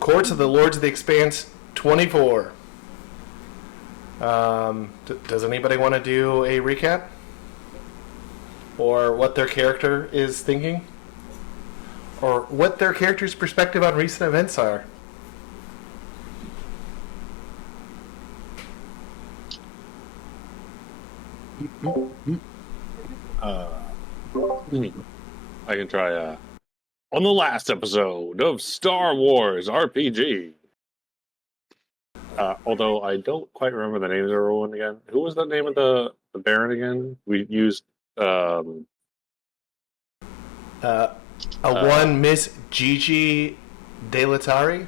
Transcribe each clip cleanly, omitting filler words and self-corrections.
Courts of the Lords of the Expanse 24. Does anybody want to do a recap? Or what their character is thinking? Or what their character's perspective on recent events are? I can try. On the last episode of Star Wars RPG. Although I don't quite remember the names of everyone again. Who was the name of the Baron again? We used one Miss Gigi Delitare?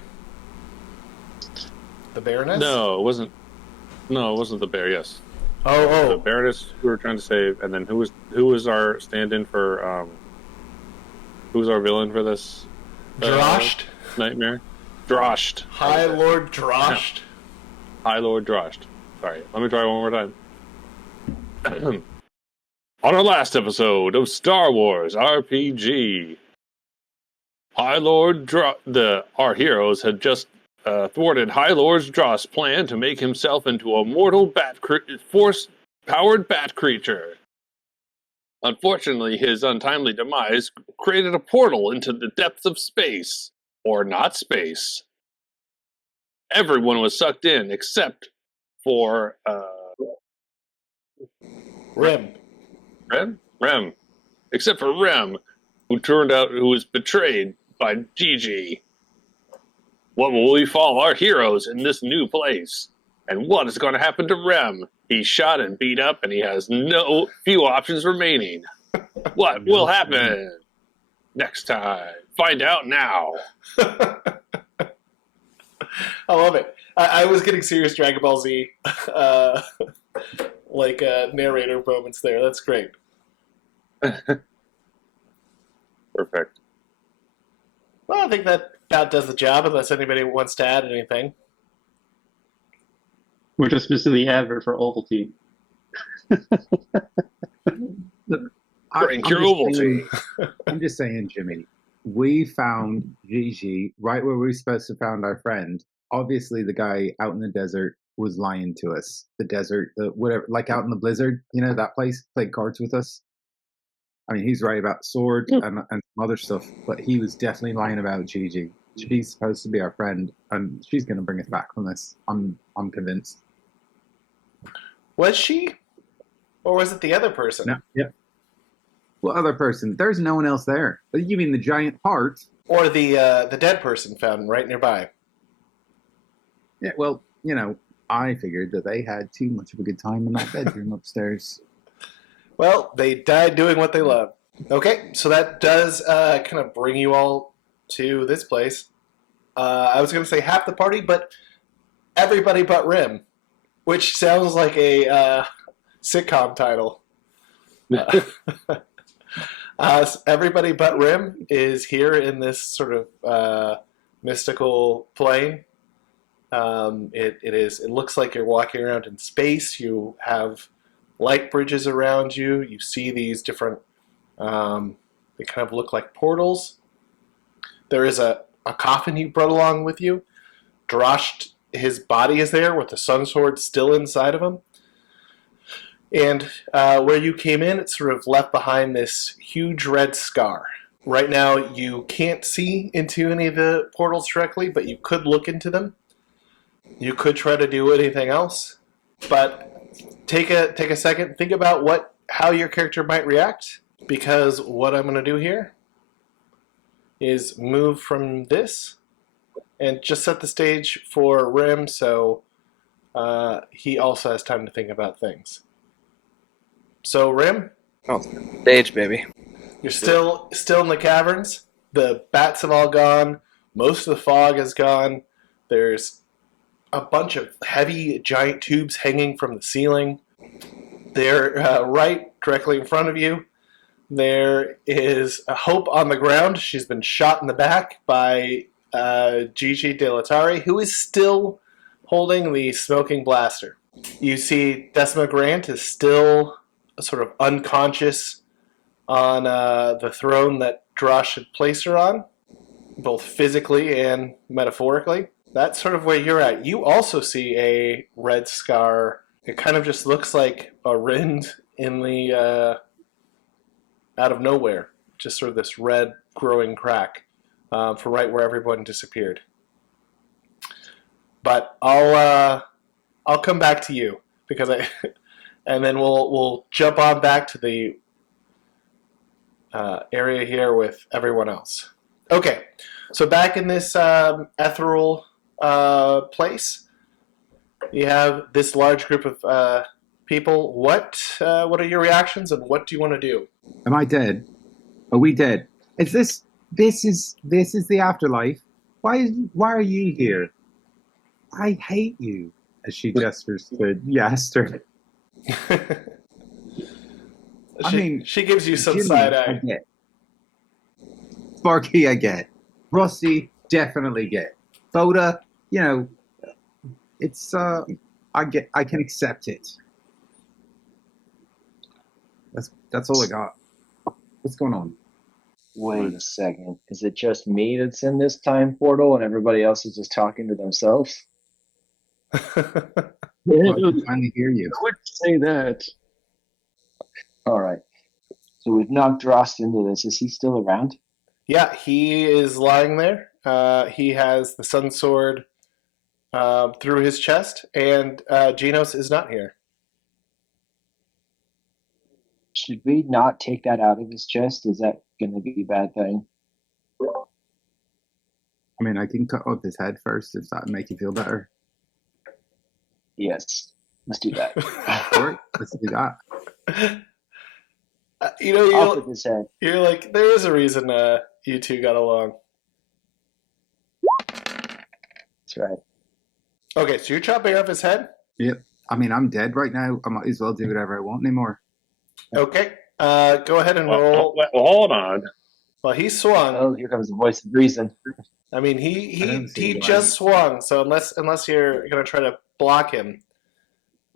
The Baroness? No, it wasn't. No, it wasn't the Bear. Yes. Oh. The Baroness we were trying to save, and then who was our stand-in for who was our villain for this Drosht? nightmare? Drosht. High Lord Drosht. High Lord Drosht. Sorry, let me try one more time. On our last episode of Star Wars RPG, High Lord our heroes had just thwarted High Lord Drost's plan to make himself into a mortal force-powered bat creature. Unfortunately, his untimely demise created a portal into the depths of space, or not space. Everyone was sucked in except for Rem. Except for Rem, who was betrayed by Gigi. What will befall our heroes in this new place? And what is going to happen to Rem? He's shot and beat up, and he has few options remaining. What will happen next time? Find out now. I love it. I was getting serious Dragon Ball Z, narrator moments there. That's great. Perfect. Well, I think that about does the job, unless anybody wants to add anything. We're just missing the advert for Ovaltine. Drink your Ovaltine. I'm just saying, Jimmy, we found Gigi right where we were supposed to found our friend. Obviously, the guy out in the desert was lying to us. The desert, whatever, like out in the blizzard, that place, played cards with us. I mean, he's right about sword and some other stuff, but he was definitely lying about Gigi. She's supposed to be our friend, and she's going to bring us back from this. I'm convinced. Was she? Or was it the other person? No, yeah. What other person? There's no one else there. You mean the giant heart? Or the dead person found right nearby? Yeah, well, I figured that they had too much of a good time in that bedroom upstairs. Well, they died doing what they love. Okay, so that does kind of bring you all to this place. I was going to say half the party, but everybody but Rim, which sounds like a sitcom title. Everybody but Rim is here in this sort of mystical plane. It looks like you're walking around in space. You have light bridges around you. You see these different, they kind of look like portals. There is a coffin you brought along with you. Drosh, his body is there with the sun sword still inside of him. And where you came in, it's sort of left behind this huge red scar. Right now, you can't see into any of the portals directly, but you could look into them. You could try to do anything else, but take a second, think about how your character might react, because what I'm going to do here is move from this and just set the stage for Rim, so he also has time to think about things. So Rim, stage, baby. You're still in the caverns. The bats have all gone. Most of the fog is gone. There's a bunch of heavy giant tubes hanging from the ceiling. They're right directly in front of you. There is a Hope on the ground. She's been shot in the back by Gigi Delitare, who is still holding the smoking blaster. You see Decima Grant is still sort of unconscious on the throne that Drosh had placed her on. both physically and metaphorically. That's sort of where you're at. You also see a red scar. It kind of just looks like a rind in the out of nowhere. Just sort of this red growing crack for right where everyone disappeared. But I'll come back to you because and then we'll jump on back to the area here with everyone else. Okay, so back in this ethereal place, you have this large group of people. What are your reactions, and what do you want to do? Am I dead? Are we dead? Is this is the afterlife? Why are you here? I hate you. As she gestures to Yaster. She gives you some Jimmy, side I eye. get. Sparky, I get. Rusty, definitely get. Bota, it's I can accept it. That's all I got. What's going on? Wait a second. Is it just me that's in this time portal and everybody else is just talking to themselves? I can finally hear you. I would say that. All right. So we've knocked Drost into this. Is he still around? Yeah, he is lying there. He has the sun sword through his chest, and Genos is not here. Should we not take that out of his chest? Is that going to be a bad thing? I mean, I can cut off his head first if that would make you feel better. Yes. Let's do that. All right, let's do that. Off with his head. You're like, there is a reason you two got along. That's right. Okay, so you're chopping off his head? Yep. I mean, I'm dead right now. I might as well do whatever I want anymore. Okay. Go ahead and roll. Hold on. Well, he swung. Oh, here comes the voice of reason. I mean, he just swung. So unless you're gonna try to block him,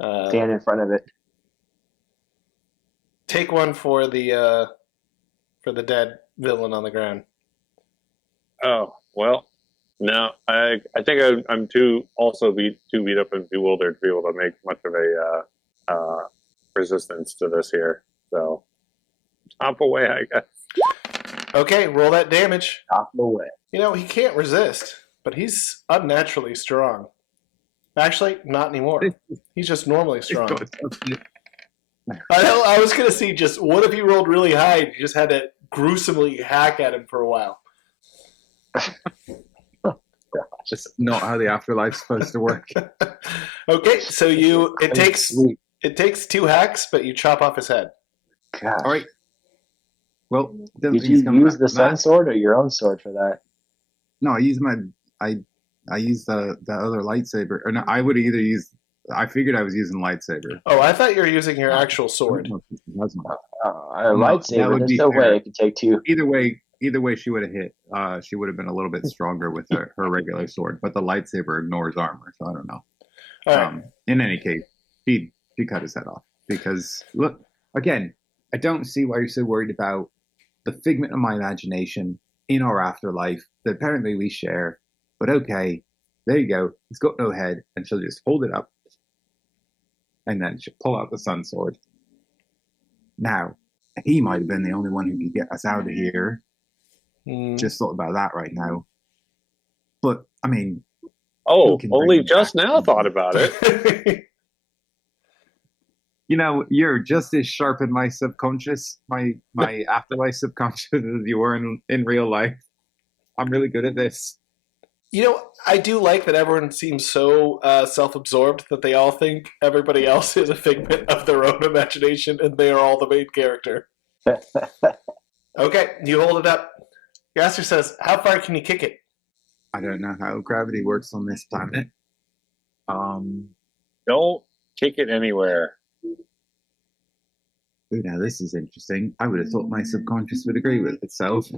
Stand in front of it. take one for the dead villain on the ground. Oh, well, no, I think I'm too beat up and bewildered to be able to make much of a resistance to this here. So, chomp away, I guess. Okay, roll that damage. Chop away. He can't resist, but he's unnaturally strong. Actually, not anymore. He's just normally strong. I was going to see just, what if he rolled really high and you just had to gruesomely hack at him for a while? That's not how the afterlife's supposed to work. Okay, so it takes 2 hacks, but you chop off his head. Gosh. All right. Well, Did you use the sun sword or your own sword for that? No, I use I used the other lightsaber. Or no, I would either use. I figured I was using lightsaber. Oh, I thought you were using your actual sword. A lightsaber. There's no way it could take 2. Either way, she would have hit. She would have been a little bit stronger with her regular sword, but the lightsaber ignores armor, so I don't know. All right. In any case, she cut his head off because look again. I don't see why you're so worried about the figment of my imagination in our afterlife that apparently we share. But okay, there you go. He's got no head, and she'll just hold it up, and then she'll pull out the sun sword. Now, he might have been the only one who could get us out of here. Just thought about that right now. But I mean, only just now thought about it. You're just as sharp in my subconscious, my afterlife subconscious, as you were in real life. I'm really good at this. I do like that everyone seems so self-absorbed that they all think everybody else is a figment of their own imagination and they are all the main character. Okay, you hold it up. Yaster says, how far can you kick it? I don't know how gravity works on this planet. Don't kick it anywhere. Ooh, now this is interesting. I would have thought my subconscious would agree with itself.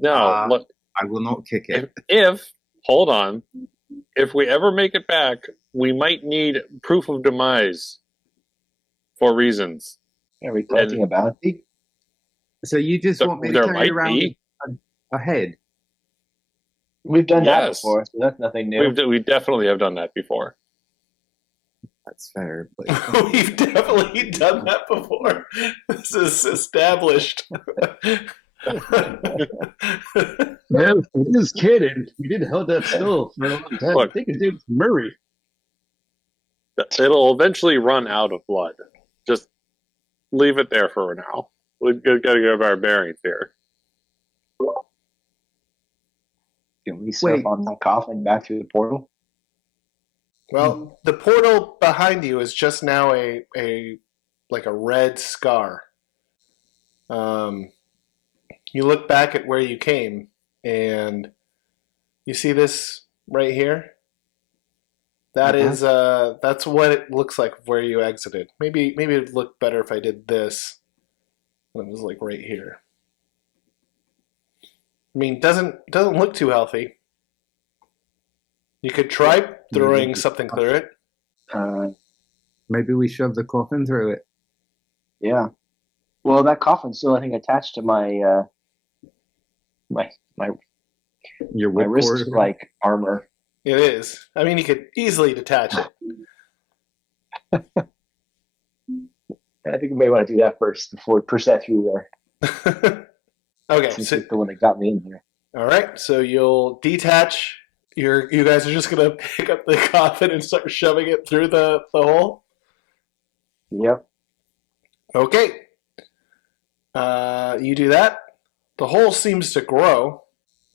No, look. I will not kick it. Hold on. If we ever make it back, we might need proof of demise for reasons. Are we collecting a bounty? So you just want me to carry around a head? We've done that Yes. before, so that's nothing new. We definitely have done that before. That's fair. But We've definitely done that before. This is established. Yeah, we just kidding. We did hold that still for a long time. Look. I think his name's Murray. It'll eventually run out of blood. Just leave it there for now. We've got to give our bearings here. Can we surf on the coffin back through the portal? Well, the portal behind you is just now a red scar. You look back at where you came, and you see this right here. That is that's what it looks like where you exited. Maybe it'd look better if I did this. And it was like right here. I mean, doesn't look too healthy. You could try throwing something through it. maybe we shove the coffin through it. Yeah. Well, that coffin's still, I think, attached to my my Your whipcord. wrist like armor. It is. I mean, you could easily detach it. I think we may want to do that first before we push that through there. Okay, Since so it's the one that got me in here. all right, so you'll detach. You guys are just gonna pick up the coffin and start shoving it through the hole. Yep. Okay. You do that. The hole seems to grow,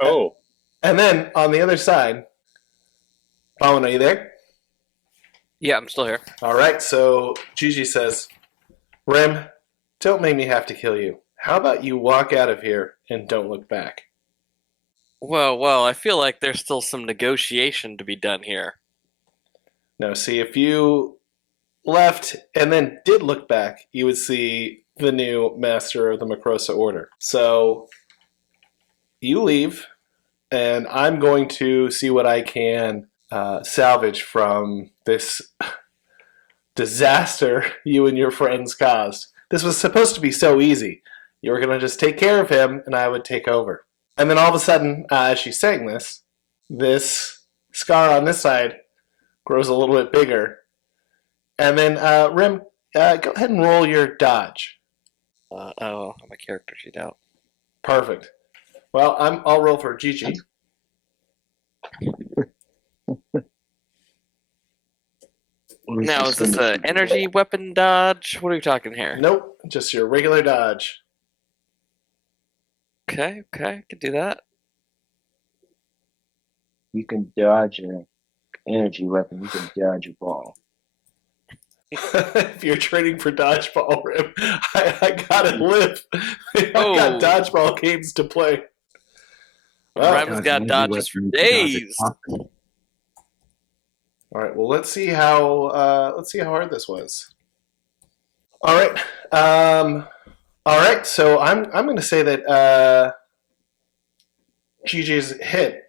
Oh, and then on the other side, Bowen, are you there? Yeah, I'm still here. All right. So Gigi says, "Rim, don't make me have to kill you. How about you walk out of here and don't look back?" Well, I feel like there's still some negotiation to be done here. Now, see, if you left and then did look back, you would see the new master of the Mecrosa Order. So you leave, and I'm going to see what I can salvage from this disaster you and your friends caused. This was supposed to be so easy. You were going to just take care of him, and I would take over. And then all of a sudden, as she's saying this scar on this side grows a little bit bigger. And then, Rim, go ahead and roll your dodge. Oh, my character sheet out. Perfect. Well, I'll roll for Gigi. Now, is this an energy weapon dodge? What are we talking here? Nope, just your regular dodge. Okay, could do that. You can dodge an energy weapon. You can dodge a ball. If you're training for dodgeball, Rim, I gotta live. I Oh. got dodgeball games to play. Well, Rim's got dodges for days. all right. Well, let's see how hard this was. All right. All right. So I'm going to say that Gigi's hit.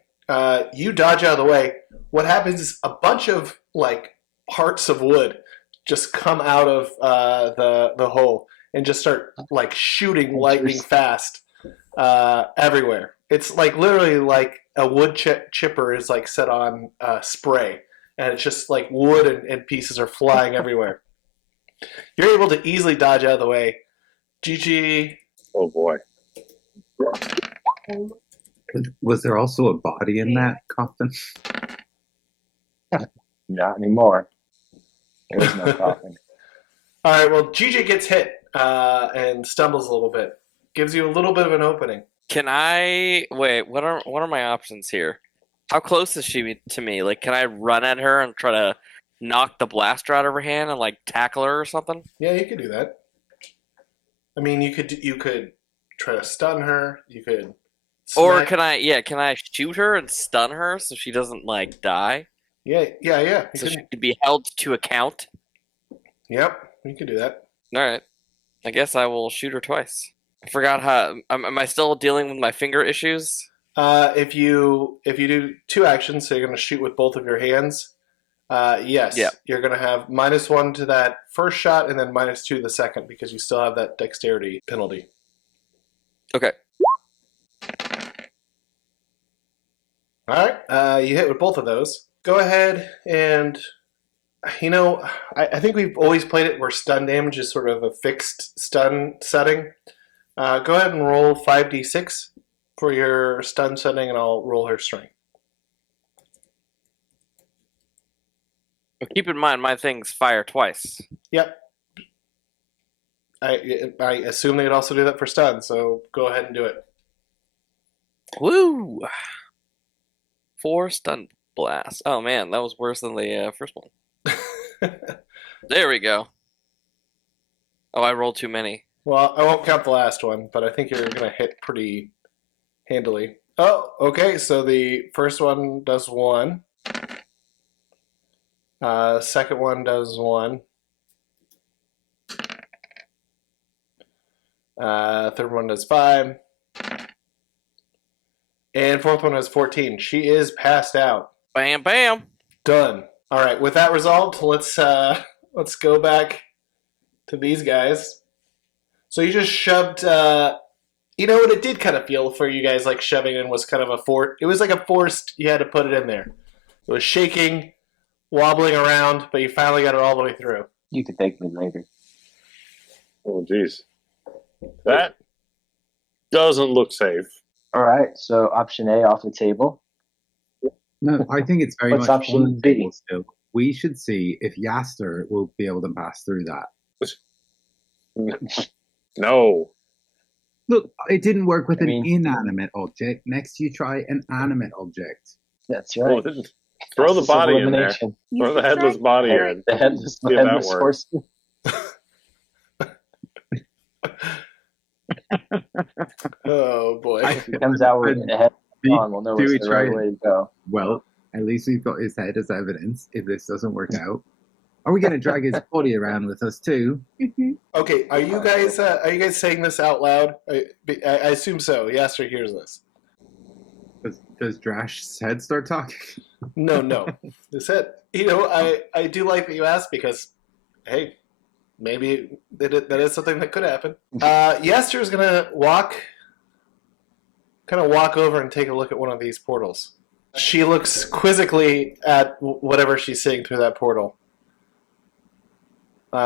You dodge out of the way. What happens is a bunch of like parts of wood just come out of the hole and just start like shooting lightning fast everywhere. It's like literally like a wood chipper is like set on spray, and it's just like wood and pieces are flying everywhere. You're able to easily dodge out of the way. Gigi. oh boy. Was there also a body in that coffin? Not anymore. There is no coffin. All right, well, Gigi gets hit and stumbles a little bit. Gives you a little bit of an opening. Can I wait? What are my options here? How close is she to me? Like, can I run at her and try to knock the blaster out of her hand and like tackle her or something? Yeah, you could do that. I mean, you could try to stun her. You could. Or smack- can I shoot her and stun her so she doesn't like die? Yeah. You So can- she could be held to account. Yep, you can do that. All right, I guess I will shoot her twice. I forgot how. Am I still dealing with my finger issues? If you do two actions, so you're going to shoot with both of your hands. Yes. Yeah. You're going to have -1 to that first shot, and then -2 to the second because you still have that dexterity penalty. Okay. All right, you hit with both of those. Go ahead and, I think we've always played it where stun damage is sort of a fixed stun setting. Go ahead and roll 5d6 for your stun setting, and I'll roll her strength. But keep in mind, my things fire twice. Yep. I assume they'd also do that for stun, so go ahead and do it. Woo! 4 stun blasts. Oh man, that was worse than the first one. There we go. Oh, I rolled too many. Well, I won't count the last one, but I think you're going to hit pretty handily. Oh, okay, so the first one does 1. Second one does 1. Third one does 5. And fourth one has 14. She is passed out. Bam, bam. Done. All right. With that resolved, let's go back to these guys. So you just shoved. You know what it did kind of feel for you guys like shoving in was kind of a fort. It was like a forced. You had to put it in there. It was shaking, wobbling around, but you finally got it all the way through. You can thank me later. Oh, jeez. That doesn't look safe. All right, so option A off the table. No, I think it's very What's much option on the B? table still. We should see if Yaster will be able to pass through that. No. Look, it didn't work with I an mean- inanimate object. Next, you try an animate object. That's right. Well, throw the body in there. Elimination. Throw the headless body in. The headless, See if that works. horseman. Oh boy. If he comes out with a head on, we'll know Do it's we the try right it? way to go. Well, at least we've got his head as evidence if this doesn't work out. Are we going to drag his body around with us too? Okay, are you guys saying this out loud? I assume so. Yaster hears this. Does Drash's head start talking? No. This it. I do like that you asked because, hey, maybe that is something that could happen. Yaster is gonna walk over and take a look at one of these portals. She looks quizzically at whatever she's seeing through that portal.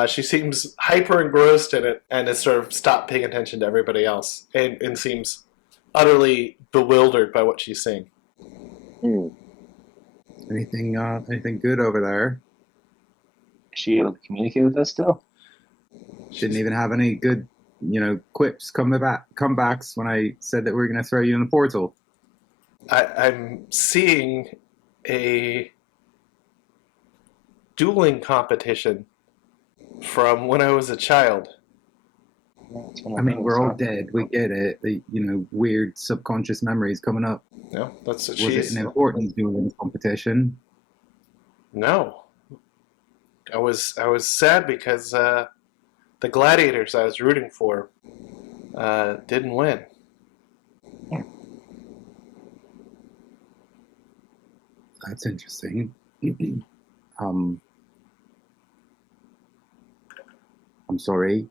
She seems hyper engrossed in it and has sort of stopped paying attention to everybody else and seems utterly bewildered by what she's seeing. Anything good over there? Is she able to communicate with us still? Didn't even have any good, quips, comebacks when I said that we were going to throw you in the portal. I'm seeing a dueling competition from when I was a child. I mean, we're all dead. We get it. Weird subconscious memories coming up. No, that's what Was it an important dueling competition? No, I was sad because the gladiators I was rooting for didn't win. That's interesting. I'm sorry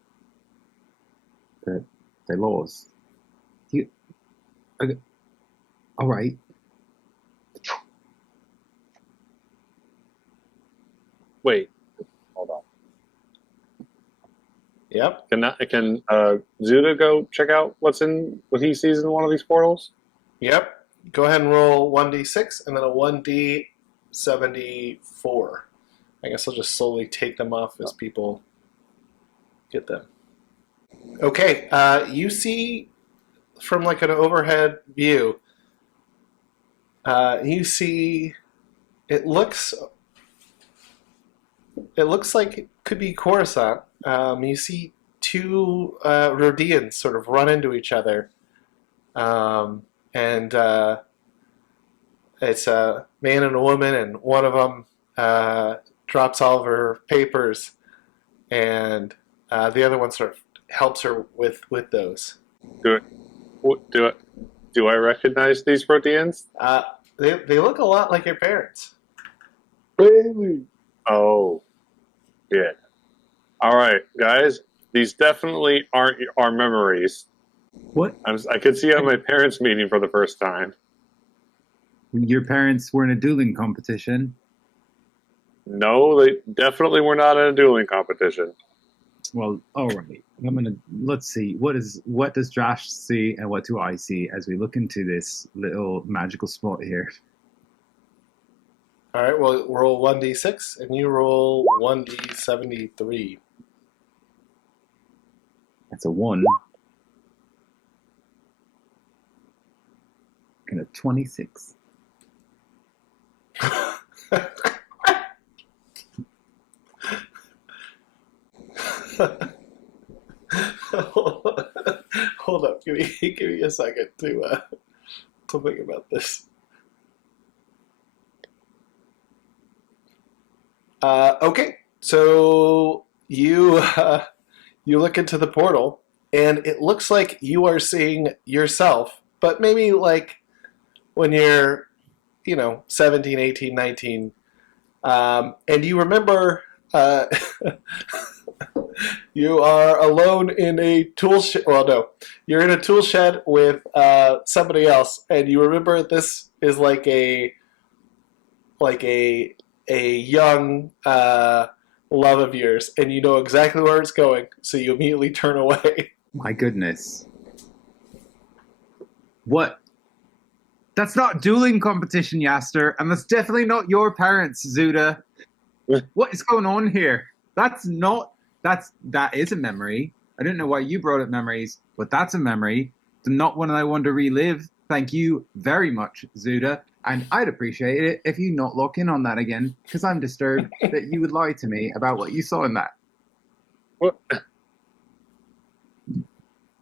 that they lost. All right. Wait. Hold on. Yep. Can Zuda go check out what he sees in one of these portals? Yep. Go ahead and roll 1d6 and then a 1d74. I guess I'll just slowly take them off as people get them. Okay, you see from like an overhead view, you see it looks like it could be Coruscant. You see two Rodians sort of run into each other. And it's a man and a woman, and one of them drops all of her papers, and the other one sort of helps her with those. Do I recognize these Rodians? They look a lot like your parents. Really? Oh, yeah. All right, guys. These definitely aren't our memories. What? I could see at my parents' meeting for the first time. Your parents were in a dueling competition. No, they definitely were not in a dueling competition. Well, all right. Let's see. What does Josh see, and what do I see as we look into this little magical spot here? All right, well, roll 1d6, and you roll 1d73. That's a 1. And a 26. Hold up, give me a second to think about this. Okay, so you look into the portal, and it looks like you are seeing yourself, but maybe like when you're, 17, 18, 19, and you remember you are alone in a tool shed. Well, no, you're in a tool shed with somebody else, and you remember this is like a young love of yours, and you know exactly where it's going, so you immediately turn away. My goodness. What? That's not dueling competition, Yaster, and that's definitely not your parents, Zuda. What is going on here? That is a memory. I don't know why you brought up memories, but that's a memory. Not one I want to relive. Thank you very much, Zuda. And I'd appreciate it if you not lock in on that again, because I'm disturbed that you would lie to me about what you saw in that. What do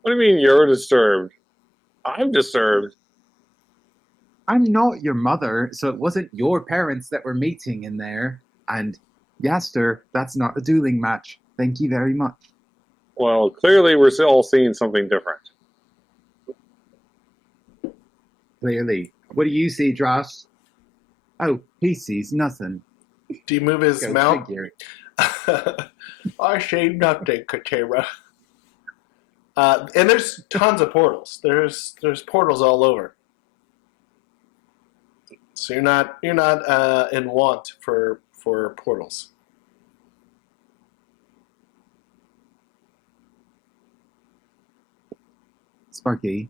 you mean you're disturbed? I'm disturbed. I'm not your mother, so it wasn't your parents that were meeting in there. And Yaster, that's not a dueling match. Thank you very much. Well, clearly we're still seeing something different. Clearly. What do you see, Josh? Oh, he sees nothing. Do you move his Go mount? figure. I see nothing, Katira. And there's tons of portals. There's portals all over. So you're not in want for portals. Sparky,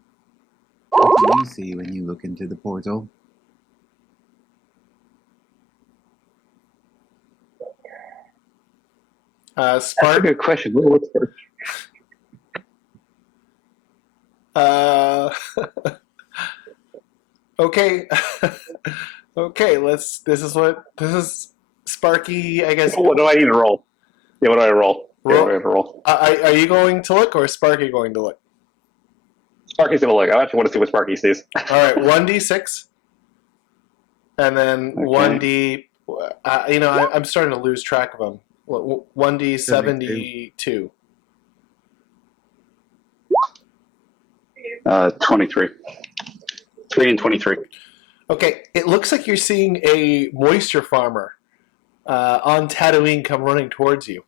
what do you see when you look into the portal? That's a Spark. good question. What's first? Okay. Okay. This is Sparky. I guess. What do I need to roll? Yeah, what do I roll? Yeah, what do I have to roll? Are you going to look, or is Sparky going to look? Sparky's gonna look. I actually want to see what Sparky sees. All right, 1d6, and then Okay. 1d. I'm starting to lose track of them. 1d72. 23. 3 and 23. Okay, it looks like you're seeing a moisture farmer on Tatooine come running towards you.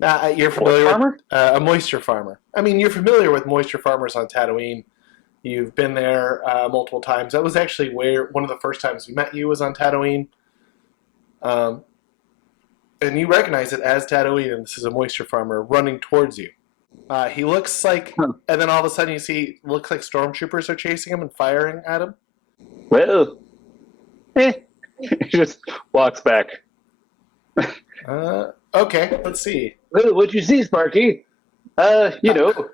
You're familiar farmer? with a moisture farmer. I mean, you're familiar with moisture farmers on Tatooine. You've been there multiple times. That was actually where one of the first times we met you was on Tatooine. And you recognize it as Tatooine, and this is a moisture farmer running towards you. He looks like, and then all of a sudden you see, looks like stormtroopers are chasing him and firing at him. Well, he just walks back. Okay, let's see. Well, what'd you see, Sparky? People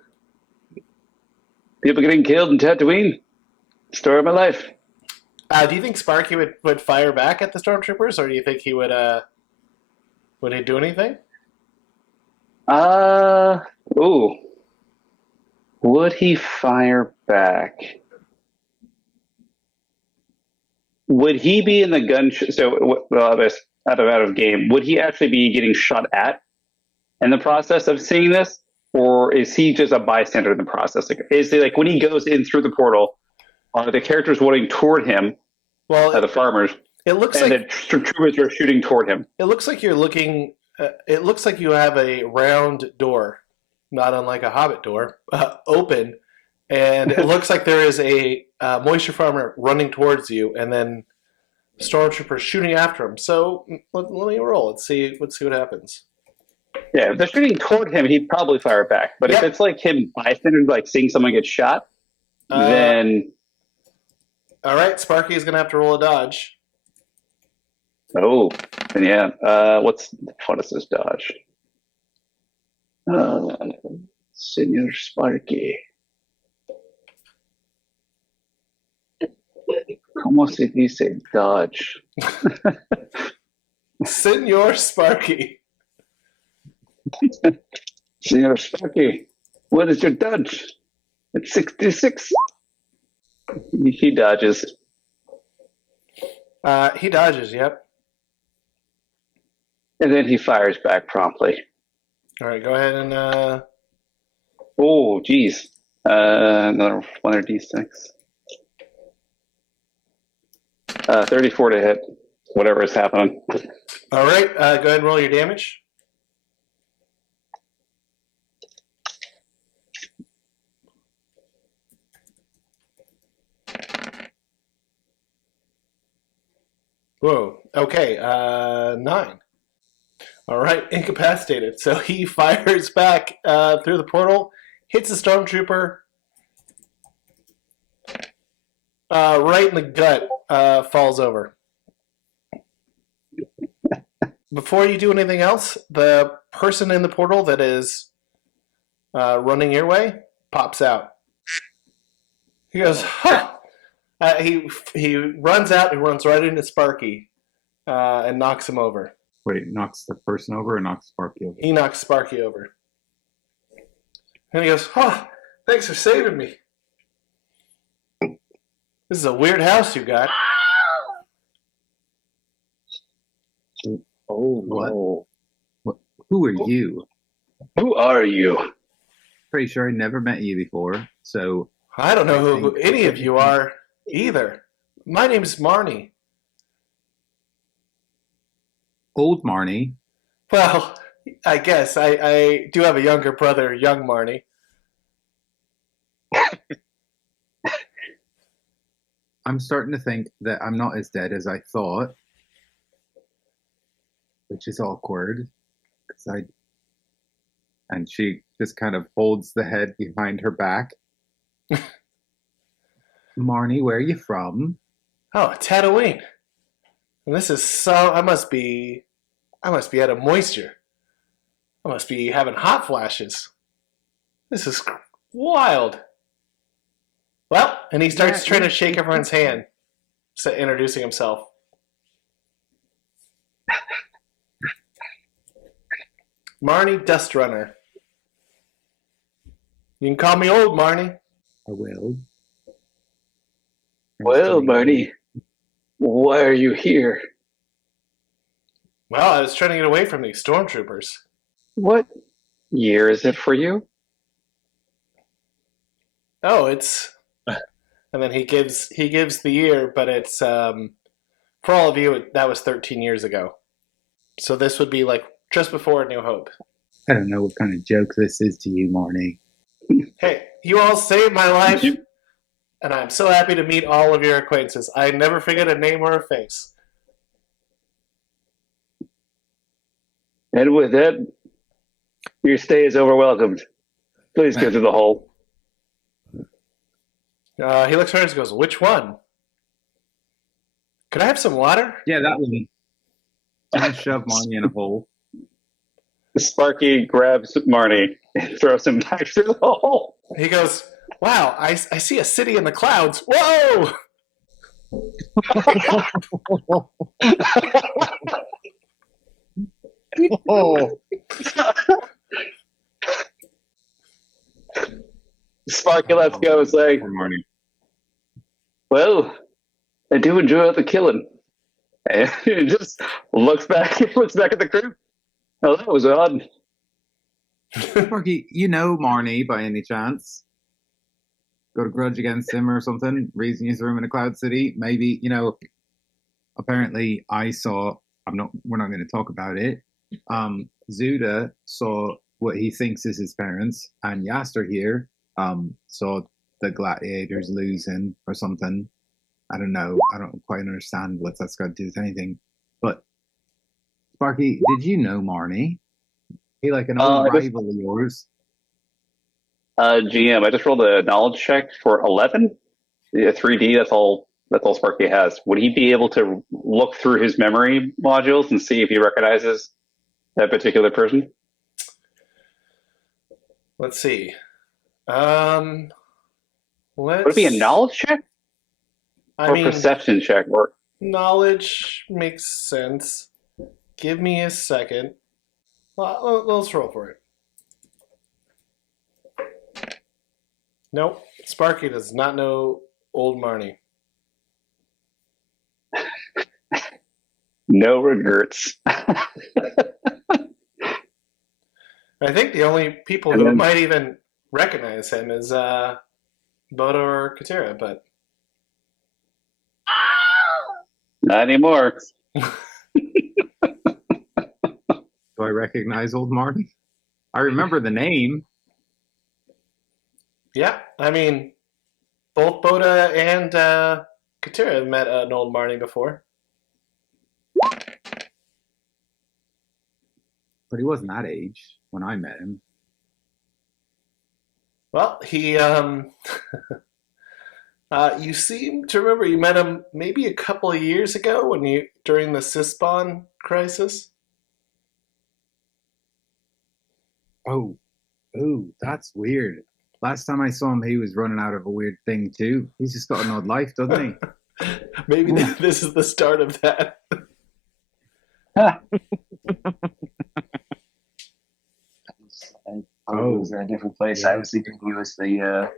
getting killed in Tatooine. Story of my life. Do you think Sparky would fire back at the stormtroopers, or do you think he would he do anything? Would he fire back? Would he be in the gun? Out of game. Would he actually be getting shot at in the process of seeing this, or is he just a bystander in the process? Like, is he like when he goes in through the portal, are the characters running toward him? Well, The farmers. It looks and like the troopers are shooting toward him. It looks like you're looking. It looks like you have a round door, not unlike a Hobbit door, open, and it looks like there is a moisture farmer running towards you, and then stormtroopers shooting after him. So let me roll. Let's see what happens. Yeah, if they're shooting toward him, he'd probably fire back. But Yep. if it's like him bystander, like seeing someone get shot, then all right, Sparky is going to have to roll a dodge. then yeah. What is this dodge? Senor Sparky. ¿Cómo se dice dodge? Senor Sparky. Senor Sparky, what is your dodge? It's 66. He dodges. He dodges, yep. And then he fires back promptly. All right, go ahead and... Oh, geez. Another 1d6. 34 to hit. Whatever is happening. All right, go ahead and roll your damage. Whoa, okay, 9. All right, incapacitated. So he fires back through the portal, hits the stormtrooper right in the gut, falls over. Before you do anything else, the person in the portal that is running your way pops out. He goes, huh! He runs out, he runs right into Sparky and knocks him over. Wait, knocks the person over or knocks Sparky over? He knocks Sparky over. And he goes, oh, thanks for saving me. This is a weird house you got. Oh, no. What? Who are you? Who are you? Pretty sure I never met you before, so... I don't know who any of you are either. My name's Marnie. Old Marnie. Well, I guess I do have a younger brother, young Marnie. I'm starting to think that I'm not as dead as I thought, which is awkward. And she just kind of holds the head behind her back. Marnie, where are you from? Oh, Tatooine. And this is so... I must be out of moisture. I must be having hot flashes. This is wild. Well, and he starts trying to shake everyone's hand, introducing himself. Marnie Dust Runner. You can call me old Marnie. I will. Well, Marnie, why are you here? Well, I was trying to get away from these stormtroopers. What year is it for you? Oh, it's... And then he gives the year, but it's... for all of you, that was 13 years ago. So this would be like just before New Hope. I don't know what kind of joke this is to you, Marnie. Hey, you all saved my life, and I'm so happy to meet all of your acquaintances. I never forget a name or a face. And with that, your stay is overwelcomed. Please go through the hole. He looks around and goes, which one? Could I have some water? Yeah, that one. I'm going to shove Marnie in a hole. Sparky grabs Marnie and throws him back through the hole. He goes, wow, I see a city in the clouds. Whoa! Oh, Sparky lets go and say, Poor Marnie. well, I do enjoy the killing. And he just looks back at the crew. Oh, that was odd. Sparky, you know Marnie by any chance? Got a grudge against him or something? Reason you threw him in a cloud city? Maybe, apparently we're not going to talk about it. Zuda saw what he thinks is his parents, and Yaster here saw the gladiators losing or something. I don't know. I don't quite understand what that's got to do with anything. But Sparky, did you know Marnie? He like an old rival of yours. GM, I just rolled a knowledge check for 11. Yeah, 3D. That's all Sparky has. Would he be able to look through his memory modules and see if he recognizes that particular person? Let's see. Would it be a knowledge check? I or mean, perception check? Or knowledge makes sense. Give me a second. Well, let's roll for it. Nope. Sparky does not know old Marnie. no regrets. I think the only people who might even recognize him is Bota or Katira, but Not anymore. Do I recognize old Marty? I remember the name. Yeah, I mean, both Bota and Katira have met an old Marnie before. But he wasn't that age when I met him. Well, he, you seem to remember you met him maybe a couple of years ago during the Sysbon crisis. Oh, that's weird. Last time I saw him, he was running out of a weird thing too. He's just got an odd life, doesn't he? Maybe this is the start of that. He was in a different place. Yeah. I was thinking he was the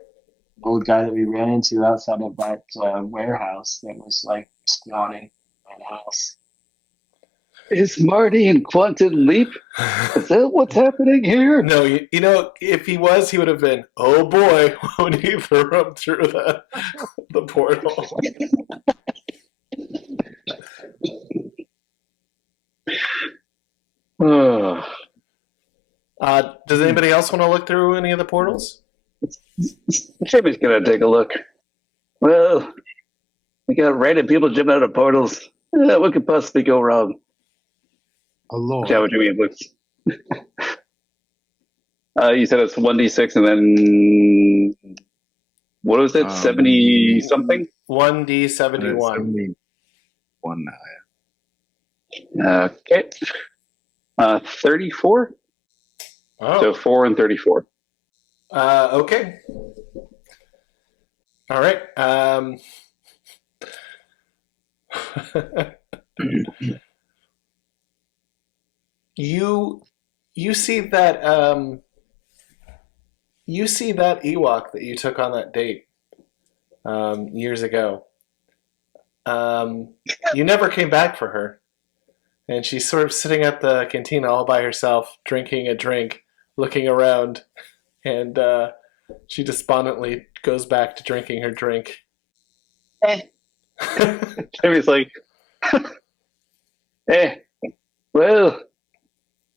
old guy that we ran into outside of that warehouse that was like squatting in a house. Is Marty in Quantum Leap? Is that what's happening here? No, you know, if he was, he would have been, oh boy, when he threw him through the portal. Does anybody else want to look through any of the portals? Jimmy's going to take a look. Well, we got random people jumping out of portals. What could possibly go wrong? A lot. Jawa Jimmy looks. You said it's 1d6 and then what was it? 70 something? 1d71. 71. Okay. 34. Oh. So 4 and 34. Okay. All right. You see that Ewok that you took on that date years ago. You never came back for her, and she's sort of sitting at the cantina all by herself, drinking a drink, looking around, and she despondently goes back to drinking her drink. Jimmy's like, well,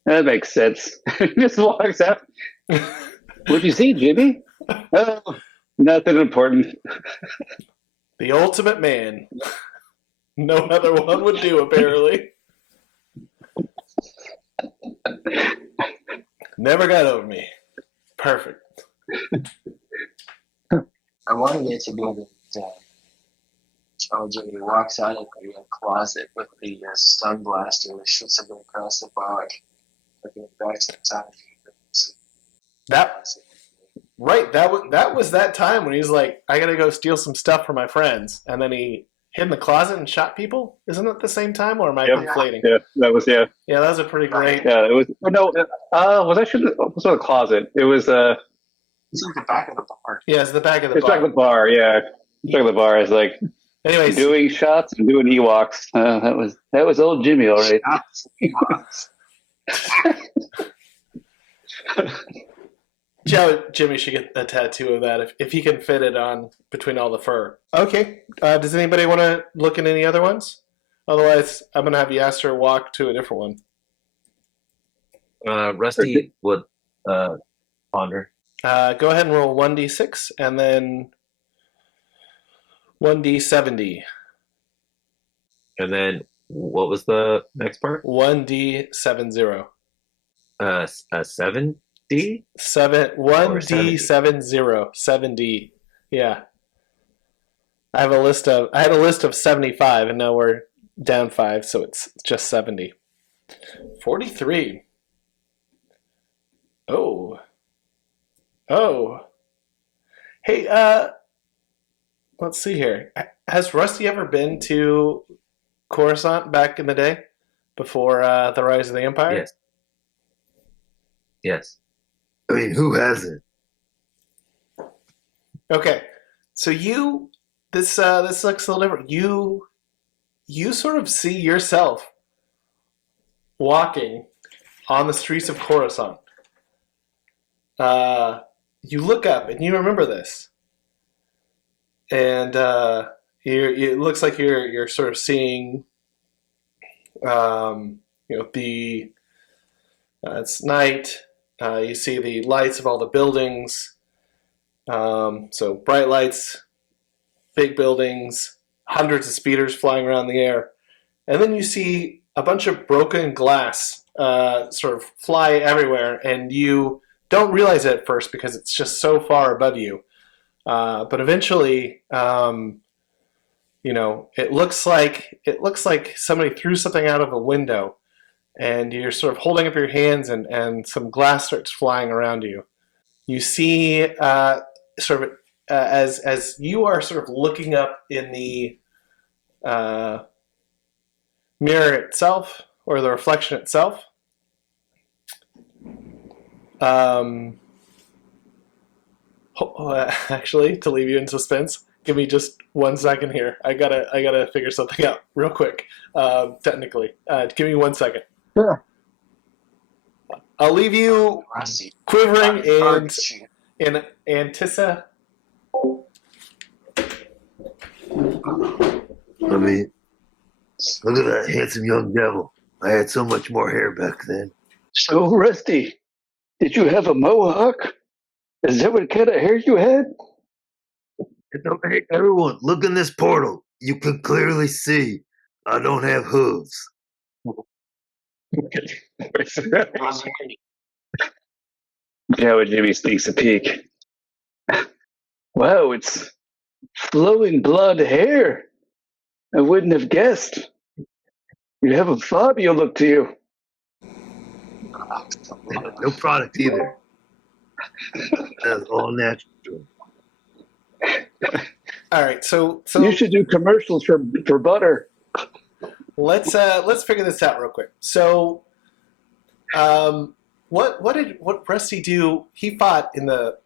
that makes sense. Just walks out. What'd you see, Jimmy? Oh, nothing important. The ultimate man. No other one would do, apparently. Never got over me. Perfect. I wanted it to be that Jimmy walks out of the closet with the stun blaster and shoots him across the bar. Looking back to the time. That was that time when he's like, I gotta go steal some stuff for my friends, and then he hid in the closet and shot people. Isn't it the same time, or am I conflating? Yeah, that was Yeah, that was a pretty great. Yeah, it was. No, was actually it was not a closet. It was It's like the back of the bar. Yeah, it's the back of the it's bar. back of the bar. Yeah, back of the bar. It's like. Anyways, doing shots and doing Ewoks. That was old Jimmy, all right. Jimmy should get a tattoo of that if he can fit it on between all the fur. Okay. Does anybody want to look at any other ones? Otherwise, I'm going to have Yaster walk to a different one. Rusty would ponder. Go ahead and roll 1d6, and then 1d70. And then what was the next part? 1d70. A 7D? 1d70. 7d. Yeah. I had a list of 75 and now we're down 5, so it's just 70. 43. Oh. Hey, let's see here. Has Rusty ever been to Coruscant back in the day? Before the rise of the Empire? Yes. Yes. I mean, who hasn't? Okay. So this looks a little different. You sort of see yourself walking on the streets of Coruscant. You look up and you remember this, and it looks like you're sort of seeing, it's night. You see the lights of all the buildings. So bright lights, big buildings, hundreds of speeders flying around the air. And then you see a bunch of broken glass sort of fly everywhere, and you don't realize it at first because it's just so far above you. But eventually, it looks like somebody threw something out of a window, and you're sort of holding up your hands, and some glass starts flying around you. You see sort of as you are sort of looking up in the mirror itself, or the reflection itself. Actually, to leave you in suspense, give me just 1 second here. I gotta figure something out real quick. Technically, give me 1 second. Sure. I'll leave you Rusty. quivering and Antissa. I mean, look at that handsome young devil. I had so much more hair back then. So, Rusty, did you have a mohawk? Is that what kind of hair you had? Hey, everyone, look in this portal. You can clearly see I don't have hooves. Jawa Jimmy sneaks a peek. Wow, it's flowing blonde hair. I wouldn't have guessed. You have a Fabio look to you. No product either. That's all natural. All right, so You should do commercials for butter. let's figure this out real quick. So, what did Rusty do? He fought in the.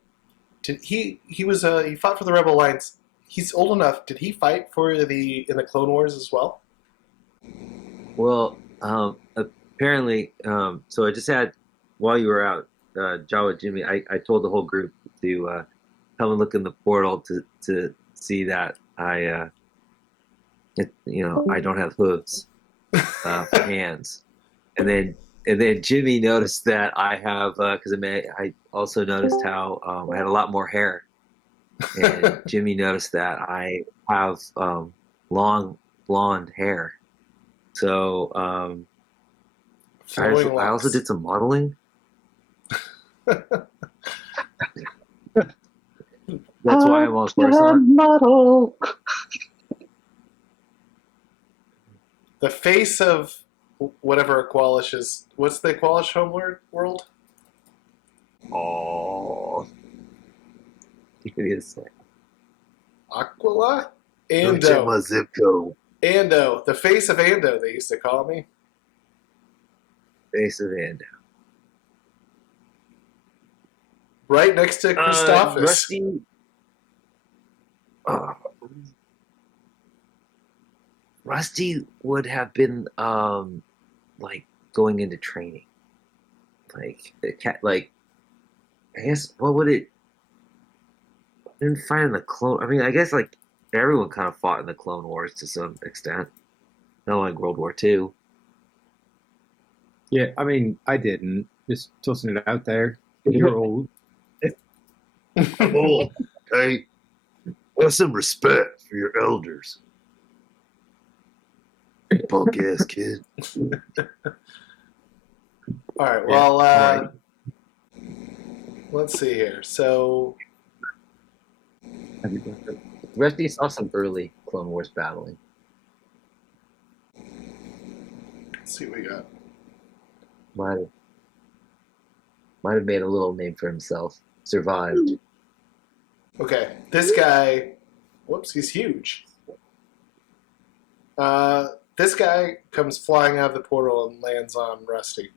He fought for the Rebel Alliance. He's old enough. Did he fight in the Clone Wars as well? Well, apparently, so I just had, while you were out, Jawa Jimmy, I told the whole group to come and look in the portal to see that I don't have hooves for hands, and then Jimmy noticed that I have, because I also noticed how I had a lot more hair, and Jimmy noticed that I have long blonde hair. So I also did some modeling. That's why I'm on Coruscant. Model. The face of whatever Aqualish is. What's the Aqualish homeworld? Oh, give me a sec. Aquila? Don't check my Ando. zip code. Ando. The face of Ando, they used to call me. Face of Ando. Right next to Christophus. Rusty. Rusty would have been like going into training, like the cat. Like, I guess what would it? I didn't find in the clone. I mean, I guess like everyone kind of fought in the Clone Wars to some extent, not like World War II. Yeah, I mean, I didn't. Just tossing it out there. You're old. I'm old. Hey, have some respect for for your elders. Punk ass kid. All right. Yeah, Well, all right. let's see here. So, Rusty saw some early Clone Wars battling. let's see what we got. Might have made a little name for himself. Survived. Okay, this guy. Whoops, he's huge. This guy comes flying out of the portal and lands on Rusty.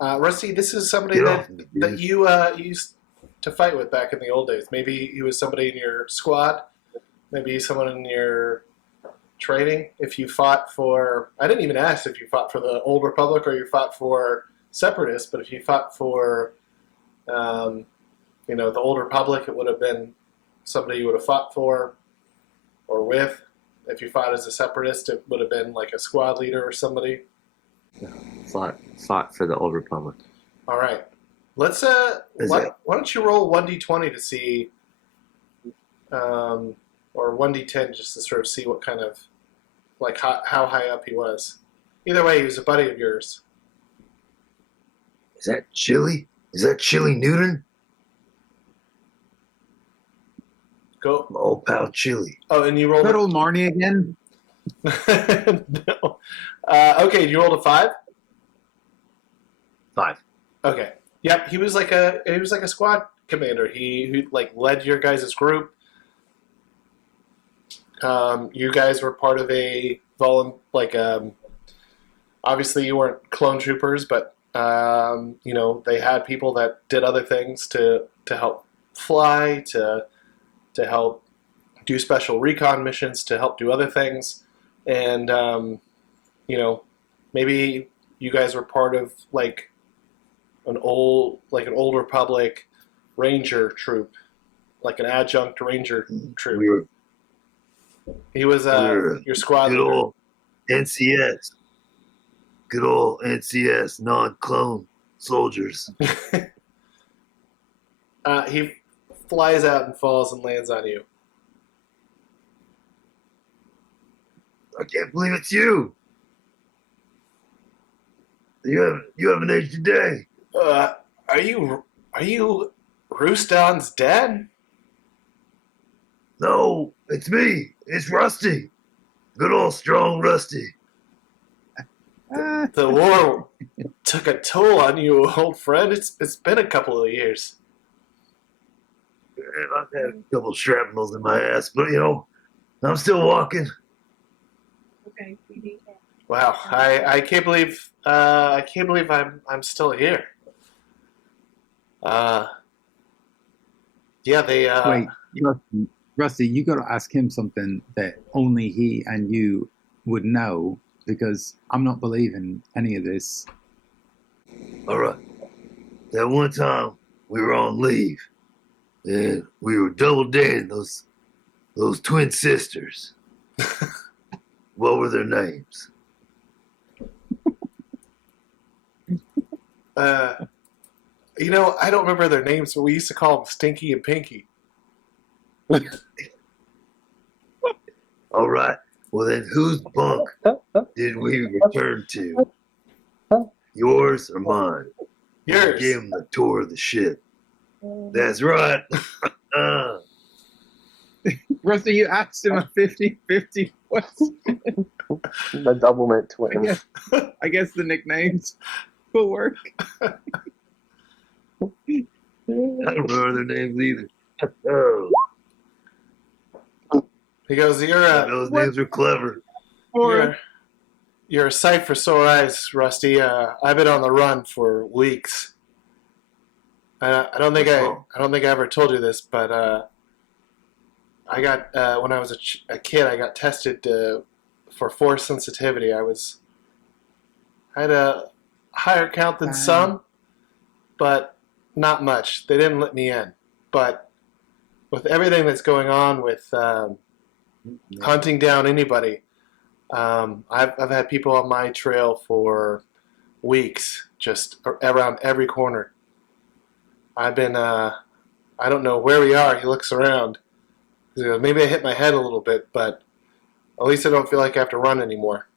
Rusty, this is somebody Get that, off me, that dude. you used to fight with back in the old days. Maybe he was somebody in your squad. Maybe someone in your training. If you fought for... I didn't even ask if you fought for the Old Republic or you fought for Separatists, but if you fought for, the Old Republic, it would have been somebody you would have fought for or with. If you fought as a Separatist, it would have been like a squad leader or somebody. Fought for the Old Republic. All right. Let's why don't you roll 1d20 to see or 1d10 just to sort of see what kind of like how high up he was. Either way, he was a buddy of yours. Is that Chili? Is that Chili Newton? Go. My old pal Chili. Oh, and you rolled Good old Marnie again. no. Okay, you rolled a 5? 5. Okay. Yep, he was like a squad commander. He like led your guys' group. You guys were part of a obviously you weren't clone troopers, but they had people that did other things to help fly, to help do special recon missions, to help do other things, and maybe you guys were part of like an old Republic Ranger troop, like an adjunct Ranger troop. He was your squad Good leader. old NCS. Good old NCS, non-clone soldiers. He flies out and falls and lands on you. I can't believe it's you. You haven't aged a day. Are you Roostan's dad? No, it's me. It's Rusty. Good old strong Rusty. The war took a toll on you, old friend. It's been a couple of years. I've had a couple shrapnels in my ass, but I'm still walking. Okay, PD. Wow, I can't believe I'm still here. Wait, Rusty, you got to ask him something that only he and you would know, because I'm not believing any of this. All right. That one time we were on leave, and we were double dating those twin sisters. What were their names? I don't remember their names, but we used to call them Stinky and Pinky. All right. Well, then whose bunk did we return to? Yours or mine? Yours. I gave him the tour of the ship. That's right. Rusty, you asked him a 50-50 question. The doublemint twin. I guess the nicknames will work. I don't remember their names either. Oh, He goes, those names are clever. You're a sight for sore eyes, Rusty. I've been on the run for weeks. I don't think I ever told you this, but I got when I was a kid, I got tested for force sensitivity. I had a higher count than some, but not much. They didn't let me in. But with everything that's going on with hunting down anybody, I've had people on my trail for weeks, just around every corner. I've been I don't know where we are. He looks around. He goes, maybe I hit my head a little bit, but at least I don't feel like I have to run anymore.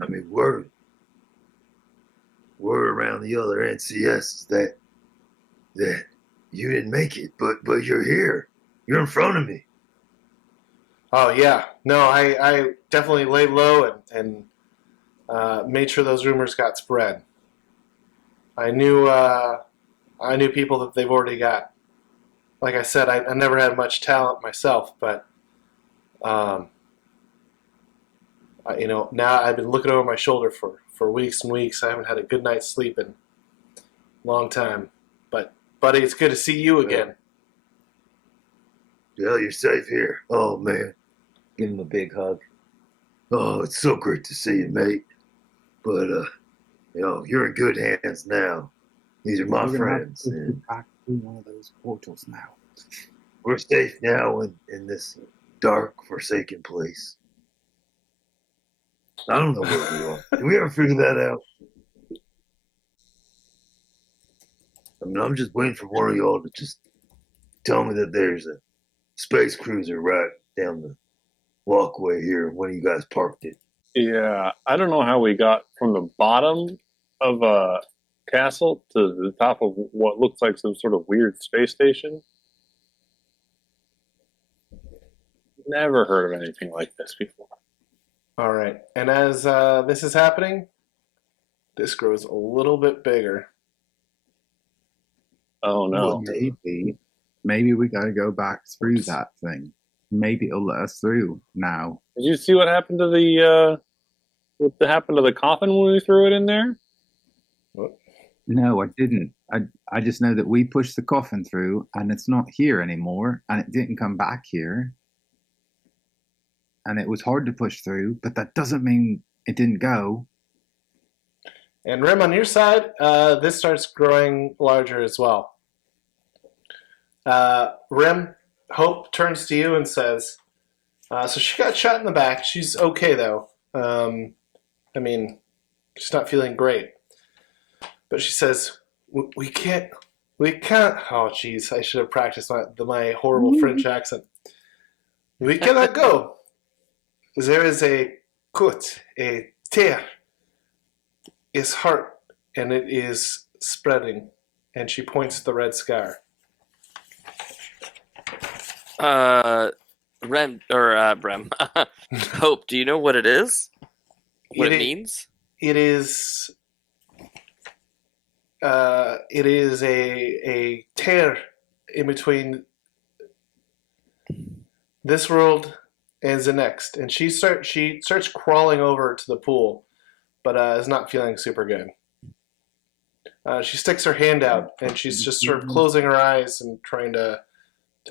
I mean, word around the other NCS is that you didn't make it, but you're here. You're in front of me. Oh, yeah. No, I definitely laid low and made sure those rumors got spread. I knew people that they've already got. Like I said, I never had much talent myself, but now I've been looking over my shoulder for weeks and weeks. I haven't had a good night's sleep in a long time. But, buddy, it's good to see you again. Yeah, you're safe here. Oh, man. Give him a big hug. Oh, it's so great to see you, mate. But, you're in good hands now. These are my friends. And Back through one of those portals now. we're safe now in this dark, forsaken place. I don't know where we are. Did we ever figure that out? I mean, I'm just waiting for one of y'all to just tell me that there's a space cruiser right down the walkway here. One of you guys parked it. Yeah, I don't know how we got from the bottom of a castle to the top of what looks like some sort of weird space station. Never heard of anything like this before. All right. And as this is happening, this grows a little bit bigger. Oh no. Well, maybe we got to go back through that thing. Maybe it'll let us through now. Did you see what happened to what happened to the coffin when we threw it in there? What? No, I didn't. I just know that we pushed the coffin through and it's not here anymore and it didn't come back here. And it was hard to push through, but that doesn't mean it didn't go. And Rim, on your side, this starts growing larger as well. Rim, Hope turns to you and says, so she got shot in the back. She's okay, though. I mean, she's not feeling great. But she says, we can't, oh, jeez, I should have practiced my horrible French accent. We cannot go. There is a cut, a tear. His heart, and it is spreading. And she points to the red scar. Rem. Hope, do you know what it is? What it means? It is a tear in between this world and the next. And she starts crawling over to the pool, but is not feeling super good. She sticks her hand out, and she's just sort of closing her eyes and trying to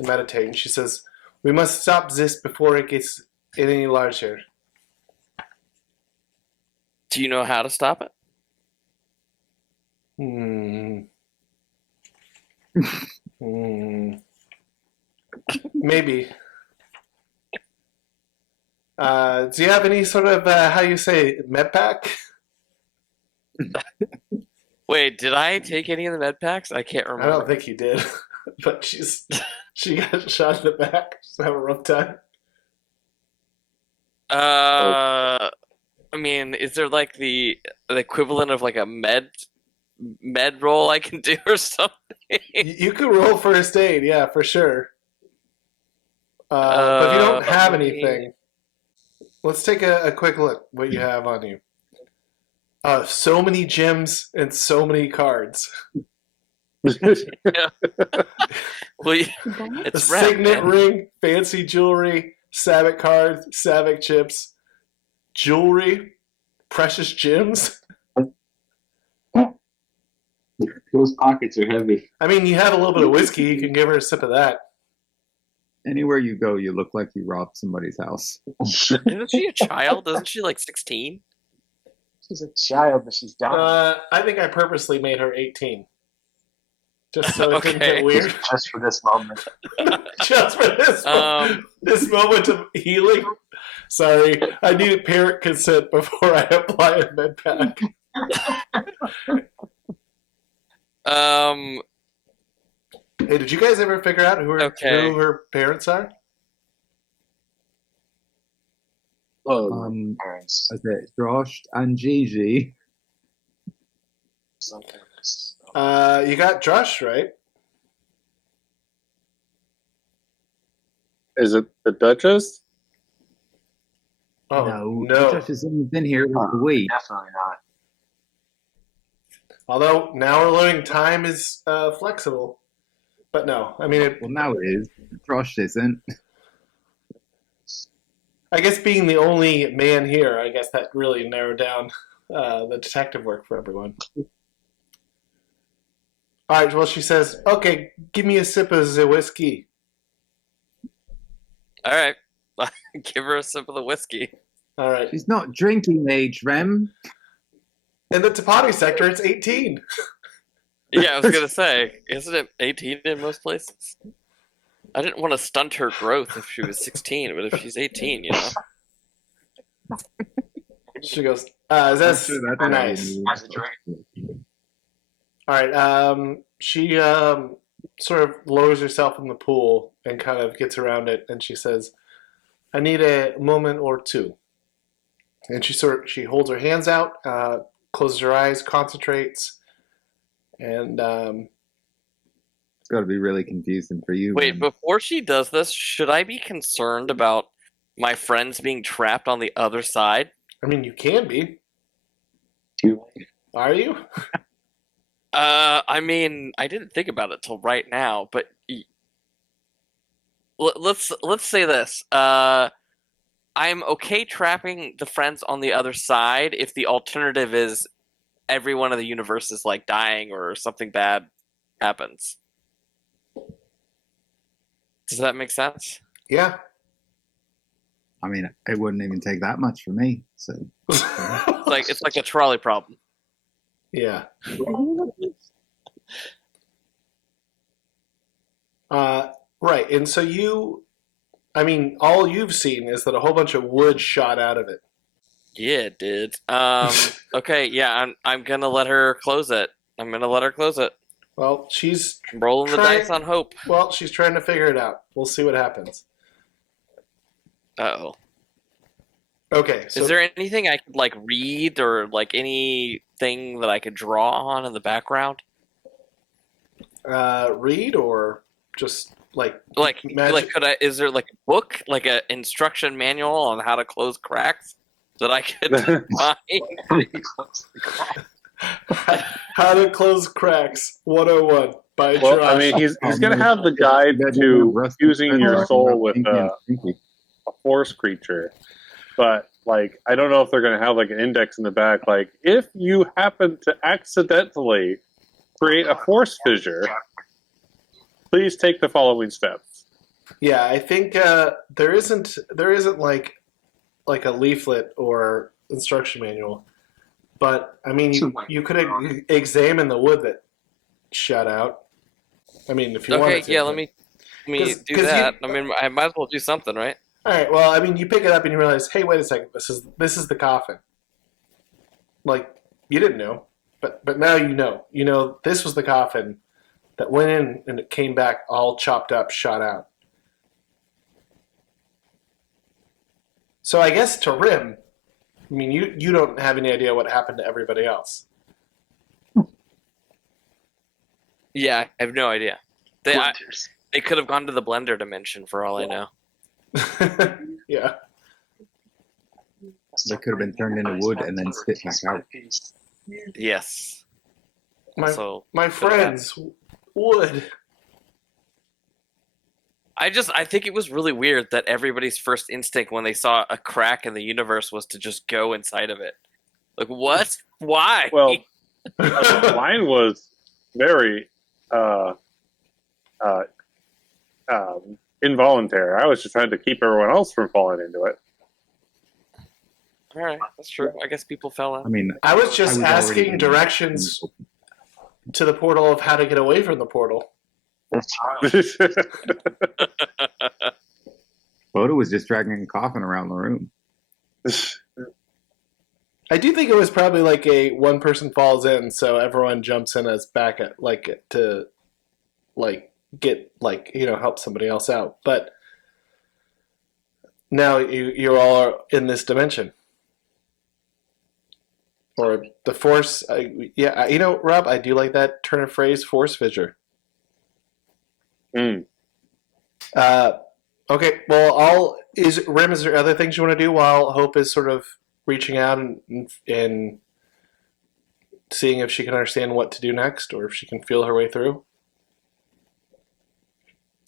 meditate. And she says, we must stop this before it gets any larger. Do you know how to stop it? Maybe. Do you have any sort of, how you say, med pack? Wait, did I take any of the med packs? I can't remember. I don't think you did. But she got shot in the back. She's having a rough time. I mean, is there like the equivalent of like a med roll I can do or something? You could roll first aid, yeah, for sure. But if you don't have anything, let's take a quick look what you have on you. So many gems and so many cards. Well, A signet ring, fancy jewelry, Savic cards, Savic chips, jewelry, precious gems. Those pockets are heavy. I mean, you have a little bit of whiskey. You can give her a sip of that. Anywhere you go, you look like you robbed somebody's house. Isn't she a child? Isn't she like 16? She's a child, but she's dumb. I think I purposely made her 18. Just so it didn't get weird. Just for this moment. Just for this moment of healing. Sorry, I needed parent consent before I apply a med pack. Hey, did you guys ever figure out who Okay. her parents are? Is it Drosh and Gigi? You got Josh right. Is it the Duchess? Oh No, no! Drosh has only been here like a week. Definitely not. Although now we're learning time is flexible, but no. I mean, Well, now it is. Drosh isn't. I guess being the only man here, I guess that really narrowed down the detective work for everyone. All right. Well, she says, "Okay, give me a sip of the whiskey." All right. Give her a sip of the whiskey. All right. She's not drinking age, Rem. In the Tapani sector, it's 18. Yeah, I was gonna say, isn't it 18 in most places? I didn't want to stunt her growth if she was 16, but if she's 18, you know. She goes, "That's I'm sure that's nice." As a drink. All right. She sort of lowers herself in the pool and kind of gets around it, and she says, "I need a moment or two." And she holds her hands out, closes her eyes, concentrates, and It's got to be really confusing for you. Wait, Rem. before she does this, should I be concerned about my friends being trapped on the other side? I mean, you can be. Are you? I mean, I didn't think about it till right now, but let's say this. I'm okay trapping the friends on the other side if the alternative is every one of the universes like dying or something bad happens. Does that make sense? Yeah. I mean, it wouldn't even take that much for me. So It's like a trolley problem. Yeah. Right. And so I mean, all you've seen is that a whole bunch of wood shot out of it. Yeah, it did. Okay, yeah, I'm gonna let her close it. I'm gonna let her close it. Well, she's I'm rolling the dice on hope. Well, she's trying to figure it out. We'll see what happens. Uh-oh. Okay. So Is there anything I could like read or like anything that I could draw on in the background? read or just like Could I? Is there like a book, like an instruction manual on how to close cracks that I could find? How to Close Cracks 101 by Well, Josh. I mean, he's going to have the guide to using your soul with a force creature, but like, I don't know if they're going to have like an index in the back. Like, if you happen to accidentally create a force fissure, please take the following steps. Yeah, I think there isn't like a leaflet or instruction manual, but I mean you could examine the wood that shut out. I mean, if you wanted to. Okay, yeah, let me do that. I mean, I might as well do something, right? All right. Well, I mean, you pick it up and you realize, hey, wait a second, this is the coffin. Like, you didn't know, but now you know. You know this was the coffin that went in and it came back all chopped up, shot out. So I guess to Rim, I mean, you don't have any idea what happened to everybody else. Yeah, I have no idea. They could have gone to the blender dimension for all I know. Yeah. They could have been turned into wood and then spit back out. Yes. My friends, wood. I think it was really weird that everybody's first instinct when they saw a crack in the universe was to just go inside of it. Like, what? Why? Well, mine was very involuntary. I was just trying to keep everyone else from falling into it. All right, that's true. I guess people fell out. I mean, I was just asking directions to the portal of how to get away from the portal. Bota was just dragging a coffin around the room. I do think it was probably like a one person falls in, so everyone jumps in as back at like to like get like help somebody else out. But now you all are in this dimension, or the force. Yeah, Rob, I do like that turn of phrase, force fissure. Mm. Okay, well, is there other things you want to do while Hope is sort of reaching out and seeing if she can understand what to do next, or if she can feel her way through?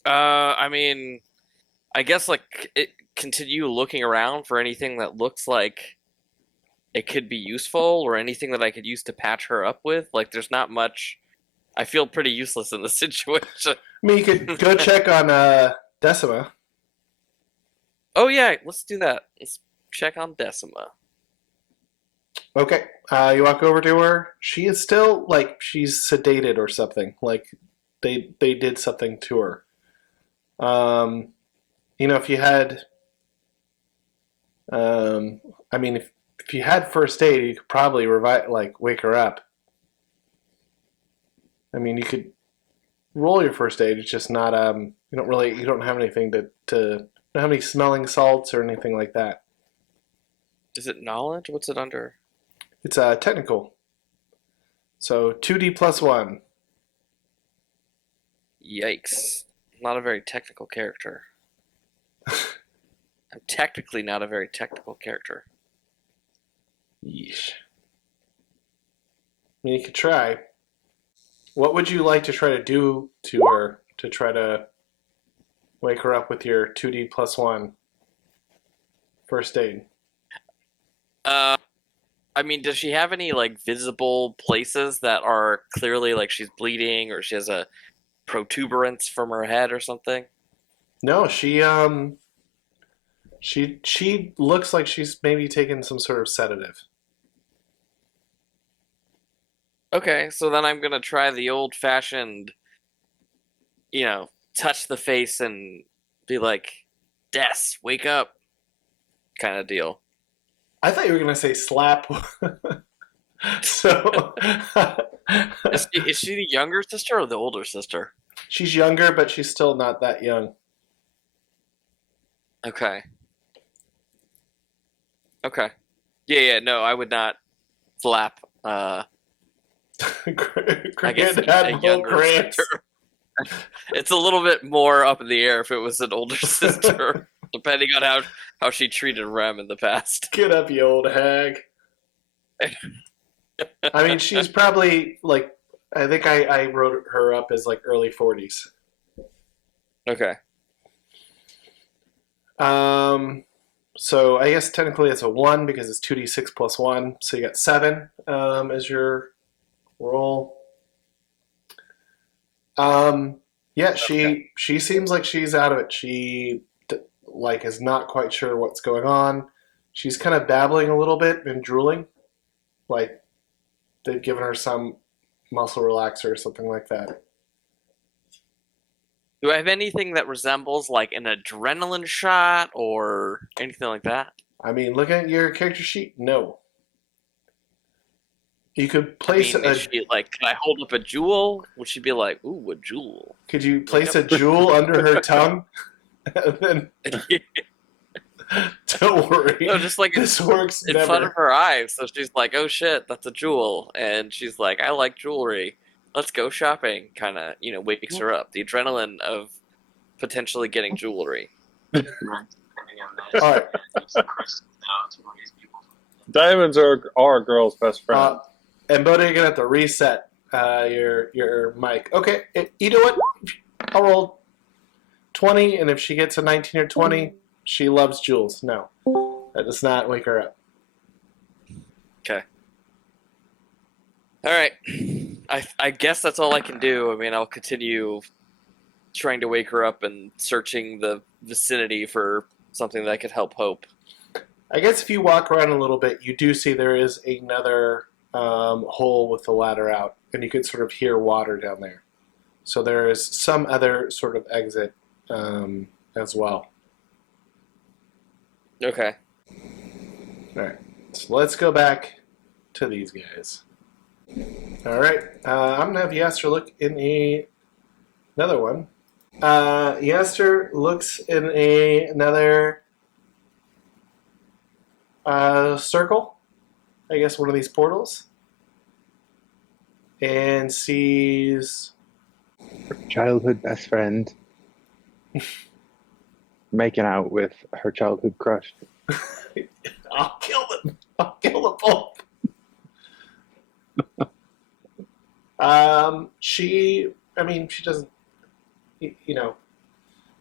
I mean, I guess continue looking around for anything that looks like it could be useful, or anything that I could use to patch her up with. Like, there's not much. I feel pretty useless in this situation. I mean, you could go check on Decima. Oh yeah, let's do that. Let's check on Decima. Okay, you walk over to her. She is still like she's sedated or something. Like they did something to her. If you had, I mean, if you had first aid, you could probably wake her up. I mean, you could roll your first aid. It's just not you don't have anything to don't have any smelling salts or anything like that. Is it knowledge? What's it under? It's technical. So 2d plus 1. Yikes. Not a very technical character. I'm technically not a very technical character. Yeesh. I mean, you could try. What would you like to try to do to her to try to wake her up with your 2d plus 1 first aid? I mean, does she have any visible places that are clearly she's bleeding, or she has a protuberance from her head or something? No, she looks like she's maybe taken some sort of sedative. Okay, so then I'm gonna try the old-fashioned, touch the face and be like, "Des, wake up," kind of deal. I thought you were gonna say slap. So is she the younger sister or the older sister? She's younger, but she's still not that young. Okay. Yeah, no, I would not slap. I guess a younger sister. It's a little bit more up in the air if it was an older sister, depending on how she treated Rem in the past. Get up, you old hag. I mean, she's probably I think I wrote her up as early 40s. Okay. So I guess technically it's a 1 because it's 2d6 plus 1. So you got 7 as your roll. Yeah, she seems like she's out of it. She is not quite sure what's going on. She's kind of babbling a little bit and drooling. Like they've given her some muscle relaxer or something like that. Do I have anything that resembles an adrenaline shot or anything like that? I mean, looking at your character sheet, no. You could place is she can I hold up a jewel? Would she be like, ooh, a jewel? Could you place a jewel under her tongue? And then don't worry. No, just this works in front of her eyes. So she's like, oh shit, that's a jewel. And she's like, I like jewelry. Let's go shopping. Kind of, wakes her up. The adrenaline of potentially getting jewelry. All right. Diamonds are a girl's best friend. And Bota, you're gonna have to reset your mic. Okay, you know what? I'll roll 20, and if she gets a 19 or 20, she loves jewels. No, that does not wake her up. Okay. All right. I guess that's all I can do. I mean, I'll continue trying to wake her up and searching the vicinity for something that could help Hope. I guess if you walk around a little bit, you do see there is another hole with the ladder out, and you can sort of hear water down there. So there is some other sort of exit as well. Okay. All right. So let's go back to these guys. All right. I'm going to have Yaster look in another one. Yaster looks in another circle. I guess one of these portals. And sees... Childhood best friend making out with her childhood crush. I'll kill them. I'll kill them both. She doesn't,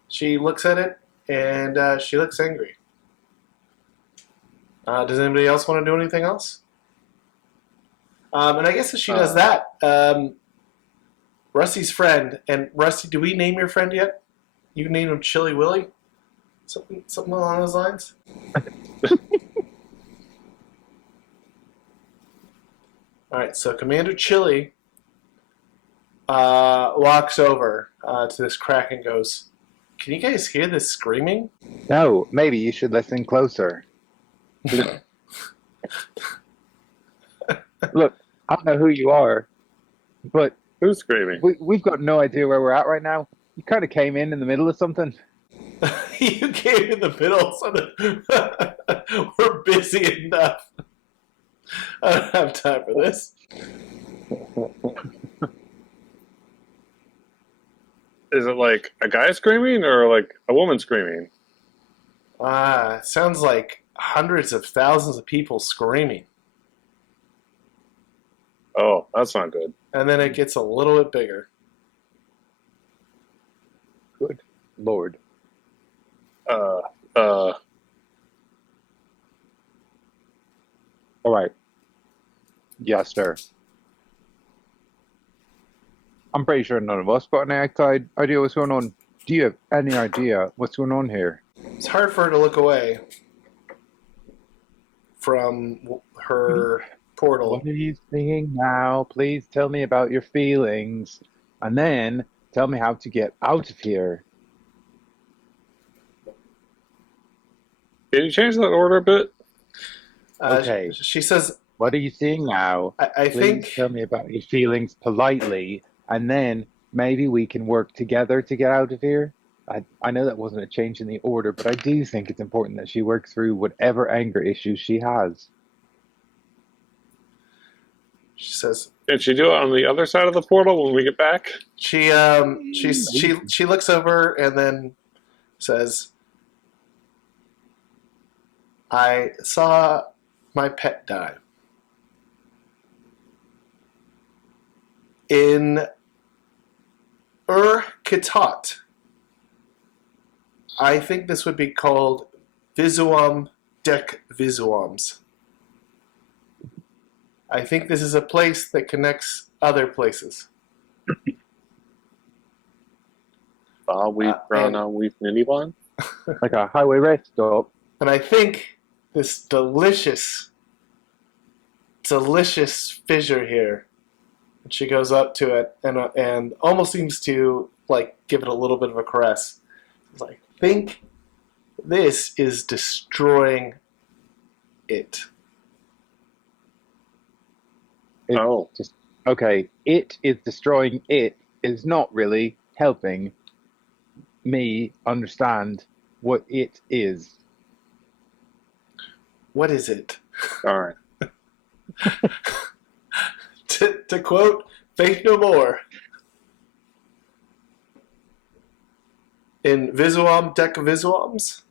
she looks at it and she looks angry. Does anybody else want to do anything else? And I guess if she does that, Rusty's friend, and Rusty, do we name your friend yet? You named him Chili Willy? Something along those lines? Alright, so Commander Chili walks over to this crack and goes, "Can you guys hear this screaming?" No, maybe you should listen closer. Look, I don't know who you are, but Who's screaming? we've got no idea where we're at right now. You kind of came in the middle of something. You came in the middle of something. We're busy enough. I don't have time for this. Is it like a guy screaming or like a woman screaming? Sounds like hundreds of thousands of people screaming. Oh, that's not good. And then it gets a little bit bigger. Good Lord. All right. Yaster. I'm pretty sure none of us got any idea what's going on. Do you have any idea what's going on here? It's hard for her to look away from her portal. What are you thinking now? Please tell me about your feelings. And then tell me how to get out of here. Can you change that order a bit? Okay. She says, What are you seeing now? I Please think... tell me about your feelings politely, and then maybe we can work together to get out of here. I know that wasn't a change in the order, but I do think it's important that she works through whatever anger issues she has. She says... Can she do it on the other side of the portal when we get back? She looks over and then says, "I saw my pet die. In Kitat, I think this would be called Visuom Dec Visuoms. I think this is a place that connects other places." We've grown on we've Ninibon. Like a highway rest stop. And I think this delicious fissure here. And she goes up to it and almost seems to like give it a little bit of a caress. It's like, I think this is destroying it. Okay, it is destroying it is not really helping me understand what it is. What is it? All right. To quote Faith No More, in Visuom Dec Visuoms.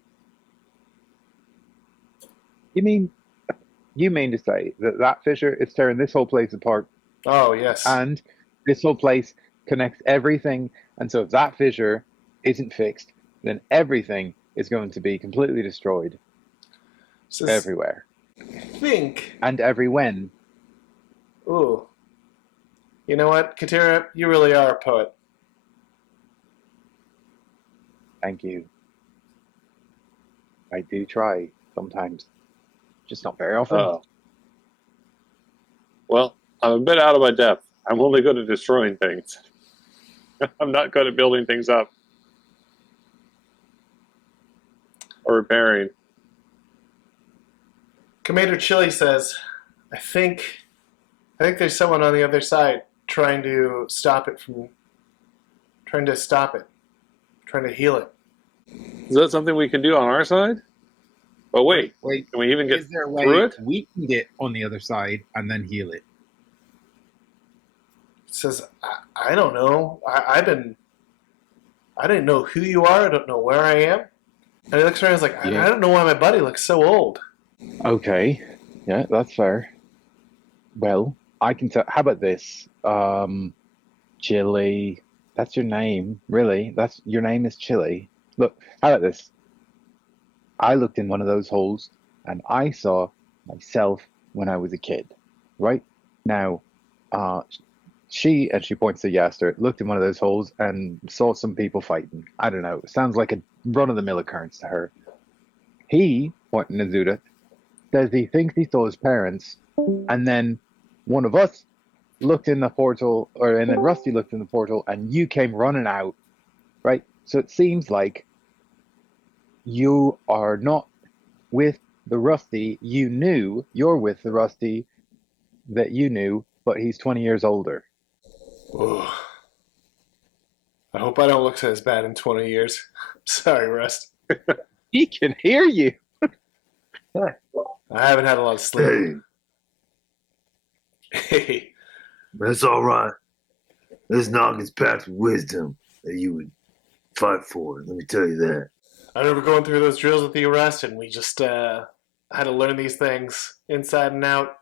You mean to say that fissure is tearing this whole place apart? Oh, yes. And this whole place connects everything, and so if that fissure isn't fixed, then everything is going to be completely destroyed. Everywhere. I think. And every when. Ooh. You know what, Katira? You really are a poet. Thank you. I do try sometimes. Just not very often. Well, I'm a bit out of my depth. I'm only good at destroying things. I'm not good at building things up. Or repairing. Commander Chili says, I think there's someone on the other side trying to stop it, trying to heal it. Is that something we can do on our side? Oh, wait. Wait, Can we even get is there a way through it? we can get on the other side and then heal it? It says, I don't know. I didn't know who you are. I don't know where I am. And he looks around and is like, I don't know why my buddy looks so old. Okay. Yeah, that's fair. Well, I can tell. How about this? Chili. That's your name, really. Your name is Chili. Look, how about this? I looked in one of those holes and I saw myself when I was a kid. Right? Now, she points to Yaster, looked in one of those holes and saw some people fighting. I don't know. It sounds like a run-of-the-mill occurrence to her. He, pointing to Zuda, says he thinks he saw his parents, and then one of us looked in the portal, and then Rusty looked in the portal, and you came running out, right? So it seems like you are not with the Rusty you're with the Rusty that you knew, but he's 20 years older. Ooh. I hope I don't look as bad in 20 years. Sorry, Rust. He can hear you. I haven't had a lot of sleep. Hey, that's all right. This Noggin's packed with wisdom that you would fight for. Let me tell you that. I remember going through those drills with you, Rust, and we just had to learn these things inside and out.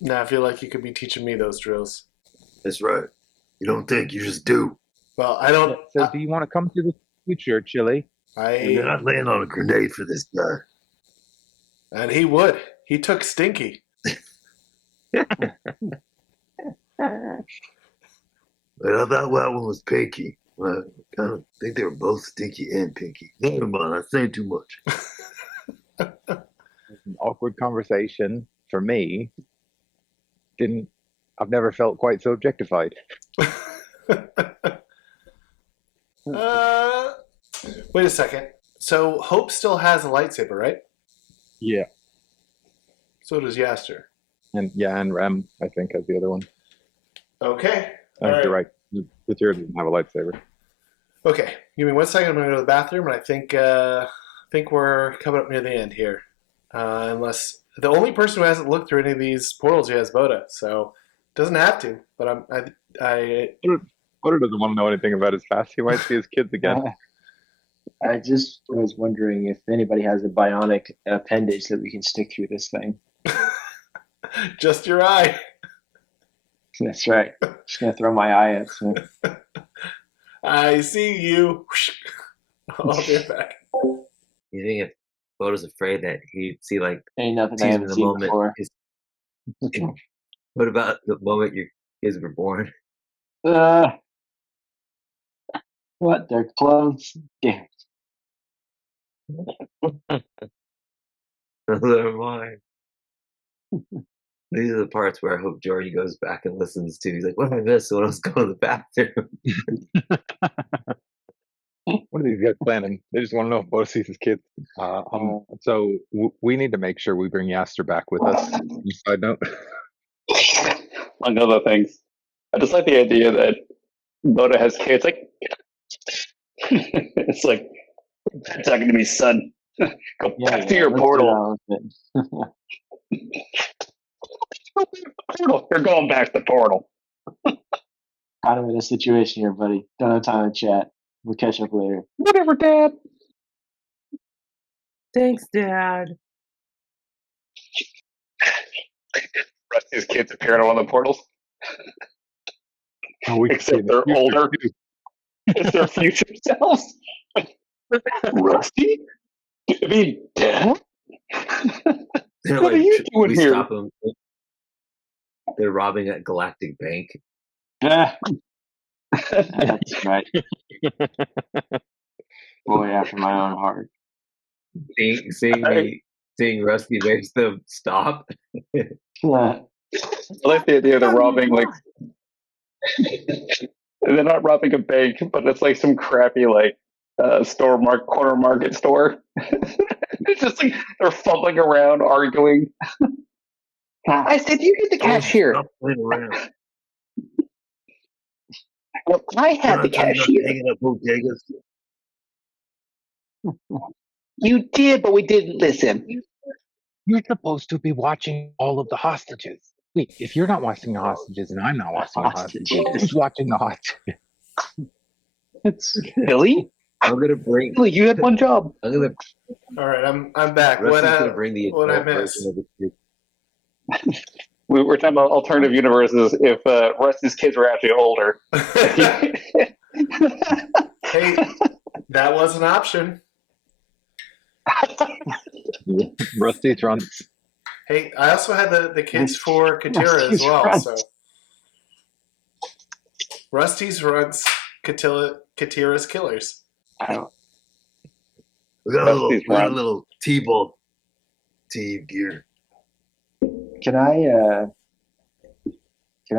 Now I feel like you could be teaching me those drills. That's right. You don't think, you just do. Well, I don't... So do you want to come to the future, Chili? You're not laying on a grenade for this guy. And he would. He took Stinky. But I thought that one was Pinky. Well, I kind of think they were both Stinky and Pinky. Never mind, I'm saying too much. An awkward conversation for me. I've never felt quite so objectified. Wait a second. So Hope still has a lightsaber, right? Yeah. So does Yaster. And Rem, I think, has the other one. Okay. You're right. Katira doesn't have a lightsaber. Okay. Give me 1 second. I'm going to go to the bathroom, and I think we're coming up near the end here. Unless the only person who hasn't looked through any of these portals yet is Bota, so doesn't have to. But Bota doesn't want to know anything about his past. He might see his kids again. I just was wondering if anybody has a bionic appendage that we can stick through this thing. Just your eye. That's right. Just gonna throw my eye at it. I see you. I'll be back. You think if Bota's afraid that he'd see like ain't nothing I haven't seen before? What about the moment your kids were born? What? Their clothes? Damn. Never mind. These are the parts where I hope Jordy goes back and listens to. He's like, "What did I miss when I was going to the bathroom?" What are these guys planning? They just want to know if Bota sees his kids. So we need to make sure we bring Yaster back with us. Side note. Among other things, I just like the idea that Bota has kids. Like, it's like, it's not going to be son. Go back to your portal. You're going back to the portal. Kind of in a situation here, buddy. Don't have time to chat. We'll catch up later. Whatever, Dad. Thanks, Dad. Rusty's kids appear in one of the portals. Except they're older. It's their future selves. Rusty? I mean, Dad? What are you doing we here? Stop them. They're robbing a galactic bank. That's right. Boy after my own heart. Seeing Rusty makes them stop. I like the idea they're robbing, like, they're not robbing a bank, but it's like some crappy, like, corner market store. It's just like they're fumbling around, arguing. I said, "You get the cashier." Stop playing around. Well, I had the Can I tell you not to cashier. hang it up bodegas? You did, but we didn't listen. You're supposed to be watching all of the hostages. Wait, if you're not watching the hostages and I'm not watching the hostages, who's watching the hostages? It's Billy? I'm gonna bring. Billy, you had one job. I'm gonna. All right, I'm back. Rusty's gonna bring the what I adult missed? version of the kid. We were talking about alternative universes if Rusty's kids were actually older. Hey, that was an option. Rusty's runs. Hey, I also had the kids for Katira as Rusty's well. runs. So Rusty's runs Katira's killers. I don't. We got Rusty's a run. little T-ball team gear. Can I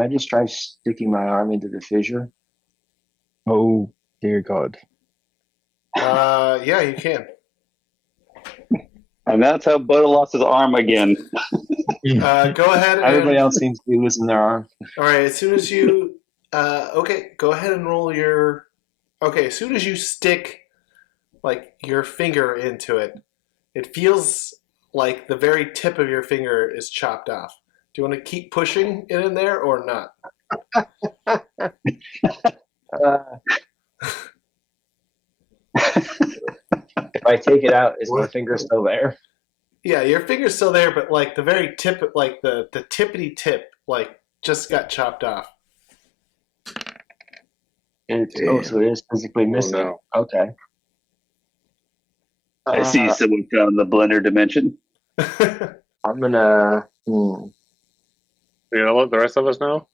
just try sticking my arm into the fissure? Oh dear God. Yeah, you can. And that's how Bota lost his arm again. Go ahead. Everybody else seems to be losing their arm. All right, as soon as you, okay, go ahead and roll your. Okay, as soon as you stick, like your finger into it, it feels like the very tip of your finger is chopped off. Do you want to keep pushing it in there or not? If I take it out, is my finger still there? Yeah, your finger's still there, but like the very tip, like the tippity tip, like just got chopped off. So it is physically missing. no. Okay. I see someone found the blender dimension. I'm gonna. You gonna let the rest of us know?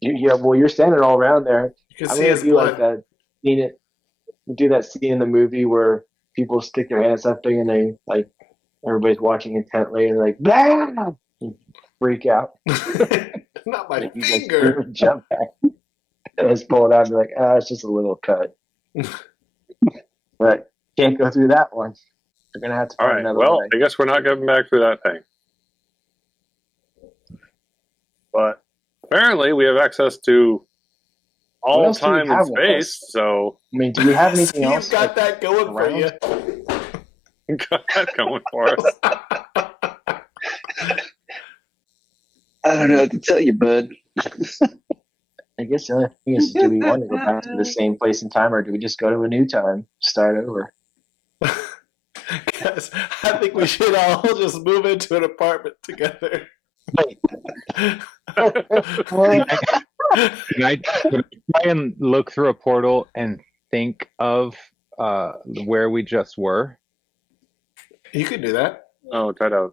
Yeah, well, you're standing all around there. You can I'm see gonna his do like blood. that scene. You do that scene in the movie where people stick their hands up there and they like everybody's watching intently and like blah! And freak out. Not my Like, you guys finger. scream and jump back. And just pull it out and be like, it's just a little cut. But can't go through that one. You're gonna have to All find right. another Well, way. I guess we're not going back through that thing. But apparently, we have access to What all else do we time and have with space. So I mean, do we have So anything you've else? got that going for around? you. got that going for us. I don't know what to tell you, bud. I guess the only thing is, do we want to go back to the same place in time, or do we just go to a new time, start over? Guys, I think we should all just move into an apartment together. Can I try and look through a portal and think of where we just were? You could do that. Oh, try to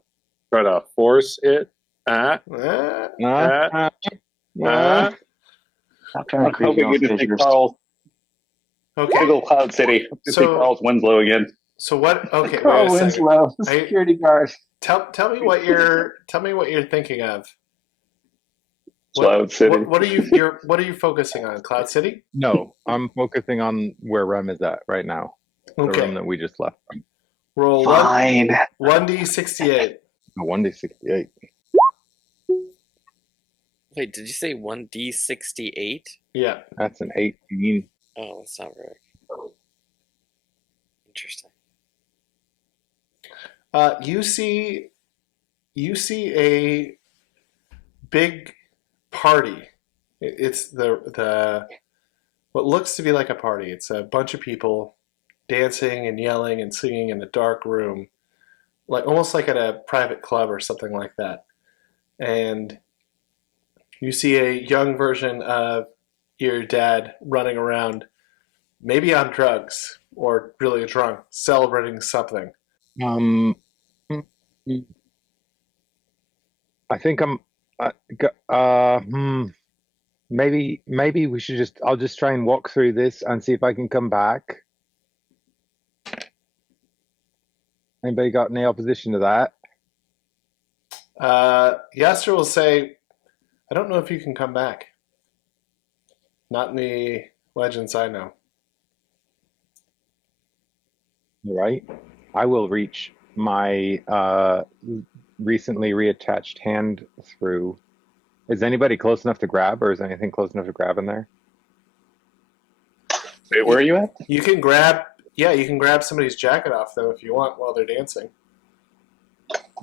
force it at. I'm trying to I'm create hoping no we just take fissures. Carl's Okay. Google Cloud City. Just take So- Carl's Winslow again. So what? Okay, wait Carl a second. Winslow, I- security guard. Tell me what you're thinking of. Cloud City. What are you focusing on? Cloud City? No, I'm focusing on where Rem is at right now. The room Okay. that we just left from. Roll Fine. 1d68. 1d68. Wait, did you say 1d68? Yeah. That's an 18. Oh, that's not right. Interesting. You see a big party. It's the what looks to be like a party. It's a bunch of people dancing and yelling and singing in a dark room, like almost like at a private club or something like that. And you see a young version of your dad running around, maybe on drugs or really drunk, celebrating something. I think I'm. Maybe we should just. I'll just try and walk through this and see if I can come back. Anybody got any opposition to that? Yaster will say, I don't know if you can come back. Not in the legends I know. right? I will reach my recently reattached hand through. Is anybody close enough to grab, or is anything close enough to grab in there? Wait, where are you at? You can grab, you can grab somebody's jacket off them if you want while they're dancing.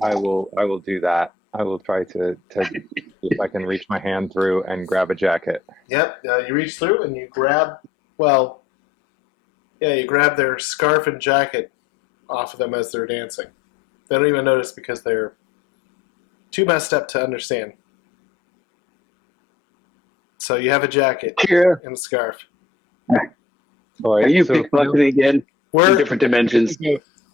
I will do that. I will try to see if I can reach my hand through and grab a jacket. Yep, you reach through and you grab, you grab their scarf and jacket off of them as they're dancing. They don't even notice because they're too messed up to understand. So you have a jacket Kira, and a scarf. All right, are you so pickpocketing again? In different dimensions.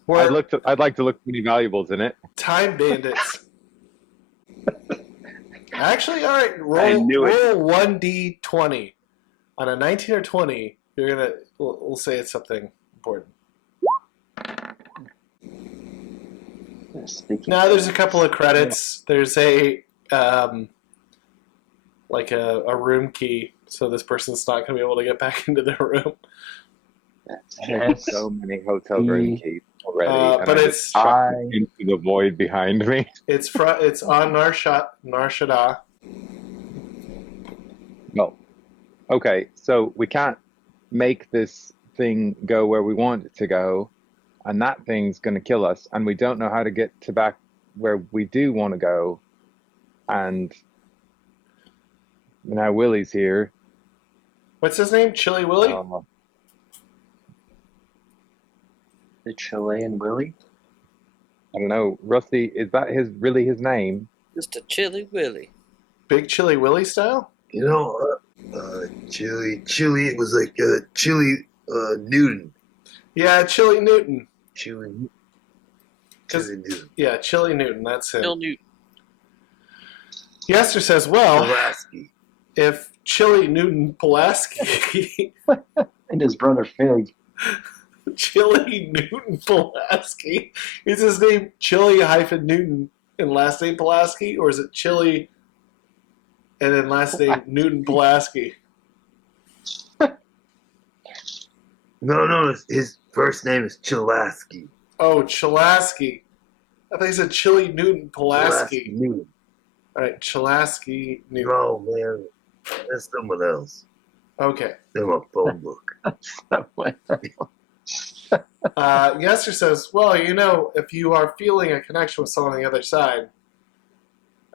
We're I'd like to look for any valuables in it. time bandits. Actually, all right. I Roll knew it. 1d20. On a 19 or 20, you're gonna. We'll say it's something important. Now there's a couple of credits. There's a a room key, so this person's not gonna be able to get back into their room. There's so many hotel room keys already, but I it's just chucked it into the void behind me. It's on Narshada. No. Okay, so we can't make this thing go where we want it to go, and that thing's going to kill us, and we don't know how to get to back where we do want to go, and now Willie's here. What's his name? Chili Willy? The Chilean Willy? I don't know. Rusty, is that really his name? Just a Chili Willy. Big Chili Willy style? You know, Chili, it was like Chili Newton. Yeah, Chili Newton. Chili Newton. Yeah, Chili Newton, that's him. Chili Newton. Yaster says, well, Pulaski. if Chili Newton Pulaski... And his brother Fig. Chili Newton Pulaski. Is his name Chili-Newton and last name Pulaski? Or is it Chili and then last name Newton Pulaski? No, his first name is Chilaski. Oh, Chilaski. I think he said Chili Newton Pulaski. Newton. All right, Chilaski Newton. No, man. That's someone else. Okay. In my phone book. Yaster says, well, if you are feeling a connection with someone on the other side,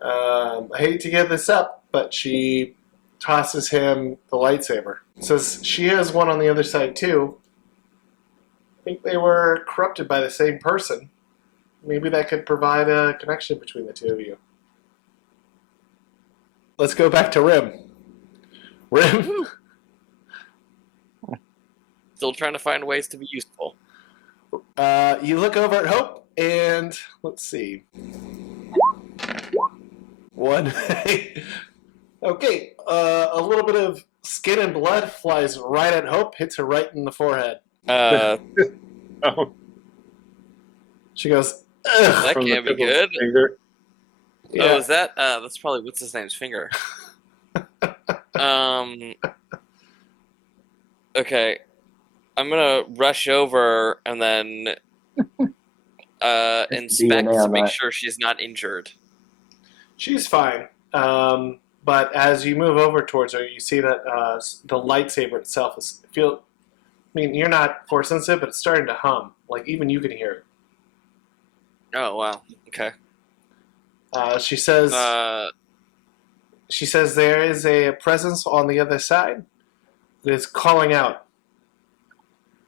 I hate to give this up, but she tosses him the lightsaber. Says she has one on the other side too. I think they were corrupted by the same person. Maybe that could provide a connection between the two of you. Let's go back to Rim. Rim? Still trying to find ways to be useful. You look over at Hope, and let's see. One. Okay, a little bit of skin and blood flies right at Hope, hits her right in the forehead. Oh, She goes, that ugh. from the can't be tip of good. his finger. Yeah. Oh, is that? That's probably what's his name's finger. Okay, I'm gonna rush over and then inspect DNA to on make that. sure she's not injured. She's fine. But as you move over towards her, you see that the lightsaber itself is you're not force sensitive, but it's starting to hum. Like even you can hear it. Oh wow. Okay. She says there is a presence on the other side that is calling out.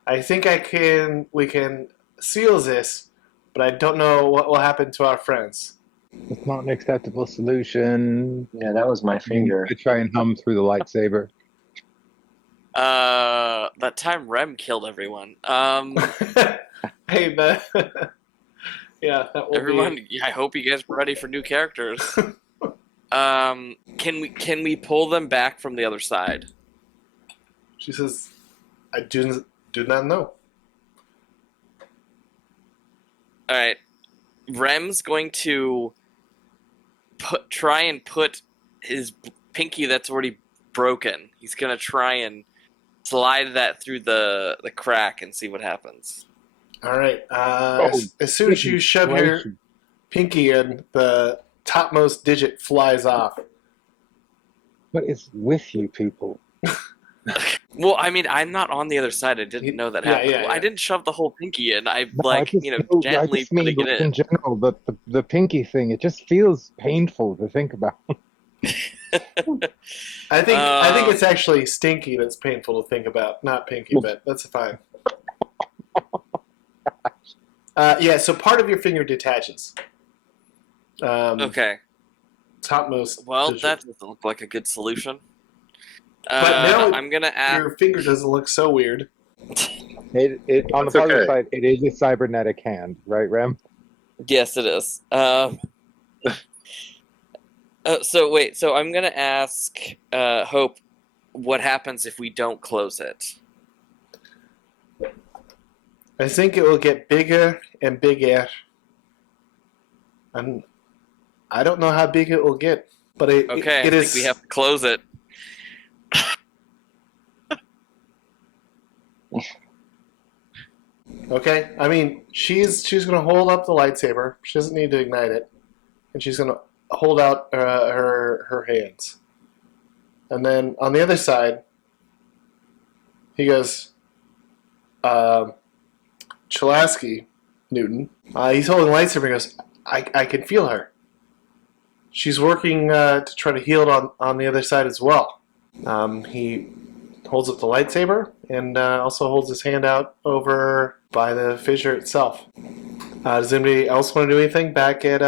I think we can seal this, but I don't know what will happen to our friends. It's not an acceptable solution. Yeah, that was my finger. I try and hum through the lightsaber. That time Rem killed everyone. Hey, man. Yeah, that will Everyone, be... I hope you guys are ready for new characters. Can we pull them back from the other side? She says, I do not know. All right, Rem's going to try and put his pinky that's already broken. He's gonna try and slide that through the crack and see what happens. All right. Oh, as soon as you shove your gracious. pinky in, the topmost digit flies off. What is with you people? Well, I mean, I'm not on the other side. I didn't know that Yeah, happened. yeah, Well, I yeah. didn't shove the whole pinky in. I No, I gently just mean putting it in in. general, the pinky thing, it just feels painful to think about. I think it's actually stinky that's painful to think about, not pinky, but that's fine. Yeah, so part of your finger detaches. Okay. Topmost. Well, digit. that doesn't look like a good solution. But now I'm gonna ask. your finger doesn't look so weird. It on the That's positive okay. side, it is a cybernetic hand, right, Rem? Yes, it is. So I'm gonna ask Hope, what happens if we don't close it? I think it will get bigger and bigger. And I don't know how big it will get, but it Okay, it I is. think we have to close it. Okay, I mean she's going to hold up the lightsaber. She doesn't need to ignite it, and she's going to hold out her hands. And then on the other side, he goes, Chulaski, Newton. He's holding the lightsaber and goes, I can feel her. She's working to try to heal it on the other side as well. He holds up the lightsaber and also holds his hand out over by the fissure itself. Does anybody else want to do anything back at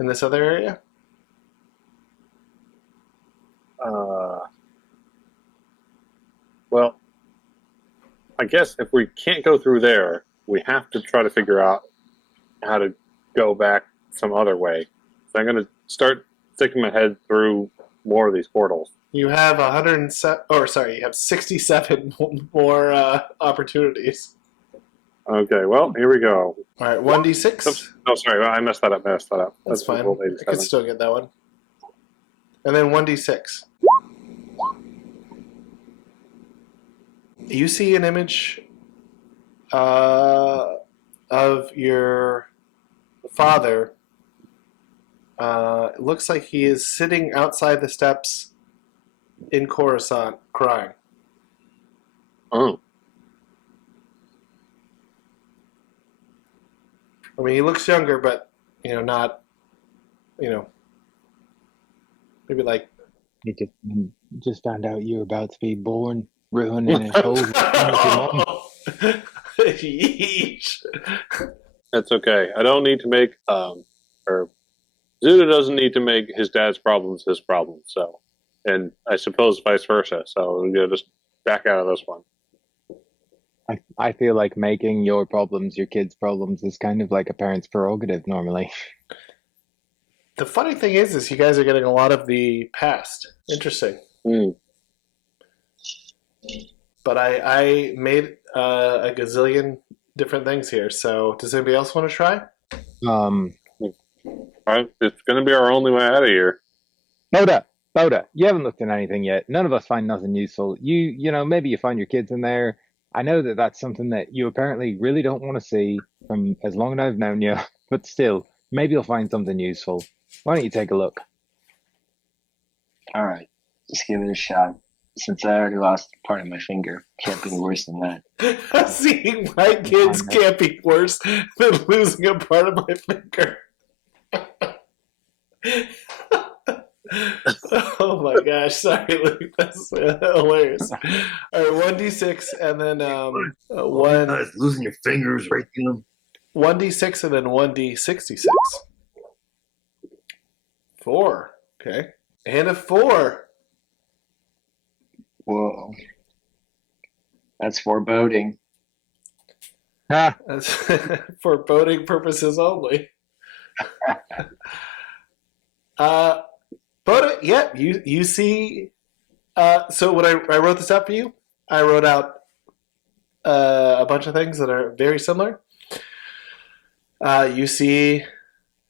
in this other area? Well, I guess if we can't go through there, we have to try to figure out how to go back some other way. So I'm going to start sticking my head through more of these portals. You have 67 more opportunities. Okay, well, here we go. All right, 1d6. Oh, sorry, I messed that up. That's fine. I could still get that one. And then 1d6. You see an image of your father. It looks like he is sitting outside the steps in Coruscant, crying. Oh. I mean, he looks younger, but, not, maybe like... He just found out you were about to be born, ruining his whole Yeesh. That's okay. I don't need to make, or Zuda doesn't need to make his dad's problems his problems, so. And I suppose vice versa, so we're going to just back out of this one. I feel like making your problems your kids' problems is kind of like a parent's prerogative normally. The funny thing is you guys are getting a lot of the past. Interesting. Mm. But I made a gazillion different things here. So does anybody else want to try? All right, it's going to be our only way out of here. Bota, you haven't looked at anything yet. None of us find nothing useful. You know, maybe you find your kids in there. I know that that's something that you apparently really don't want to see from as long as I've known you. But still, maybe you'll find something useful. Why don't you take a look? All right, just give it a shot. Since I already lost part of my finger, can't be worse than that. Seeing my kids can't be worse than losing a part of my finger. Oh my gosh, sorry, Luke. That's hilarious. All right, 1d6 and then one. Nice, losing your fingers right through them. 1d6 and then 1d66. 4. Okay. And a 4. Whoa. That's foreboding. That's for boating purposes only. But yeah, you see. So when I wrote this out for you, I wrote out a bunch of things that are very similar. You see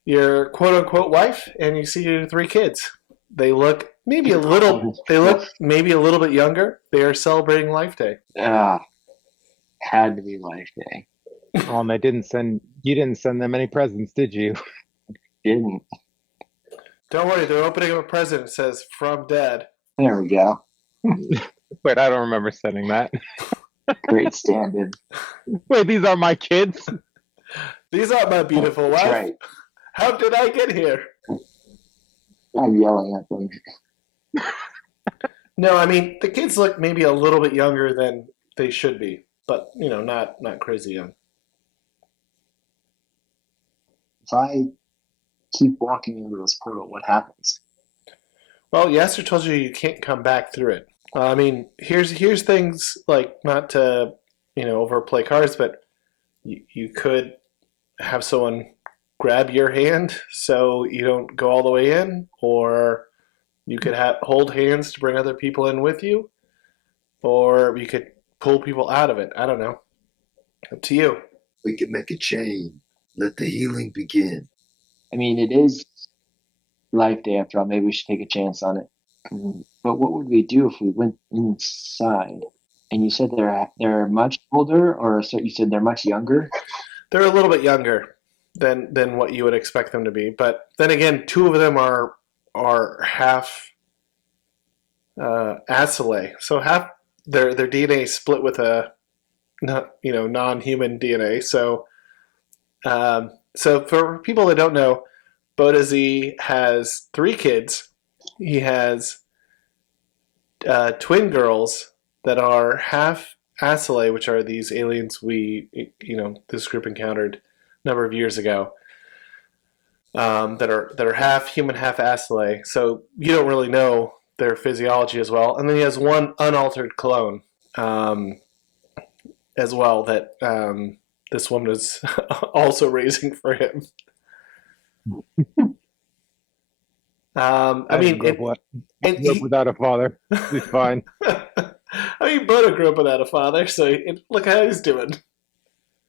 your quote unquote wife, and you see your 3 kids. They look maybe a little. They look maybe a little bit younger. They are celebrating Life Day. Ah. Had to be Life Day. Oh, and you didn't send them any presents, did you? Didn't. Don't worry, they're opening up a present. It says "From Dad." There we go. Wait, I don't remember sending that. Great stand-in. Wait, these are my kids? These are my beautiful That's wife. right. How did I get here? I'm yelling at them. No, I mean the kids look maybe a little bit younger than they should be, but not crazy young. If I keep walking into this portal, what happens? Well, Yaster told you can't come back through it. I mean, here's things like, not to overplay cards, but you could have someone grab your hand so you don't go all the way in, or you could hold hands to bring other people in with you, or you could pull people out of it. I don't know. Up to you. We can make a chain. Let the healing begin. I mean, it is Life Day after all. Maybe we should take a chance on it. But what would we do if we went inside? And you said they're much older, or so you said they're much younger? They're a little bit younger than what you would expect them to be. But then again, two of them are half Acile. So half their DNA is split with a non-human DNA. So so for people that don't know, Bota Z has 3 kids. He has twin girls that are half Acile, which are these aliens this group encountered a number of years ago, that are half human, half Acile. So you don't really know their physiology as well. And then he has one unaltered clone as well that this woman is also raising for him. I mean, without a father, he's fine. I mean, Bota grew up without a father, so look how he's doing.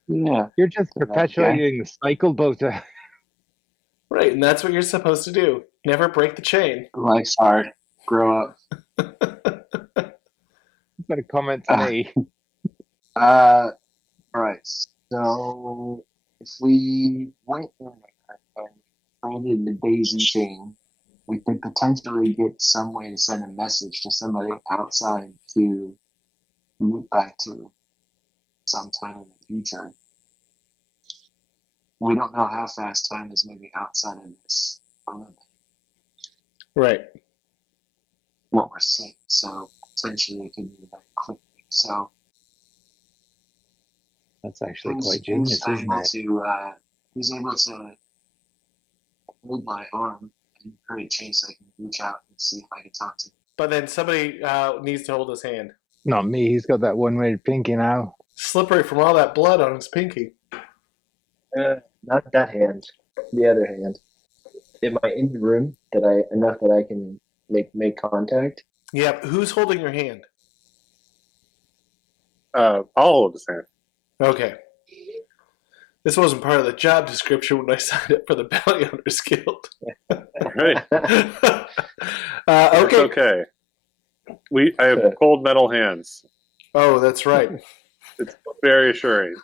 Yeah. You're just perpetuating the cycle, Bota. Right, and that's what you're supposed to do. Never break the chain. Life's hard. Grow up. Is that a comment to me? All right. So if we went in there and planted the daisy chain, we could potentially get some way to send a message to somebody outside to move back to sometime in the future. We don't know how fast time is moving outside of this element. Right. What we're seeing. So potentially it could move very quickly. So that's actually quite genius, isn't it? Who's able to hold my arm and create a chain so I can reach out and see if I can talk to him. But then somebody needs to hold his hand. Not me. He's got that one-way pinky now. Slippery from all that blood on his pinky. Not that hand. The other hand. Am I in the room enough that I can make contact? Yeah. Who's holding your hand? I'll hold his hand. Okay. This wasn't part of the job description when I signed up for the Bounty Hunters Guild. Right. Okay. It's okay. I have cold metal hands. Oh, that's right. It's very assuring.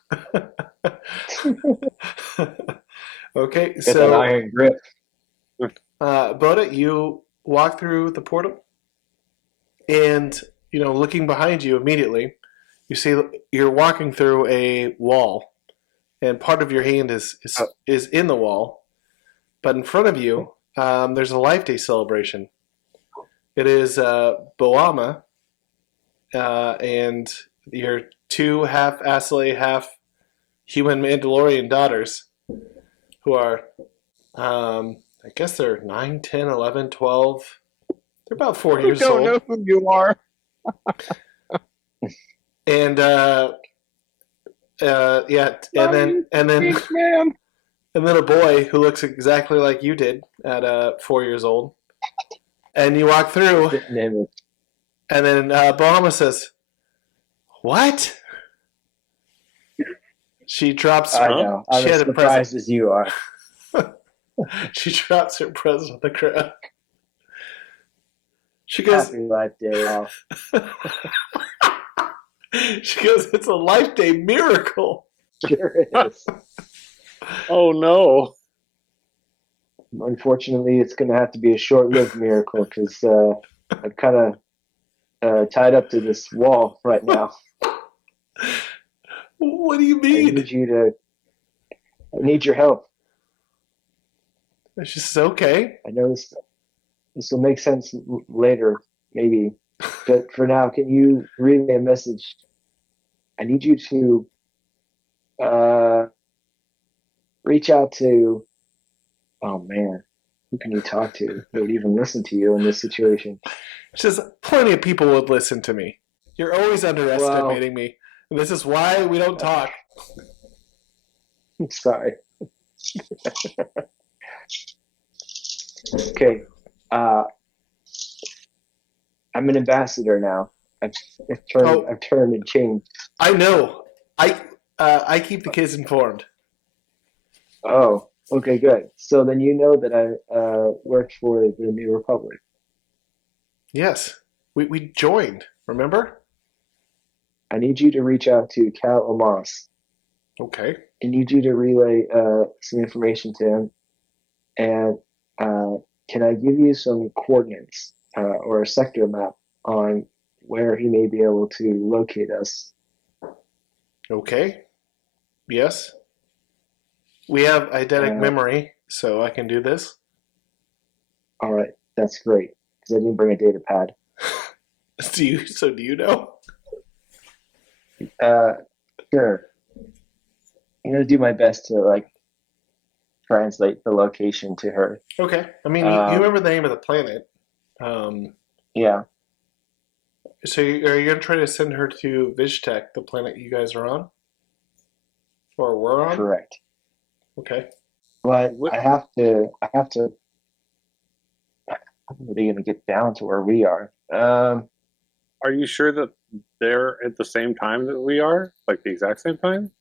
Okay, Get so that iron grip. Bota, you walk through the portal, and looking behind you immediately, you see you're walking through a wall, and part of your hand is in the wall, but in front of you, there's a Life Day celebration. It is Boama and your 2 half Acile, half human Mandalorian daughters, who are, I guess they're 9, 10, 11, 12. They're about 4 years old. I don't know who you are. And and then a boy who looks exactly like you did at 4 years old. And you walk through, and then Bahama says, "What?" She drops. I know. I'm as surprised as you are. She drops her present on the ground. She goes, "Happy Life Day off." She goes, it's a life day miracle. Sure is. Oh no. Unfortunately, it's going to have to be a short-lived miracle because I'm kind of tied up to this wall right now. What do you I mean? need your help. She says, okay. I know this will make sense later, maybe. But for now, can you relay a message? I need you to reach out to. Oh man, who can you talk to who would even listen to you in this situation? She says, plenty of people would listen to me. You're always underestimating me. And this is why we don't talk. I'm sorry. Okay. I'm an ambassador now. I've turned and changed. I know. I keep the kids informed. Oh, okay, good. So then you know that I worked for the New Republic. Yes. We joined, remember? I need you to reach out to Cal Omas. Okay. I need you to relay some information to him. And can I give you some coordinates or a sector map on where he may be able to locate us? Okay. Yes. We have eidetic memory, so I can do this. All right, that's great. Because I didn't bring a data pad. Do you know? Sure. I'm gonna do my best to translate the location to her. Okay. I mean, you remember the name of the planet. Yeah. So are you going to try to send her to Viztek, the planet you guys are on? Or we're on? Correct. Okay. But I have to. I'm really going to get down to where we are. Are you sure that they're at the same time that we are? Like the exact same time?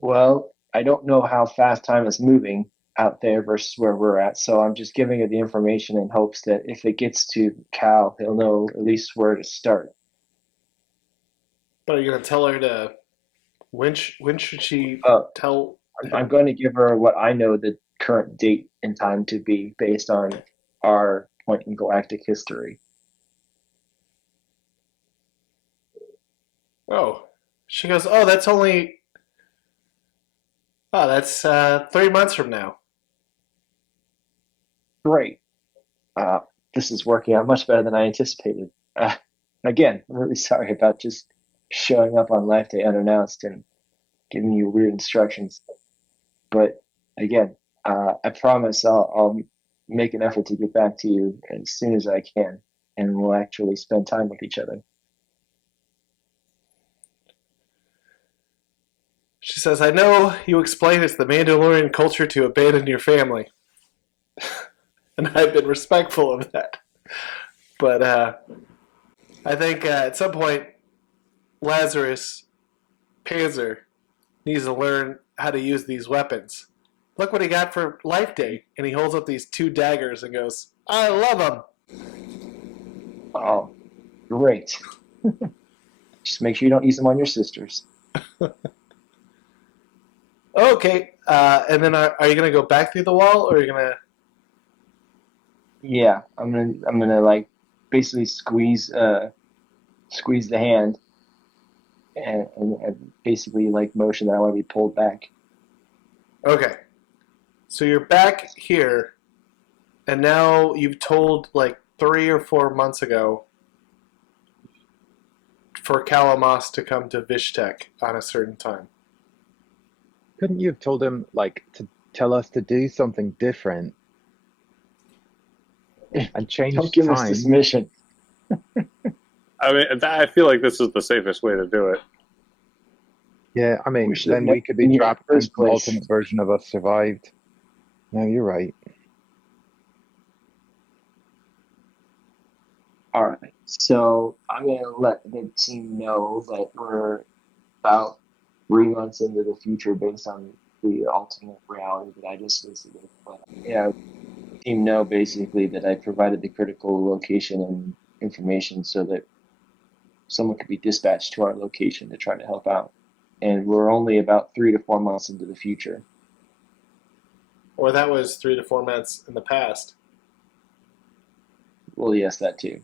Well, I don't know how fast time is moving out there versus where we're at, so I'm just giving her the information in hopes that if it gets to Cal, he'll know at least where to start. But are you going to tell her to... When should she tell... I'm going to give her what I know the current date and time to be based on our point in galactic history. Oh. She goes, oh, that's only... Oh, that's 3 months from now. Great. This is working out much better than I anticipated. Again, I'm really sorry about just showing up on Life Day unannounced and giving you weird instructions. But again, I promise I'll make an effort to get back to you as soon as I can, and we'll actually spend time with each other. She says, I know you explained it's the Mandalorian culture to abandon your family. And I've been respectful of that. But I think at some point, Lazarus Panzer needs to learn how to use these weapons. Look what he got for Life Day. And he holds up these 2 daggers and goes, I love them. Oh, great. Just make sure you don't use them on your sisters. Okay. And then are you going to go back through the wall, or are you going to... Yeah, I'm gonna basically squeeze the hand and basically motion that I want to be pulled back. Okay. So you're back here, and now you've told 3 or 4 months ago for Calamas to come to Viztek on a certain time. Couldn't you have told him, to tell us to do something different and change Don't give time? us this mission. I mean, I feel like this is the safest way to do it. Yeah, I mean, then we could be trapped and an alternate version of us survived. No, you're right. All right, so I'm gonna let the team know that we're about 3 months into the future based on the alternate reality that I just visited. But yeah, the team know basically that I provided the critical location and information so someone could be dispatched to our location to try to help out. And we're only about 3 to 4 months into the future. Or that was 3 to 4 months in the past. Well, yes, that too.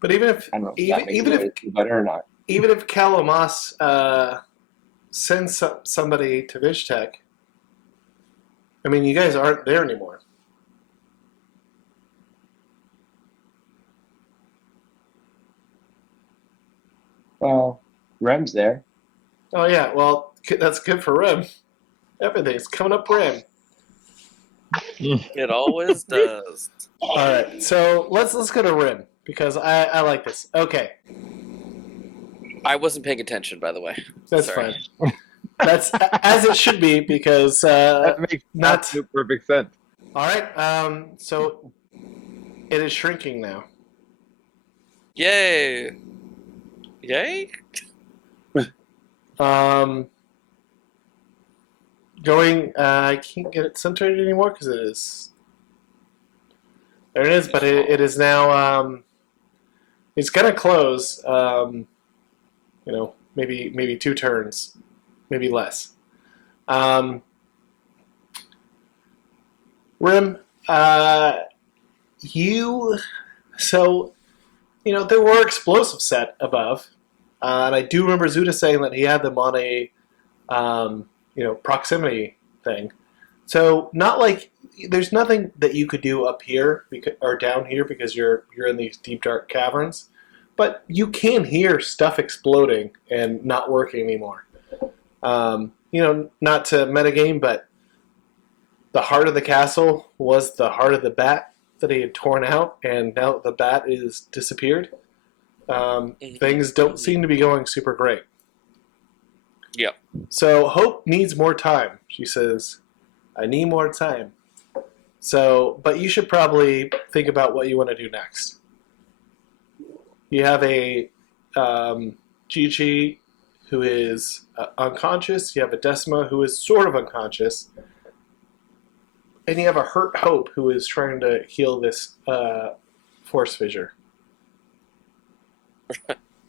But even if I don't know if that makes it better or not. Even if Calamas sends somebody to Viztech, I mean, you guys aren't there anymore. Well, Rem's there. Oh yeah, well that's good for Rem. Everything's coming up Rem. It always does. All right, so let's go to Rem because I like this. Okay, I wasn't paying attention, by the way. that's Sorry. fine. That's as it should be because That makes not absolute perfect sense. all right. So it is shrinking now. Yay! Yay! Going. I can't get it centered anymore because it is. There it is, but it is now. It's gonna close. Maybe 2 turns, maybe less. Rim, there were explosives set above, and I do remember Zuda saying that he had them on a, proximity thing. So not like there's nothing that you could do up here or down here because you're in these deep dark caverns, but you can hear stuff exploding and not working anymore. Not to metagame, but the heart of the castle was the heart of the bat that he had torn out, and now that the bat is disappeared, things don't seem to be going super great. Yep. So Hope needs more time. She says, I need more time. So, but you should probably think about what you want to do next. You have a Gigi who is unconscious. You have a Decima who is sort of unconscious. And you have a hurt Hope who is trying to heal this force fissure.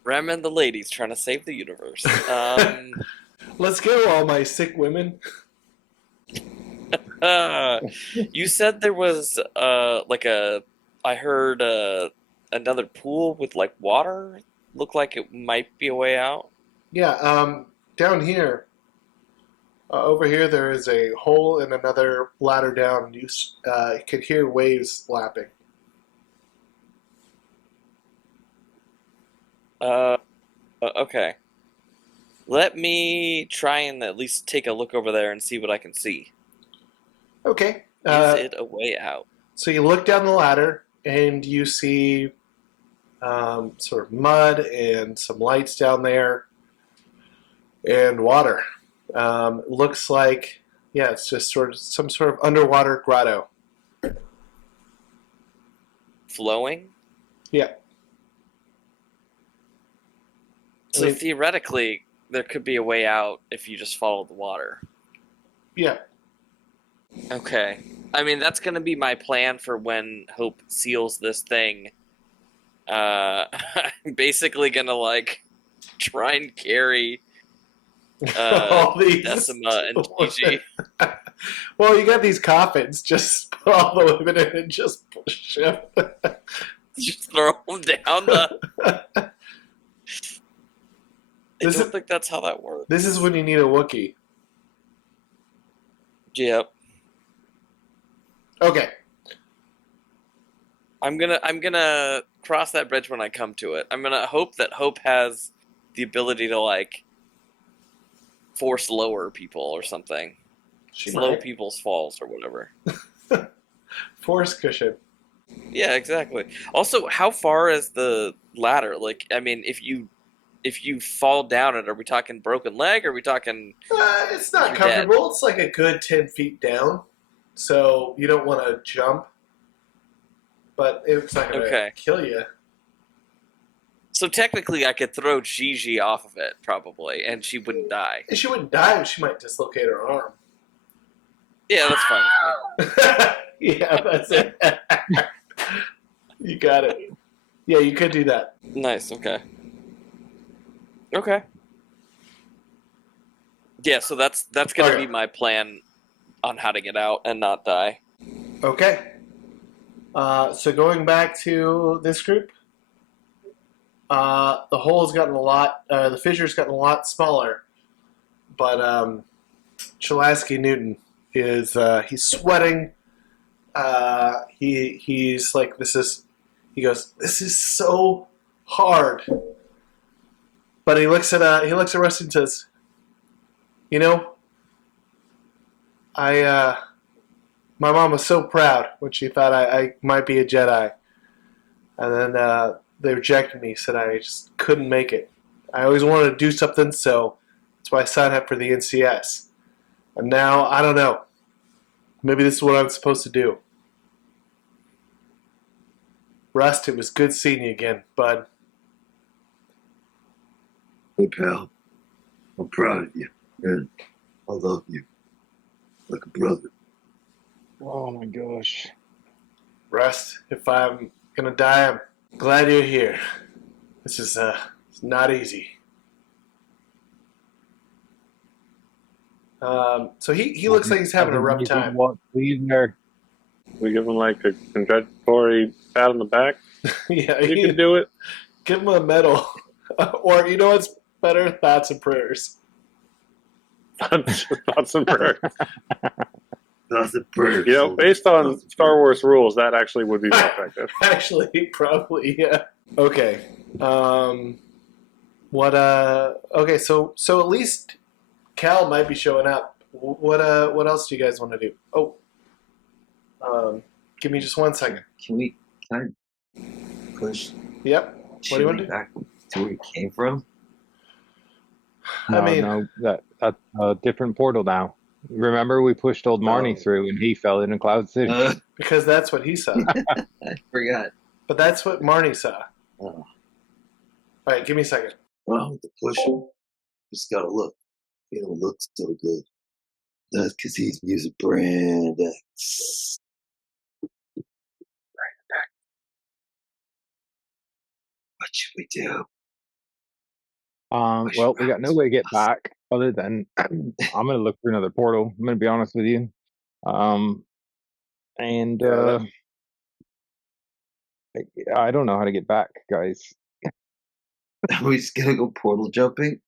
Rem and the ladies trying to save the universe. Let's go, all my sick women. You said there was I heard another pool with like water. Looked like it might be a way out. Yeah, down here, over here, there is a hole and another ladder down. You could hear waves lapping. Okay. Let me try and at least take a look over there and see what I can see. Okay. Is it a way out? So you look down the ladder and you see sort of mud and some lights down there and water. Looks like, it's just sort of some sort of underwater grotto. Flowing? Yeah. So theoretically, there could be a way out if you just follow the water. Yeah. Okay. I mean, that's going to be my plan for when Hope seals this thing. I'm basically going to, try and carry Decima and Gigi. Well, you got these coffins. Just put all the women in and just push them. Just throw them down the... I don't think that's how that works. This is when you need a Wookiee. Yep. Okay. I'm gonna cross that bridge when I come to it. I'm gonna hope that Hope has the ability to force lower people or something. Slow people's falls or whatever. Force cushion. Yeah, exactly. Also, how far is the ladder? If you fall down it, are we talking broken leg? Or are we talking? It's not comfortable. Dead? It's like a good 10 feet down, so you don't want to jump. But it's not going to kill you. So technically, I could throw Gigi off of it, probably, and she wouldn't die. She wouldn't die, but she might dislocate her arm. Yeah, that's fine. Yeah, that's it. You got it. Yeah, you could do that. Nice. Okay. Okay. Yeah, so that's gonna Okay. be my plan on how to get out and not die. Okay. So going back to this group, the hole's gotten a lot. The fissure's gotten a lot smaller, but Chelaski Newton is he's sweating. He's like, this is. He goes, this is so hard. But he looks at Rusty and says, you know, my mom was so proud when she thought I might be a Jedi. And then they rejected me, said I just couldn't make it. I always wanted to do something, so that's why I signed up for the NCS. And now, I don't know. Maybe this is what I'm supposed to do. Rust, it was good seeing you again, bud. Hey, pal. I'm proud of you, and I love you like a brother. Oh my gosh. Rust, if I'm gonna die, I'm glad you're here. This is it's not easy. So he looks like he's having a rough time. We give him like a congratulatory pat on the back. Yeah, You can do it. Give him a medal, or you know what's better? Thoughts and prayers. Thoughts and prayers. Thoughts and prayers. You know, based on Star Wars rules, that actually would be more effective. Actually, probably, yeah. Okay. Okay, so at least Cal might be showing up. What else do you guys want to do? Give me just 1 second. Can I push Yep. What do you want to do? back to where he came from? No, that's a different portal now. Remember, we pushed old Marnie through, and he fell into Cloud City. Because that's what he saw. I forgot. But that's what Marnie saw. Oh. All right, give me a second. Well, with the pusher, just gotta look. He don't look so good. That's because he's using brand X. What should we do? Well, we got no way to get back other than I'm gonna look for another portal. I'm gonna be honest with you. I don't know how to get back, guys. Are we just gonna go portal jumping?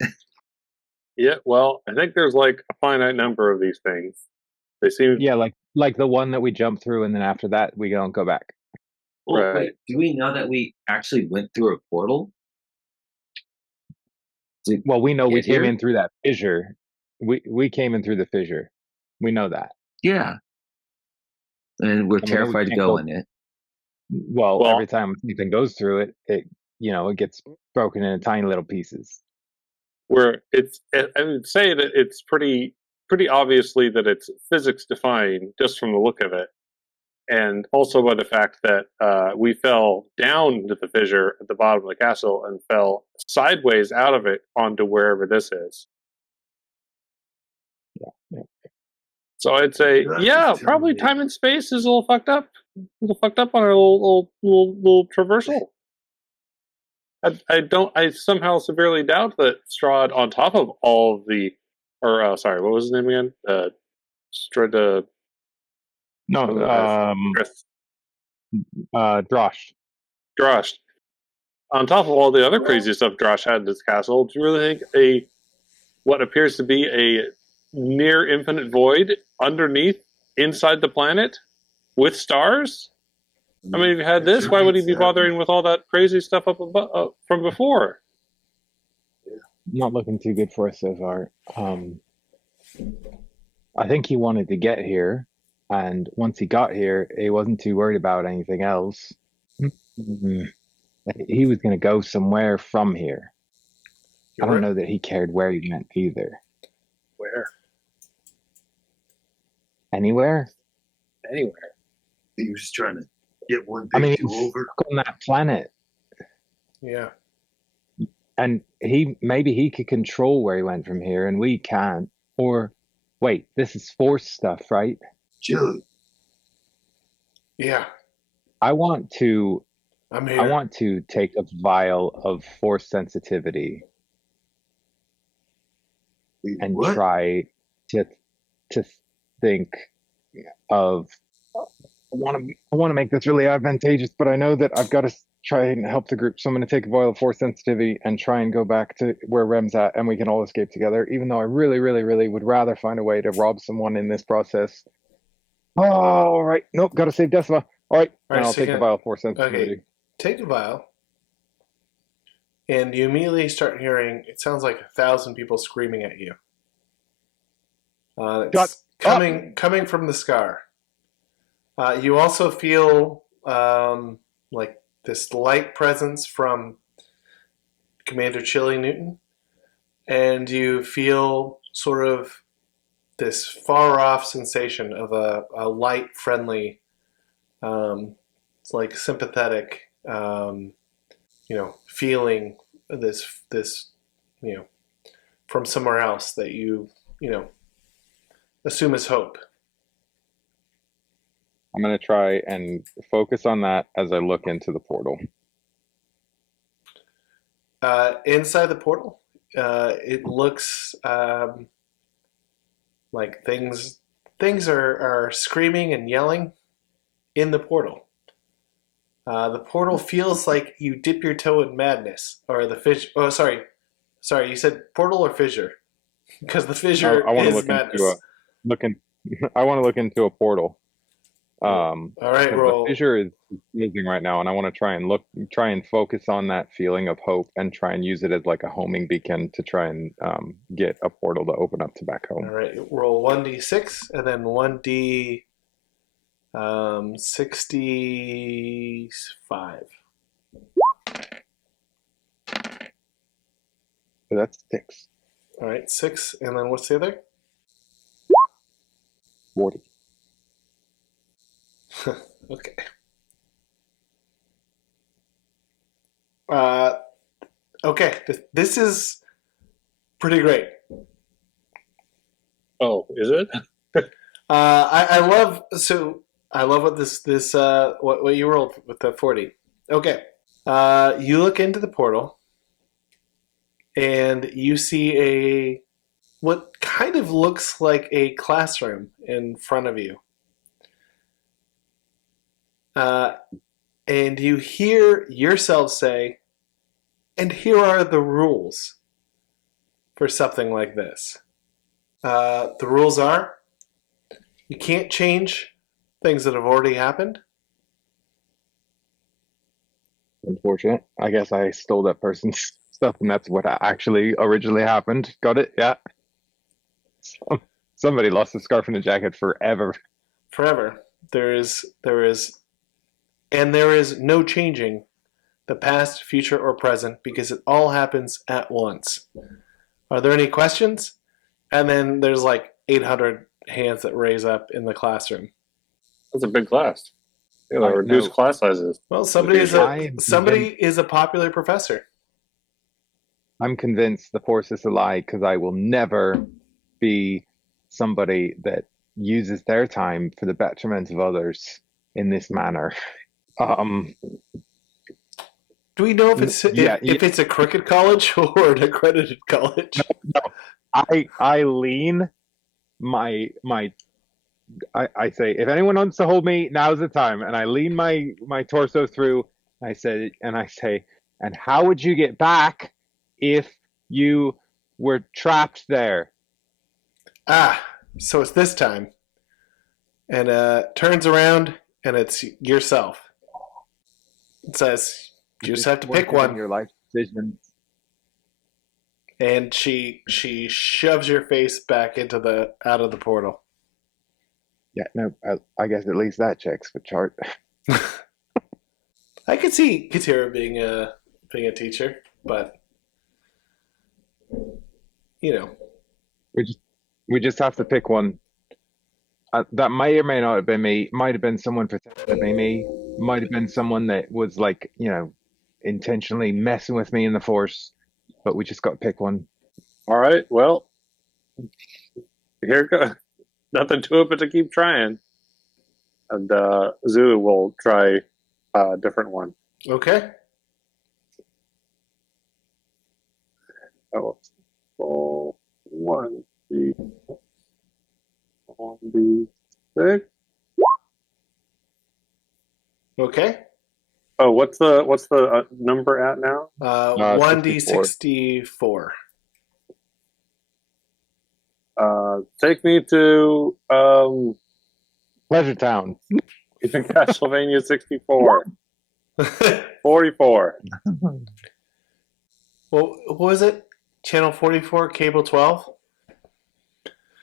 Yeah, well, I think there's like a finite number of these things. They seem like the one that we jumped through, and then after that we don't go back. Well, Right. wait, do we know that we actually went through a portal? Well, we know we get came here? in through that fissure. We came in through the fissure. We know that. Yeah. And we're I mean, terrified we to can't go go- in it. Well, every time something goes through it, it gets broken into tiny little pieces. where I would say that it's pretty obviously that it's physics defying just from the look of it, and also by the fact that we fell down to the fissure at the bottom of the castle and fell sideways out of it onto wherever this is. Yeah. So I'd say, yeah, probably time and space is a little fucked up. A little fucked up on our little traversal. I somehow severely doubt that Strahd, on top of all of the, sorry, what was his name again? Strahd. Drosh. Drosh. On top of all the other crazy stuff Drosh had in his castle, do you really think what appears to be a near infinite void underneath, inside the planet, with stars? I mean, if you had this, why would he be bothering with all that crazy stuff up above, from before? Not looking too good for us so far. I think he wanted to get here, and once he got here, he wasn't too worried about anything else. He was going to go somewhere from here. I don't know that he cared where he went either. Where? Anywhere? Anywhere. He was just trying to get one I mean, big do over. on that planet. Yeah. And maybe he could control where he went from here, and we can't. Or, wait, this is Force stuff, right? Chili. Yeah, I want to I'm I here. want to take a vial of force sensitivity and What? try to to think of. I want to make this really advantageous, but I know that I've got to try and help the group. So I'm going to take a vial of force sensitivity and try and go back to where Rem's at, and we can all escape together. Even though I really, really, really would rather find a way to rob someone in this process. All right, nope, got to save Decima. All right, All right, and I'll so take you're the gonna- vial of force sensitivity. Okay, take the vial, and you immediately start hearing. It sounds like 1,000 people screaming at you. It's coming from the scar. You also feel like this light presence from Commander Chili Newton, and you feel sort of this far-off sensation of a light, friendly, it's like sympathetic, feeling this, from somewhere else that you assume is hope. I'm going to try and focus on that as I look into the portal. Inside the portal, it looks like things are screaming and yelling in the portal. The portal feels like you dip your toe in madness, or the fish. Oh, sorry. You said portal or fissure, because the fissure I want to is look madness. I want to look into a portal. All right, roll. The fissure is moving right now, and I want to try and focus on that feeling of hope, and try and use it as like a homing beacon to try and get a portal to open up to back home. All right, roll 1d6 and then 1d 65. So that's 6. All right, 6, and then what's the other? 40. Okay. Okay, this is pretty great. Oh, is it? I love what what you rolled with the 40. Okay. You look into the portal and you see what kind of looks like a classroom in front of you. And you hear yourself say, "And here are the rules for something like this." The rules are, you can't change things that have already happened. Unfortunate. I guess I stole that person's stuff, and that's what actually originally happened. Got it? Yeah. Somebody lost a scarf and a jacket forever. Forever. There is no changing the past, future, or present because it all happens at once. Are there any questions? And then there's like 800 hands that raise up in the classroom. That's a big class. Yeah, reduced class sizes. Well, somebody is a popular professor. I'm convinced the force is a lie because I will never be somebody that uses their time for the betterment of others in this manner. Do we know if it's a cricket college or an accredited college? No. I lean I say, if anyone wants to hold me, now's the time. And I lean my torso through. I say, and how would you get back if you were trapped there? So it's this time. And turns around, and it's yourself. It says, you just have to pick one. Your life decision. And she shoves your face back out of the portal. Yeah, no, I guess at least that checks with chart. I could see Katira being a teacher, but we just have to pick one. That may or may not have been me. Might have been someone pretending to be me. Might have been someone that was like, intentionally messing with me in the force. But we just got to pick one. All right. Well, here goes. Nothing to it but to keep trying. And Zuda will try a different one. Okay. Oh, roll 1d6. Okay. Oh, what's the number at now? 1d64. Take me to Pleasure Town. Castlevania 64. 44. Well, what was it? Channel 44, cable 12?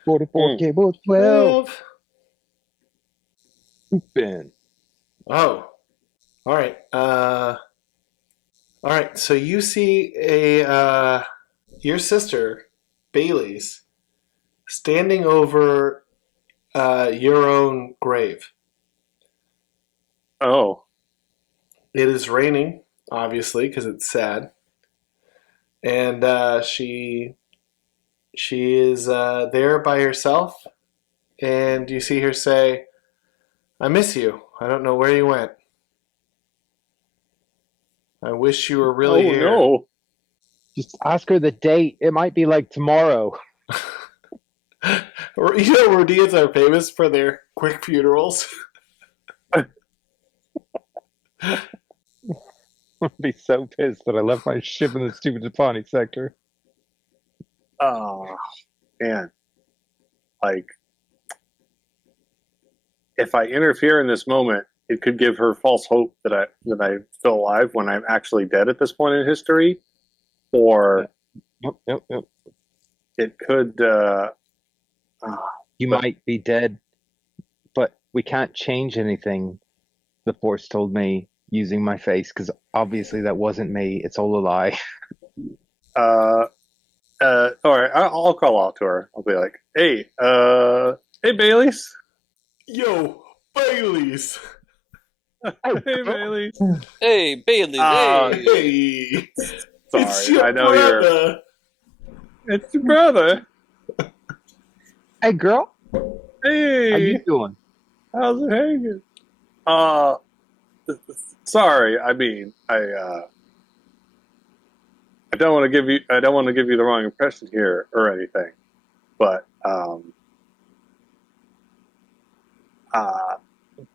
44 cable 12. Ben. Oh. All right. All right. So you see your sister, Bailey's, standing over your own grave. Oh. It is raining, obviously, because it's sad. And she is there by herself, and you see her say, "I miss you. I don't know where you went. I wish you were really here." No. Just ask her the date. It might be like tomorrow. You know, Rhodesians are famous for their quick funerals. I'd be so pissed that I left my ship in the stupid Japani sector. Oh, man. Like, if I interfere in this moment, it could give her false hope that I'm still alive when I'm actually dead at this point in history. Or Yep. it could... You might be dead, but we can't change anything, the Force told me, using my face, because obviously that wasn't me. It's all a lie. all right, I'll call out to her. I'll be like, hey Bailey's. Yo, Bailey's. Hey, Bailey's. Hey, Bailey. Hey. Sorry, It's your I know brother. It's your brother. Hey, girl. Hey. How you doing? How's it hanging? Sorry. I mean, I don't want to give you the wrong impression here or anything, but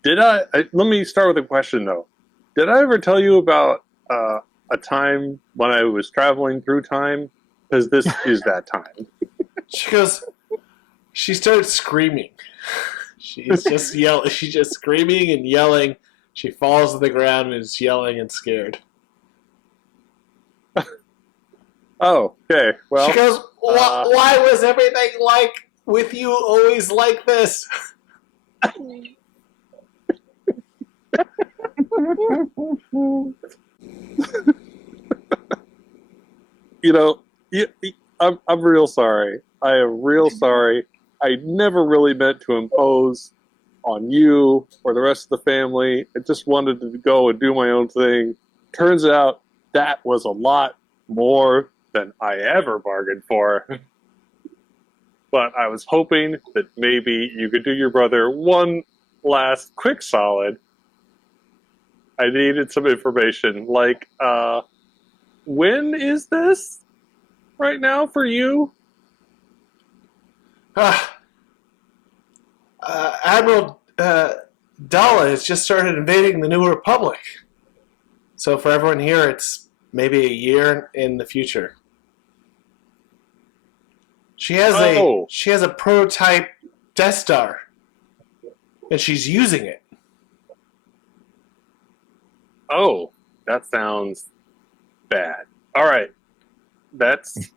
let me start with a question though. Did I ever tell you about a time when I was traveling through time? Because this is that time. She started screaming. She's just yelling. She's just screaming and yelling. She falls to the ground and is yelling and scared. Oh, okay. Well, she goes, why was everything like with you always like this? I'm real sorry. I am real sorry. I never really meant to impose on you or the rest of the family. I just wanted to go and do my own thing. Turns out that was a lot more than I ever bargained for. But I was hoping that maybe you could do your brother one last quick solid. I needed some information. Like, when is this right now for you? Admiral Dala has just started invading the New Republic. So for everyone here, it's maybe a year in the future. She has a prototype Death Star, and she's using it. Oh, that sounds bad. All right, that's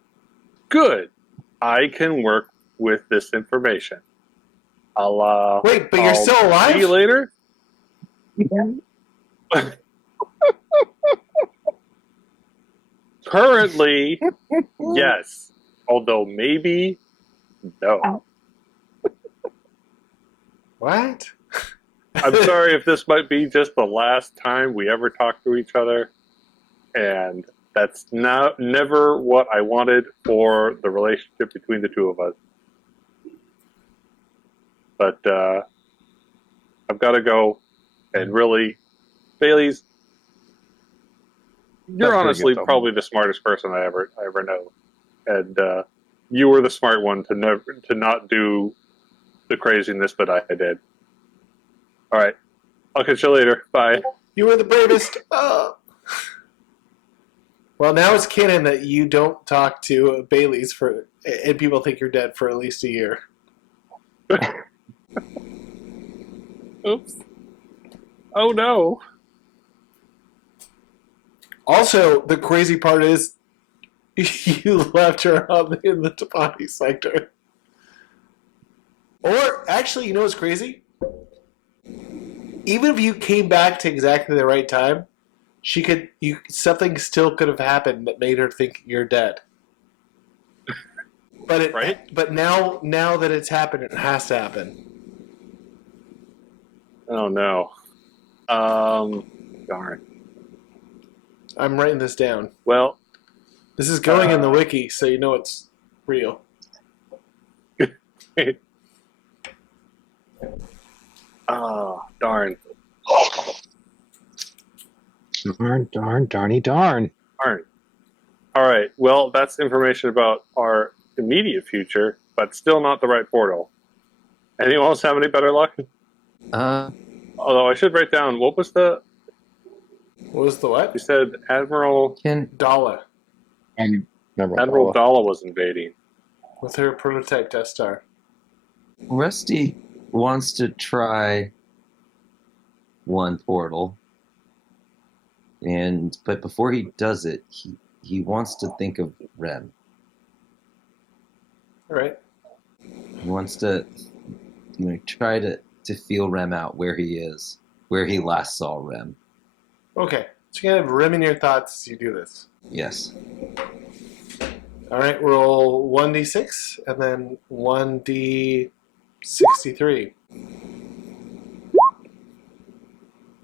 good. I can work with this information. Wait, but you're still alive? See you later. Currently, yes. Although maybe no. What? I'm sorry if this might be just the last time we ever talk to each other, and that's never what I wanted for the relationship between the two of us. But I've got to go. And really, Bailey's, you're That's honestly pretty good, probably the smartest person I ever know, and you were the smart one to not do the craziness that I did. All right, I'll catch you later. Bye. You were the bravest. Oh. Well, now it's canon that you don't talk to Bailey's and people think you're dead for at least a year. Oops. Oh no. Also, the crazy part is you left her in the Tapani sector. Or, actually, you know what's crazy? Even if you came back to exactly the right time, something still could have happened that made her think you're dead. But Right? But now that it's happened, it has to happen. Oh no. Darn. I'm writing this down. Well, This is going in the wiki, so you know it's real. oh, darn. Darny darn. Darn. All right. Well, that's information about our immediate future, but still not the right portal. Anyone else have any better luck? Although I should write down, what was the... What was the what? You said Admiral Dala. Admiral Dala was invading. With her prototype Death Star. Rusty wants to try one portal, but before he does it, he wants to think of Rem. All right. He wants to try to feel Rem out where he is, where he last saw Rem. Okay. So you're going to have Rem in your thoughts as you do this. Yes. All right. Roll 1d6 and then 1d63.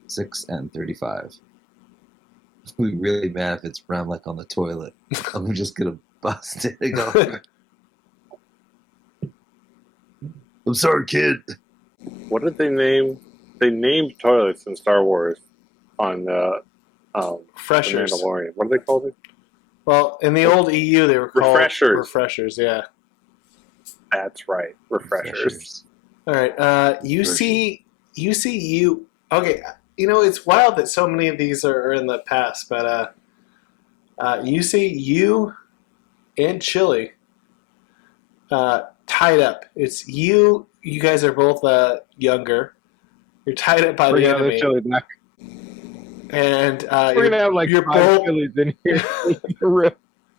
6 and 35. We really mad if it's Rem like on the toilet. I'm just gonna bust it and go. I'm sorry, kid. What did they name? They named toilets in Star Wars on Freshers. The Mandalorian. What are they called? Well, in the old EU, they were called Refreshers. Refreshers, yeah. That's right. Refreshers. All right. You see. Okay. You know, it's wild that so many of these are in the past, but you see you and Chili tied up. It's you. You guys are both younger. You're tied up by the enemy. Chili back. And We're gonna have like you're 5 both chilies in here.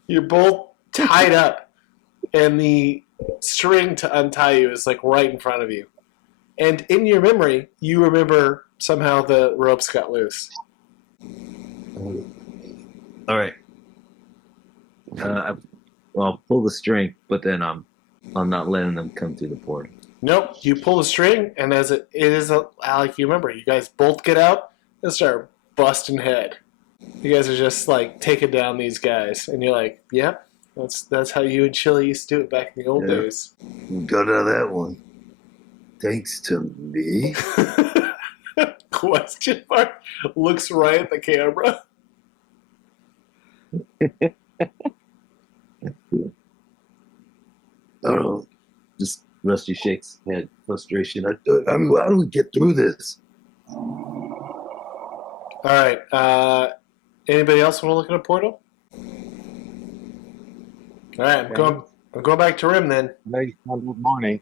you're both tied up, and the string to untie you is like right in front of you. And in your memory, you remember somehow the ropes got loose. All right. I'll pull the string, but then I'm not letting them come through the portal. Nope. You pull the string, and as it is like you remember, you guys both get out and start busting head. You guys are just like taking down these guys, and you're like, "Yep, that's how you and Chili used to do it back in the old days." Got out of that one. Thanks to me. Question mark looks right at the camera. I don't know. Just Rusty shakes head, frustration. I mean, how do we get through this? All right. Anybody else want to look at a portal? All right. I'm going back to Rim then. Late morning.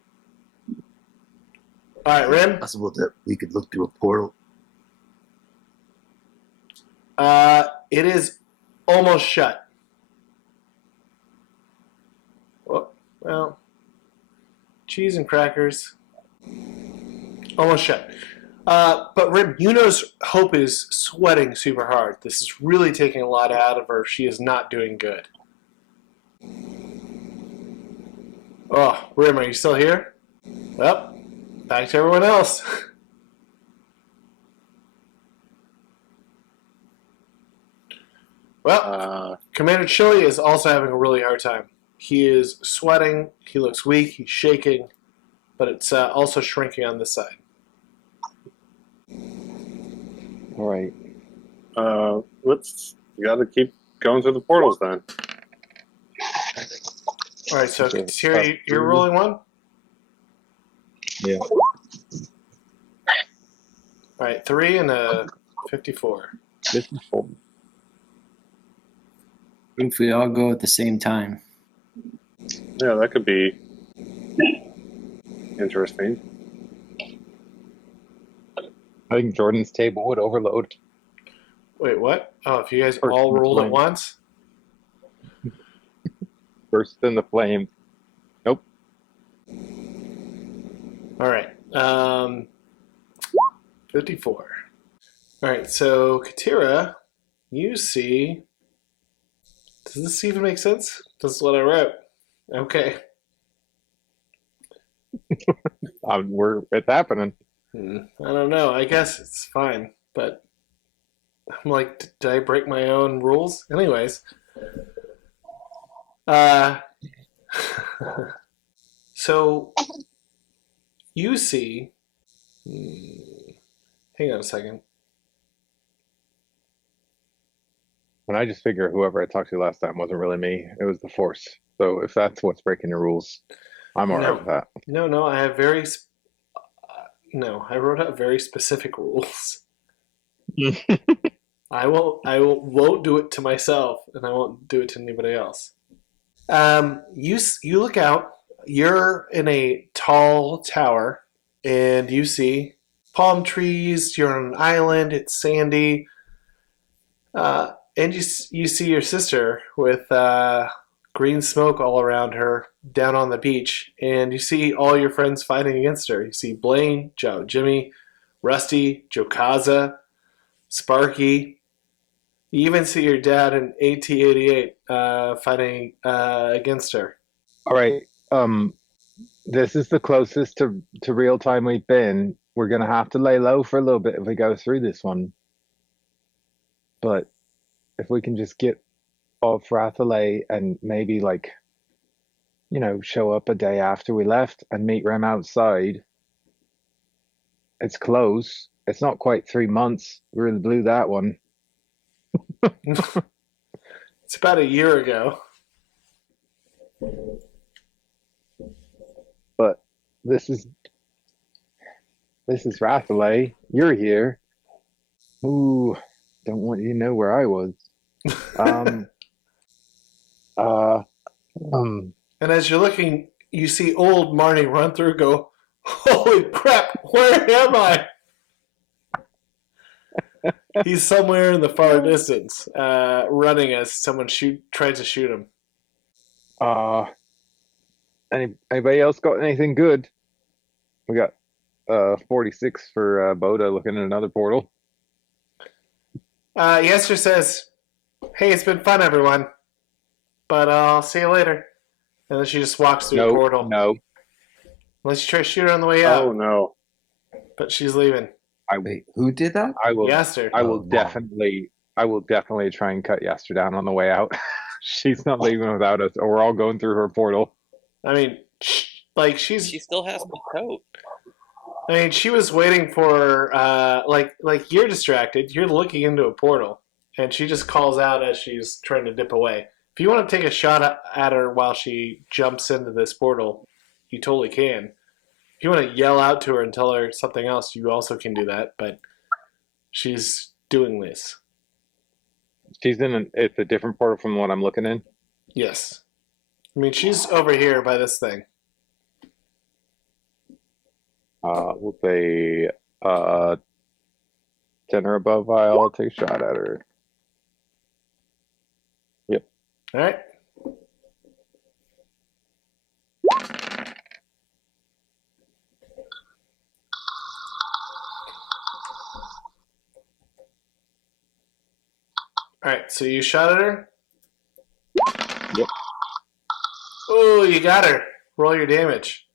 All right, Rim. Possible that we could look through a portal. It is almost shut. Well, cheese and crackers. Almost shut. But Rim, you notice Hope is sweating super hard. This is really taking a lot out of her. She is not doing good. Oh, Rim, are you still here? Well, back to everyone else. Well, Commander Chili is also having a really hard time. He is sweating, he looks weak, he's shaking, but it's also shrinking on this side. All right. We gotta keep going through the portals then. All right, so Okay. Katira, you're rolling one? Yeah. All right, 3 and a 54. This is full. If we all go at the same time. Yeah, that could be interesting. I think Jordan's table would overload. Wait, what? Oh, if you guys First all in the rolled at flame. once? Burst in the flame. Nope. All right. 54. All right, so Katira, you see... Does this even make sense? This is what I wrote. Okay. It's happening. I don't know. I guess it's fine, but I'm like, did I break my own rules? Anyways. So, you see... hang on a second. And I just figure whoever I talked to last time wasn't really me. It was the Force. So if that's what's breaking the rules, I'm all right with that. No, I have I wrote out very specific rules. I won't do it to myself, and I won't do it to anybody else. You look out. You're in a tall tower, and you see palm trees. You're on an island. It's sandy, and you see your sister with green smoke all around her down on the beach, and you see all your friends fighting against her. You see Blaine, Joe, Jimmy, Rusty, Jokaza, Sparky. You even see your dad in AT-88 fighting against her. All right. This is the closest to real time we've been. We're gonna have to lay low for a little bit if we go through this one. But if we can just get off Rathalay and maybe show up a day after we left and meet Rem outside. It's close. It's not quite 3 months. We really blew that one. It's about a year ago. But this is Rathalay. You're here. Ooh, don't want you to know where I was. And as you're looking, you see old Marnie run through, go, "Holy crap! Where am I?" He's somewhere in the far distance, running as someone tries to shoot him. Anybody else got anything good? We got 46 for Bota looking at another portal. Yaster says, "Hey, it's been fun, everyone, but I'll see you later." And then she just walks through the portal. No. Unless you try to shoot her on the way out. Oh no! But she's leaving. Wait, who did that? I will. Yaster. I will definitely try and cut Yaster down on the way out. She's not leaving without us, or we're all going through her portal. I mean, She still has the coat. I mean, she was waiting for like you're distracted. You're looking into a portal, and she just calls out as she's trying to dip away. If you want to take a shot at her while she jumps into this portal, you totally can. If you want to yell out to her and tell her something else, you also can do that. But she's doing this. She's it's a different portal from the one I'm looking in. Yes, I mean she's over here by this thing. We'll say 10 or above. I'll take a shot at her. Yep. All right. All right. So you shot at her. Yep. Oh, you got her. Roll your damage.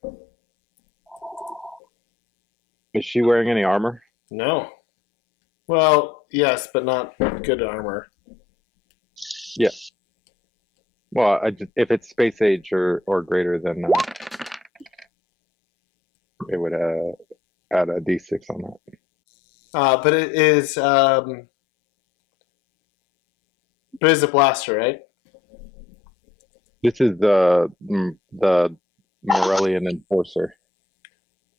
Is she wearing any armor? No. Well, yes, but not good armor. Yeah. Well, if it's space age or greater, then it would add a d6 on that. But it is a blaster, right? This is the Morellian Enforcer.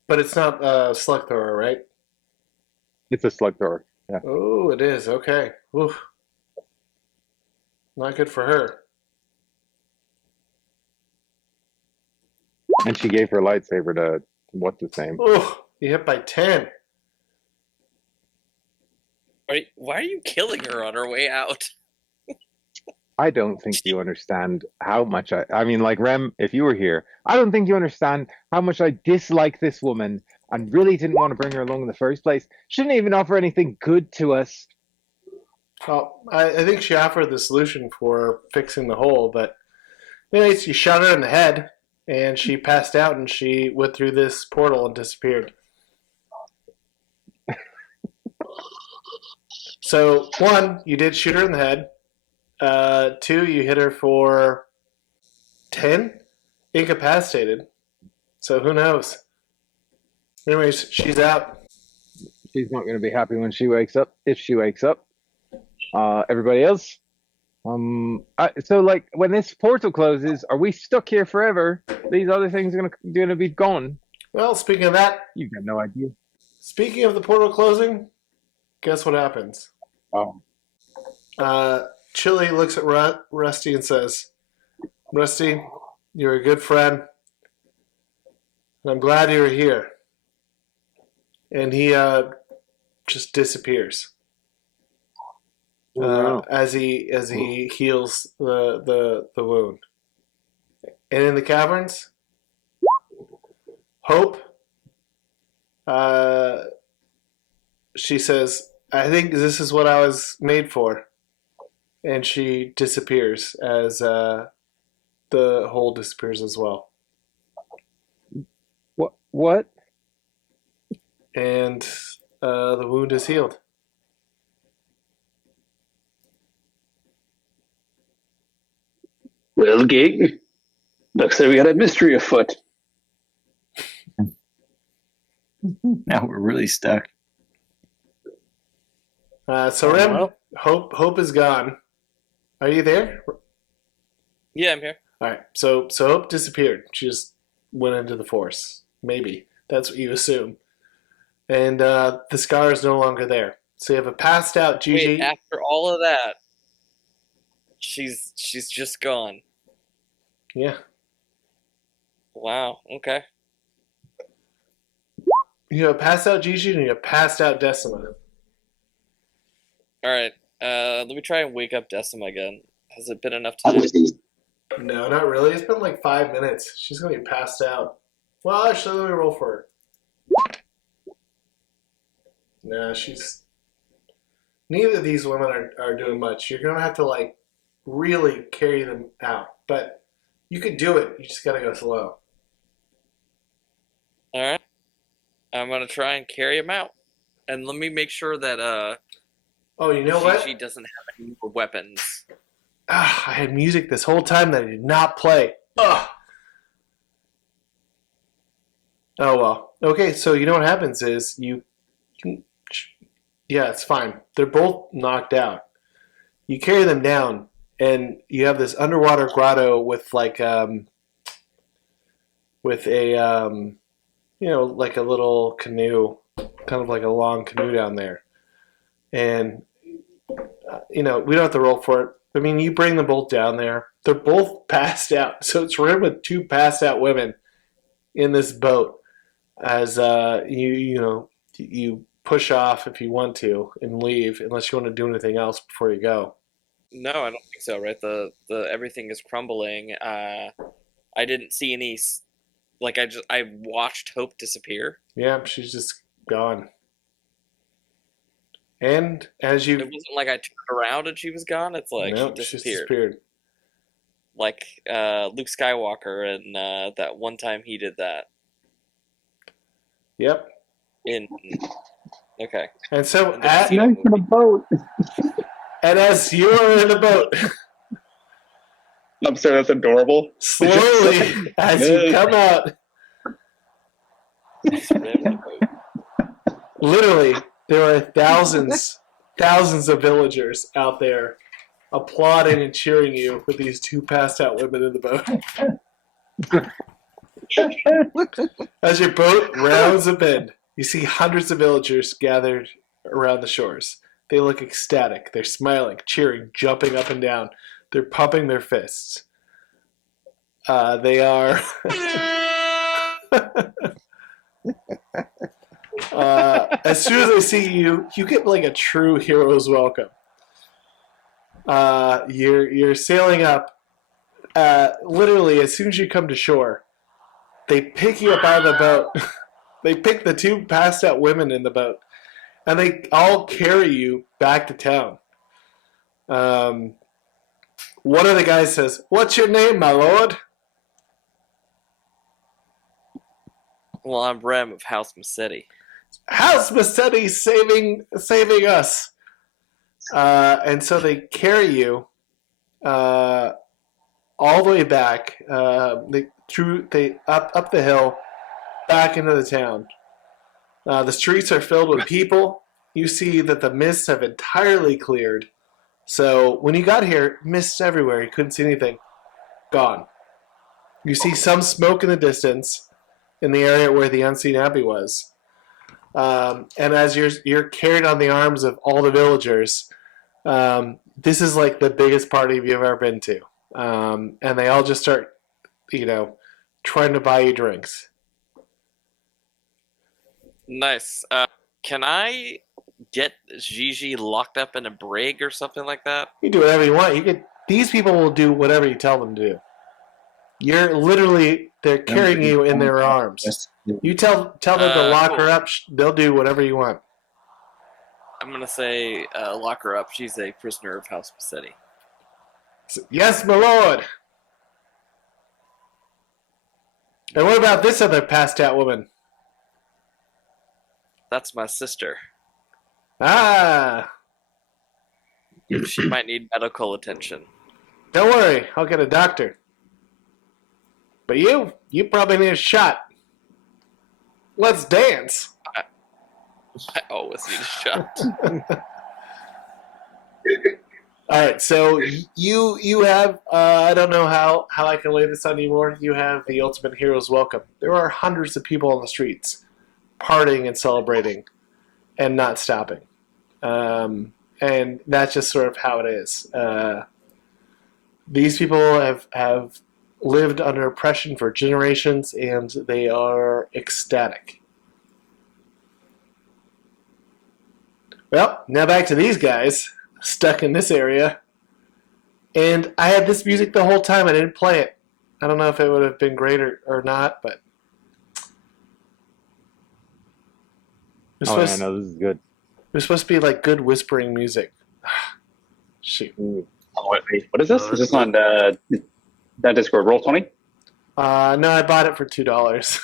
But it's not slug thrower, right? It's a slug thrower. Yeah. Oh, it is. Okay. Oof. Not good for her. And she gave her lightsaber to what's his name? Oh, you hit by 10. Why are you killing her on her way out? I don't think you understand how much I mean, like, Rem, if you were here, I don't think you understand how much I dislike this woman and really didn't want to bring her along in the first place. She didn't even offer anything good to us. Well, I think she offered the solution for fixing the hole, but anyways, you shot her in the head, and she passed out, and she went through this portal and disappeared. So, 1, you did shoot her in the head. 2, you hit her for 10, incapacitated. So who knows? Anyways, she's out. She's not going to be happy when she wakes up, if she wakes up. Everybody else? So, like, when this portal closes, are we stuck here forever? These other things are going to be gone. Well, speaking of that, you've got no idea. Speaking of the portal closing, guess what happens? Oh. Chili looks at Rusty and says, Rusty, you're a good friend, and I'm glad you're here. And he just disappears as he heals the wound. And in the caverns, Hope, she says, I think this is what I was made for. And she disappears as the hole disappears as well. What? And the wound is healed. Well, gang, looks like we got a mystery afoot. Now we're really stuck. So Rem, Hope is gone. Are you there? Yeah, I'm here. All right. So Hope disappeared. She just went into the Force. Maybe that's what you assume. And the scar is no longer there. So you have a passed out Gigi. Wait, after all of that, she's just gone. Yeah. Wow. Okay. You have passed out Gigi and you have passed out Decima. All right. Let me try and wake up Decima again. Has it been enough time? No, not really. It's been like 5 minutes. She's gonna be passed out. Well, actually, let me roll for her. No, she's. Neither of these women are doing much. You're gonna have to like really carry them out, but you could do it. You just gotta go slow. All right. I'm gonna try and carry him out, and let me make sure that Oh, you know what? Gigi doesn't have any more weapons. I had music this whole time that I did not play. Ugh. Oh well. Okay, so you know what happens is yeah, it's fine. They're both knocked out. You carry them down, and you have this underwater grotto with like with a like a little canoe, kind of like a long canoe down there, and we don't have to roll for it. I mean, you bring them both down there. They're both passed out, so it's rid with 2 passed out women in this boat. As you push off if you want to and leave, unless you want to do anything else before you go. No, I don't think so. Right, the everything is crumbling. I didn't see any. Like I watched Hope disappear. Yeah, she's just gone. And as you, it wasn't like I turned around and she was gone. It's like nope, she she disappeared. Like Luke Skywalker, and that one time he did that. Yep. Okay. And so in the boat. And as you are in the boat, I'm sorry, that's adorable. Slowly, as you come out, literally, There are thousands of villagers out there applauding and cheering you with these two passed out women in the boat. As your boat rounds a bend, you see hundreds of villagers gathered around the shores. They look ecstatic. They're smiling, cheering, jumping up and down. They're pumping their fists. They are... as soon as they see you, you get like a true hero's welcome. You're sailing up. Literally, as soon as you come to shore, they pick you up out of the boat. They pick the two passed out women in the boat, and they all carry you back to town. One of the guys says, "What's your name, my lord?" Well, I'm Rem of House Massetti. House Massetti saving us. And so they carry you all the way back. They up the hill, back into the town. The streets are filled with people. You see that the mists have entirely cleared. So when you got here, mists everywhere. You couldn't see anything. Gone. You see some smoke in the distance in the area where the Unseen Abbey was. And as you're carried on the arms of all the villagers, this is like the biggest party you've ever been to. And they all just start, trying to buy you drinks. Nice. Can I get Gigi locked up in a brig or something like that? You do whatever you want. These people will do whatever you tell them to do. They're carrying you in their arms. You tell them to lock her up, they'll do whatever you want. I'm going to say lock her up. She's a prisoner of House Massetti. Yes, my lord. And what about this other passed out woman? That's my sister. Ah. She might need medical attention. Don't worry, I'll get a doctor. But you probably need a shot. Let's dance. I always need a shot. All right, so you have I don't know how I can lay this on you more. You have the ultimate hero's welcome. There are hundreds of people on the streets, partying and celebrating, and not stopping. And that's just sort of how it is. These people have lived under oppression for generations, and they are ecstatic. Well, now back to these guys, stuck in this area. And I had this music the whole time. I didn't play it. I don't know if it would have been great or not, but... Oh, yeah, no, this is good. It was supposed to be like good whispering music. Shoot. Oh, wait, what is this? Is this on that Discord? Roll20? No, I bought it for $2.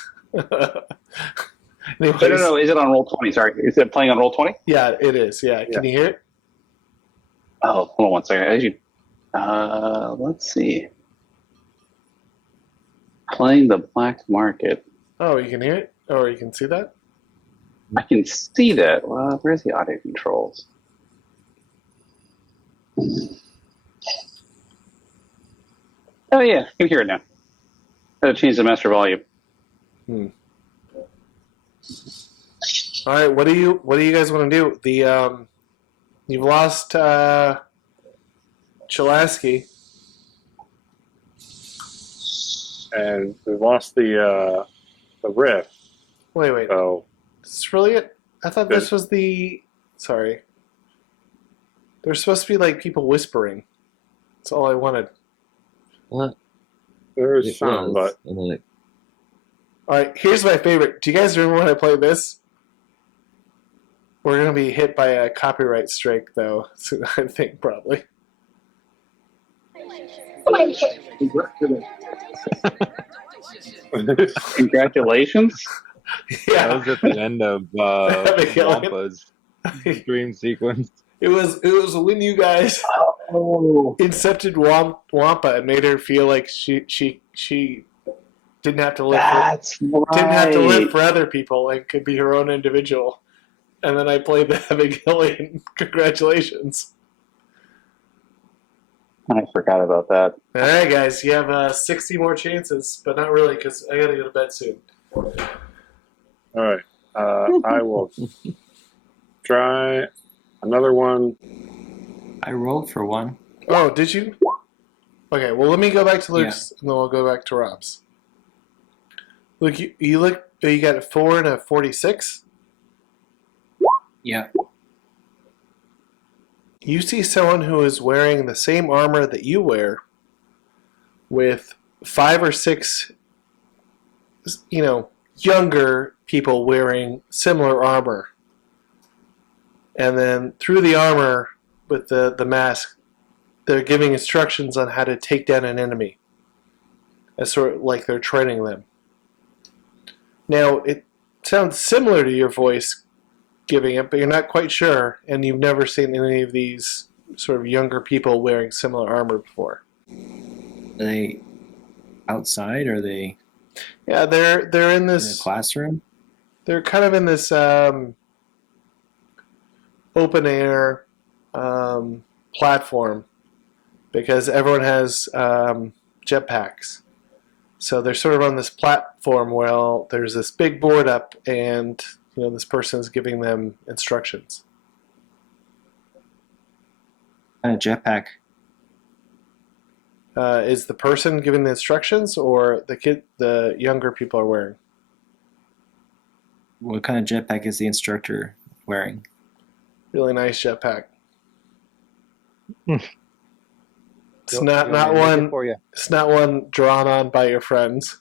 Anyways, No. Is it on Roll20? Sorry. Is it playing on Roll20? Yeah, it is. Yeah. Can you hear it? Oh, hold on one second. Let's see. Playing the black market. Oh, you can hear it? Or you can see that? I can see that. Well, where's the audio controls? Oh yeah, you can hear it now. Gotta change the master volume. All right, what do you guys want to do? You've lost Chalaski. And we lost the riff. Wait. So Is this really it? I thought this was the... Sorry. There's supposed to be like people whispering. That's all I wanted. What? there's some, but all right, here's my favorite. Do you guys remember when I played this? We're gonna be hit by a copyright strike, though. So I think probably. Congratulations. Yeah, that was at the end of Wampa's dream sequence. It was when you guys incepted Wampa and made her feel like she didn't have to live. That's right. Didn't have to live for other people and could be her own individual. and then I played the Hevigillian. Congratulations. I forgot about that. All right, guys, you have 60 more chances, but not really because I got to go to bed soon. All right. I will try another one. I rolled for one. Oh, did you? Okay, well, let me go back to Luke's, and then we'll go back to Rob's. Luke, you got a 4 and a 46? Yeah. You see someone who is wearing the same armor that you wear with 5 or 6, younger people wearing similar armor. And then through the armor with the mask, they're giving instructions on how to take down an enemy. As sort of like they're training them. Now, it sounds similar to your voice giving it, but you're not quite sure, and you've never seen any of these sort of younger people wearing similar armor before. Are they outside? Or are they? Yeah, they're in this in a classroom. They're kind of in this open air platform because everyone has jetpacks. So they're sort of on this platform where there's this big board up, and this person is giving them instructions. And a jetpack. Is the person giving the instructions, or the younger people are wearing? What kind of jetpack is the instructor wearing? Really nice jetpack. It's You not want me to make it one. for you? It's not one drawn on by your friends.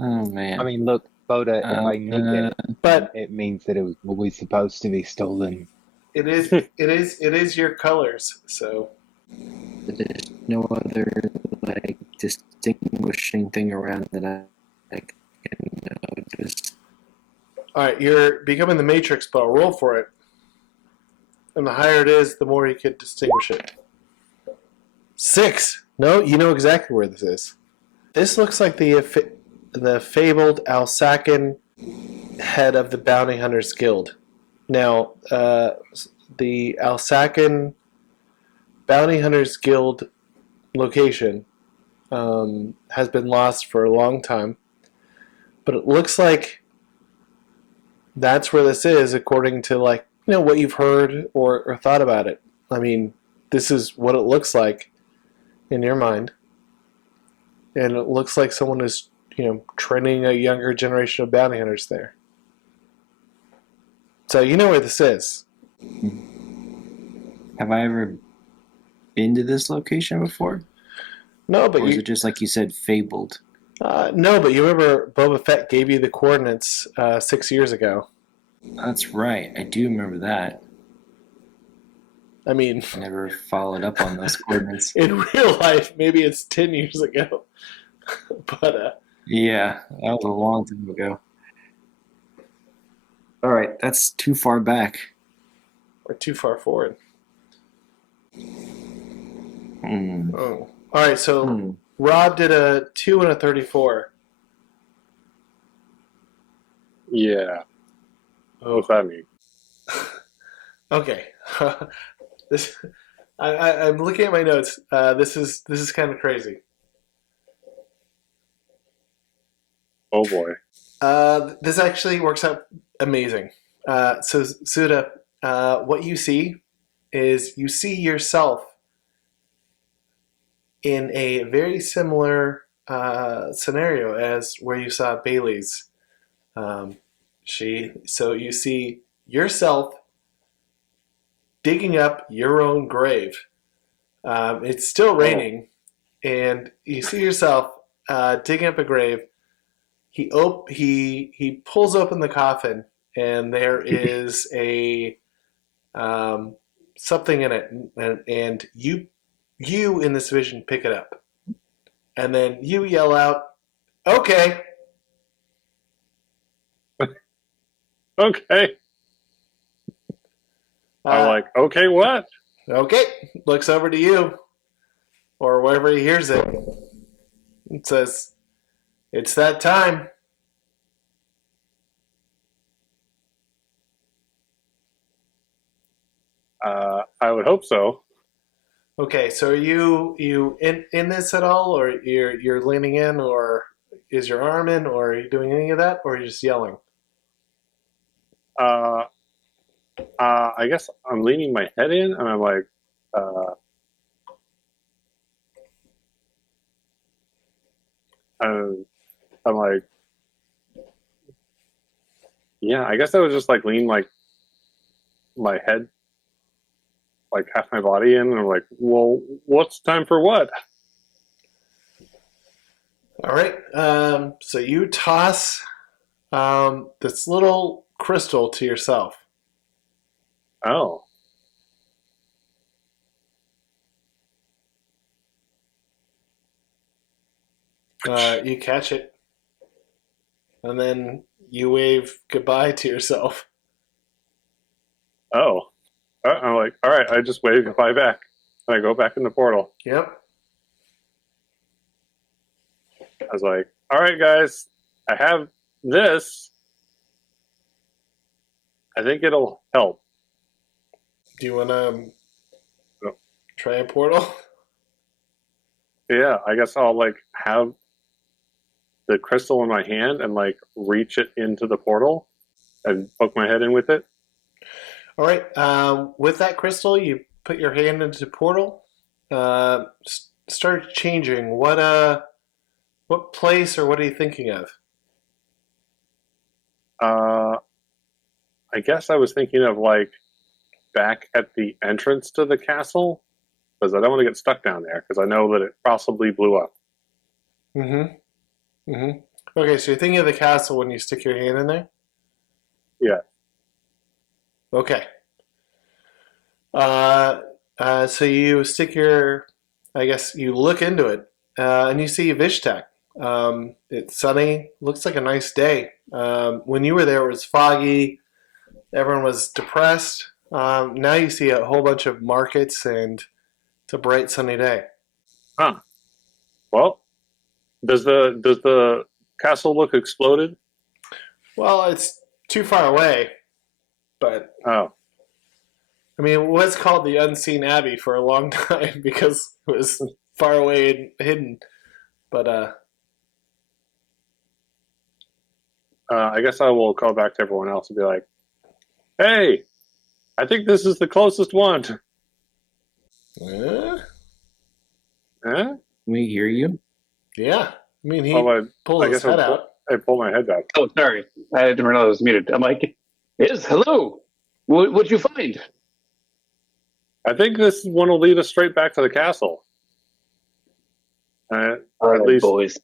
Oh man. I mean, look, Bota, if I nick it, But it means that it was always supposed to be stolen. it is your colors. So There's no other distinguishing thing around that I can notice. all right, you're becoming the Matrix, but roll for it. And the higher it is, the more you could distinguish it. 6. No, you know exactly where this is. This looks like the fabled Alsacan head of the Bounty Hunters Guild. Now, the Alsacan Bounty Hunters Guild location has been lost for a long time, but it looks like that's where this is, according to what you've heard or thought about it. I mean, this is what it looks like in your mind, and it looks like someone is training a younger generation of bounty hunters there. So you know where this is. Have I ever been to this location before? No, but or is it just like you said, fabled? No, but you remember Boba Fett gave you the coordinates 6 years ago. That's right. I do remember that. I mean, I never followed up on those coordinates. In real life, maybe it's 10 years ago. But yeah, that was a long time ago. All right, that's too far back. Or too far forward. Hmm. Oh. All right, so Rob did a 2 and a 34. Yeah. What's that mean? Okay. I'm looking at my notes. This is kind of crazy. Oh boy. This actually works out amazing. So Zuda, what you see is you see yourself in a very similar scenario as where you saw Bailey's. So you see yourself digging up your own grave. It's still raining, and you see yourself digging up a grave. He pulls open the coffin, and there is a something in it, and you in this vision pick it up, and then you yell out, "Okay!" Okay. I'm like, okay, what? Okay. Looks over to you, or wherever he hears it. It says, It's that time. I would hope so. Okay, so are you in this at all, or you're leaning in, or is your arm in, or are you doing any of that, or are you just yelling? I guess I'm leaning my head in, and I'm like, I'm like, yeah. I guess I would just like lean like my head, like half my body in, and I'm like, well, what's time for what? All right. So you toss this little crystal to yourself. Oh. You catch it, and then you wave goodbye to yourself. Oh. I'm like, all right. I just wave goodbye back, and I go back in the portal. Yep. I was like, all right, guys, I have this. I think it'll help. Do you want to try a portal? Yeah, I guess I'll like have the crystal in my hand and like reach it into the portal and poke my head in with it. All right. With that crystal, you put your hand into the portal. Start changing. What place or what are you thinking of? I guess I was thinking of like back at the entrance to the castle because I don't want to get stuck down there because I know that it possibly blew up. Mm-hmm. Mm-hmm. Okay, so you're thinking of the castle when you stick your hand in there? Yeah. Okay. So you stick I guess you look into it, and you see Vishtek. It's sunny, looks like a nice day. When you were there, it was foggy. Everyone was depressed. Now you see a whole bunch of markets, and it's a bright, sunny day. Huh. Well, does the castle look exploded? Well, it's too far away, but oh, I mean, it was called the Unseen Abbey for a long time because it was far away and hidden. But I guess I will call back to everyone else and be like, "Hey, I think this is the closest one." Huh? Can we hear you? Yeah. I mean, he pulled his head out. I pull my head back. Oh, sorry. I didn't realize I was muted. I'm like, yes, hello. What'd you find? I think this one will lead us straight back to the castle. All right, boys.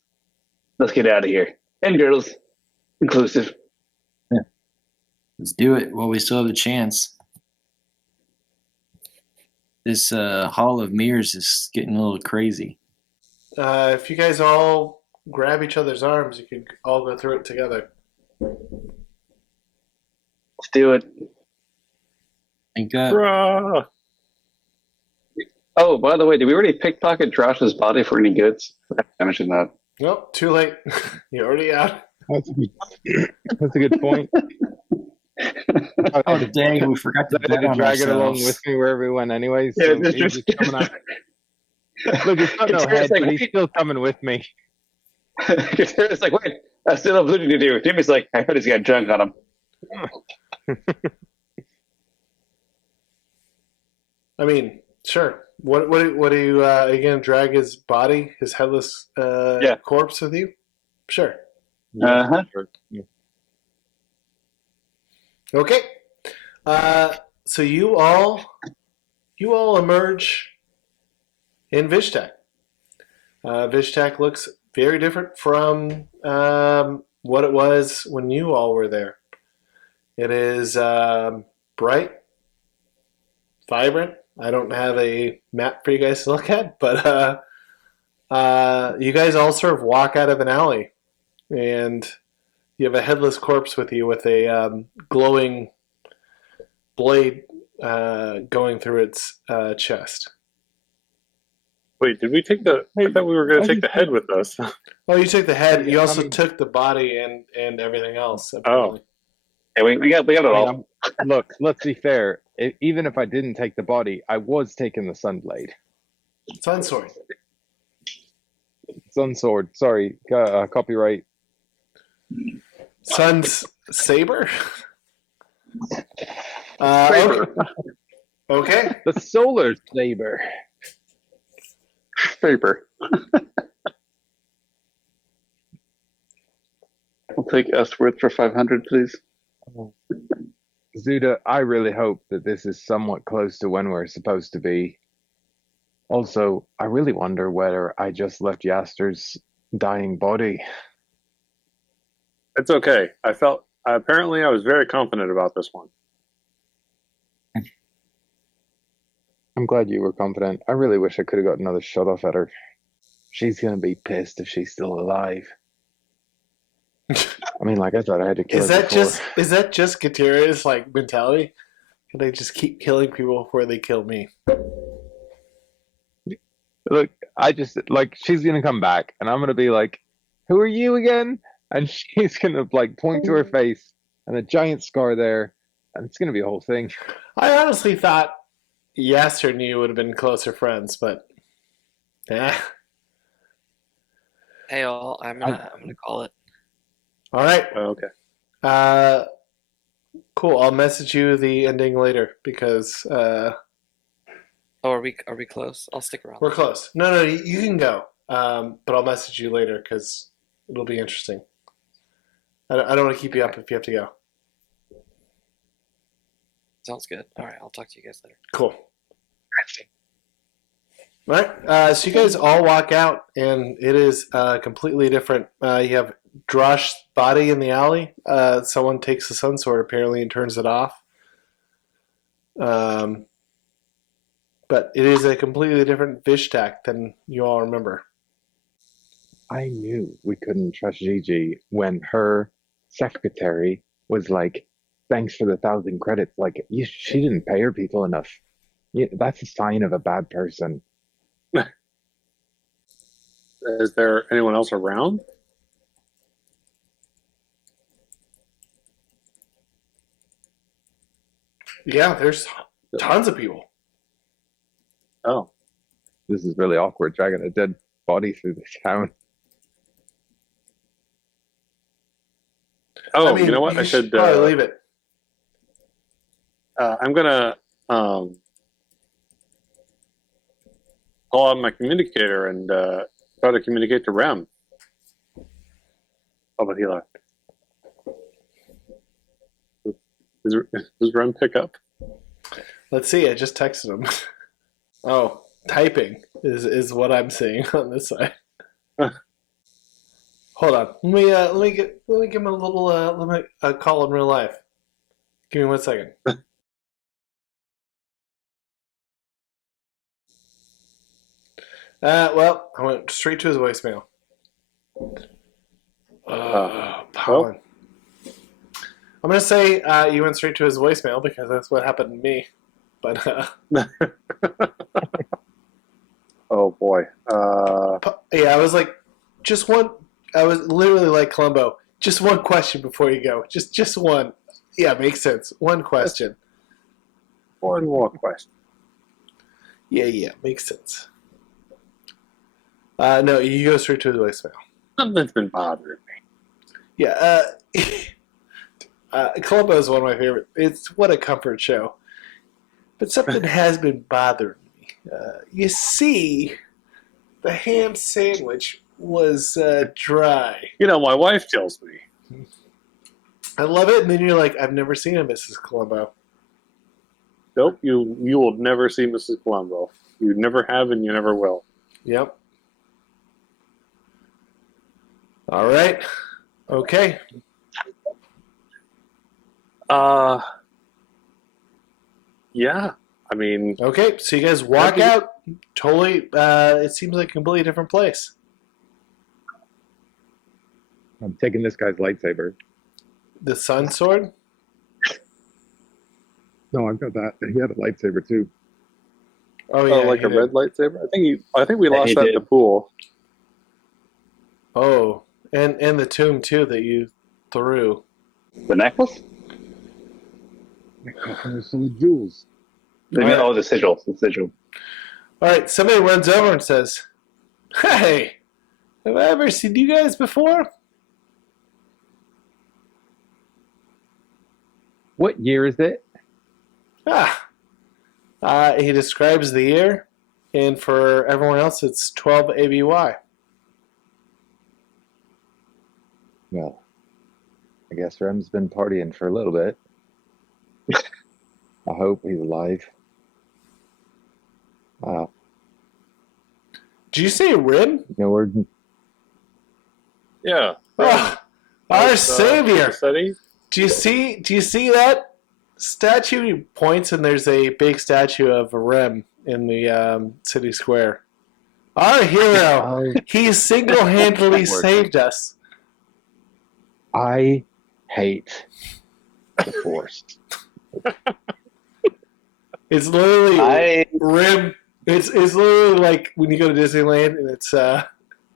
Let's get out of here. And girls. Inclusive. Yeah. Let's do it while we still have a chance. This Hall of Mirrors is getting a little crazy. If you guys all grab each other's arms, you could all go through it together. Let's do it. Thank God. Hurrah! Oh, by the way, did we already pickpocket Josh's body for any goods? I mentioned that. Nope, too late. You're already out. That's a good point. Oh, dang, we forgot to I had to drag it along with me wherever we went anyways. So Yeah, he's just coming out. Look, he's got no head, like, but he's still coming with me. It's like, wait, I still have looting to do. Jimmy's like, I heard he's got junk on him. I mean, sure. What are you gonna drag his body, his headless corpse with you? Sure. Uh-huh. Okay. So you all emerge in Vishtek. Vishtek looks very different from what it was when you all were there. It is bright, vibrant. I don't have a map for you guys to look at, but you guys all sort of walk out of an alley, and you have a headless corpse with you with a glowing blade going through its chest. Wait, did we take the? I thought we were going to take the head with us. Oh, you took the head. You also mean- took the body and everything else. Oh. Apparently. Yeah, we got it all. Look, let's be fair. Even if I didn't take the body, I was taking the Sunblade. Sunsword. Sunsword. Sorry, copyright. Sun's saber. Okay. The solar saber. Paper. I'll take Estworth for 500, please. Zuda, I really hope that this is somewhat close to when we're supposed to be. Also, I really wonder whether I just left Yaster's dying body. It's okay. Apparently I was very confident about this one. I'm glad you were confident. I really wish I could have got another shot off at her. She's gonna be pissed if she's still alive. I mean, like, I thought I had to kill her before. Is that just Katira's like mentality? Can I just keep killing people before they kill me? Look, she's gonna come back, and I'm gonna be like, "Who are you again?" And she's gonna point to her face, and a giant scar there, and it's gonna be a whole thing. I honestly thought Yaster and you would have been closer friends, but yeah. Hey, all. I'm gonna call it. All right. Okay. Cool. I'll message you the ending later because Oh, are we close? I'll stick around. we're close. No, you can go. But I'll message you later because it'll be interesting. I don't want to keep you up if you have to go. Sounds good. All right, I'll talk to you guys later. Cool. All right. So you guys all walk out, and it is completely different. You have Drosh's body in the alley. Someone takes the sun sword apparently and turns it off. But it is a completely different Vishtak than you all remember. I knew we couldn't trust Gigi when her secretary was like, "Thanks for the 1,000 credits." She didn't pay her people enough. That's a sign of a bad person. Is there anyone else around? Yeah, there's tons of people. Oh. This is really awkward, dragging a dead body through the town. Oh, you know what? I should probably leave it. I'm gonna call out my communicator and try to communicate to Rem. Oh, but he left. Does Rem pick up? Let's see. I just texted him. Oh, typing is what I'm seeing on this side. Hold on. Let me give him a little let me call in real life. Give me 1 second. Well, I went straight to his voicemail. Pollen. I'm gonna say you went straight to his voicemail because that's what happened to me. But oh boy. Yeah, I was like, just one. I was literally like Columbo. Just one question before you go. Just one. Yeah, makes sense. One question. One more question. Yeah, makes sense. No, you go straight to the voicemail. Something's been bothering me. Yeah, Columbo is one of my favorite. It's what a comfort show. But something has been bothering me. You see, the ham sandwich was dry. You know, my wife tells me. I love it, and then you're like, I've never seen a Mrs. Columbo. Nope, you will never see Mrs. Columbo. You never have, and you never will. Yep. All right. Okay. Yeah. I mean. Okay, so you guys walk out. Totally. It seems like a completely different place. I'm taking this guy's lightsaber. The sun sword? No, I've got that. He had a lightsaber too. Oh yeah, like he a did. red lightsaber. I think we Yeah, lost he that in did. the pool. Oh, and the tomb too that you threw. The necklace? Full of jewels. Oh, the sigil. The sigil. All right, somebody runs over and says, "Hey, have I ever seen you guys before?" What year is it? He describes the year, and for everyone else, it's 12 ABY. Well, I guess Rem's been partying for a little bit. I hope he's alive. Did you say Rim? No, we're Yeah. Our savior. Cassetti? Do you see that statue? He points, and there's a big statue of Rim in the city square. Our hero. He single-handedly saved us. I hate the Force. It's literally Rim. It's literally like when you go to Disneyland and it's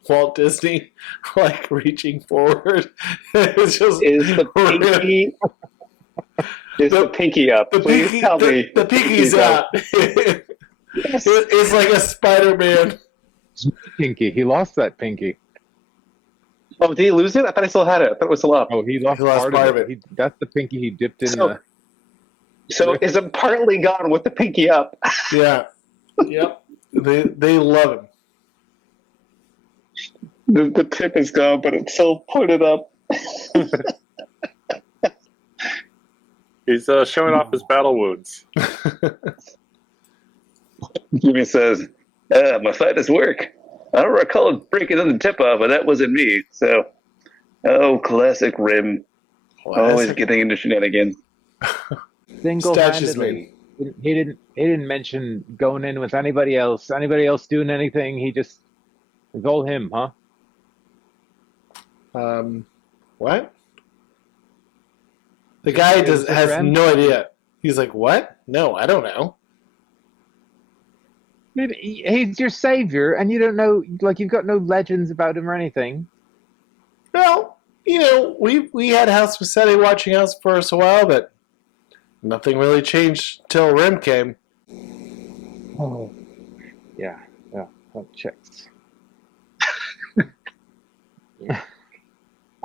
Walt Disney like reaching forward. It's just Is the pinky the pinky up? Please tell me. The pinky's out. It's like a Spider-Man. Pinky. He lost that pinky. Oh, did he lose it? I thought he still had it. I thought it was still up. Oh, he lost part of it. That's the pinky he dipped in. So is it partly gone with the pinky up? Yeah. Yep. They love him. The tip is gone, but it's still pointed up. He's showing off his battle wounds. Jimmy says, my finest work. I don't recall breaking the tip off, but that wasn't me. So, classic Rim. Always getting into shenanigans. Single-handedly. He didn't mention going in with anybody else. Anybody else doing anything? He just, it's all him, huh? What? The guy has no idea. He's like, what? No, I don't know. Dude, he's your savior, and you don't know, like, you've got no legends about him or anything. Well, we had House Massetti watching us for us a while, but nothing really changed till Rim came. Oh, yeah, that checks.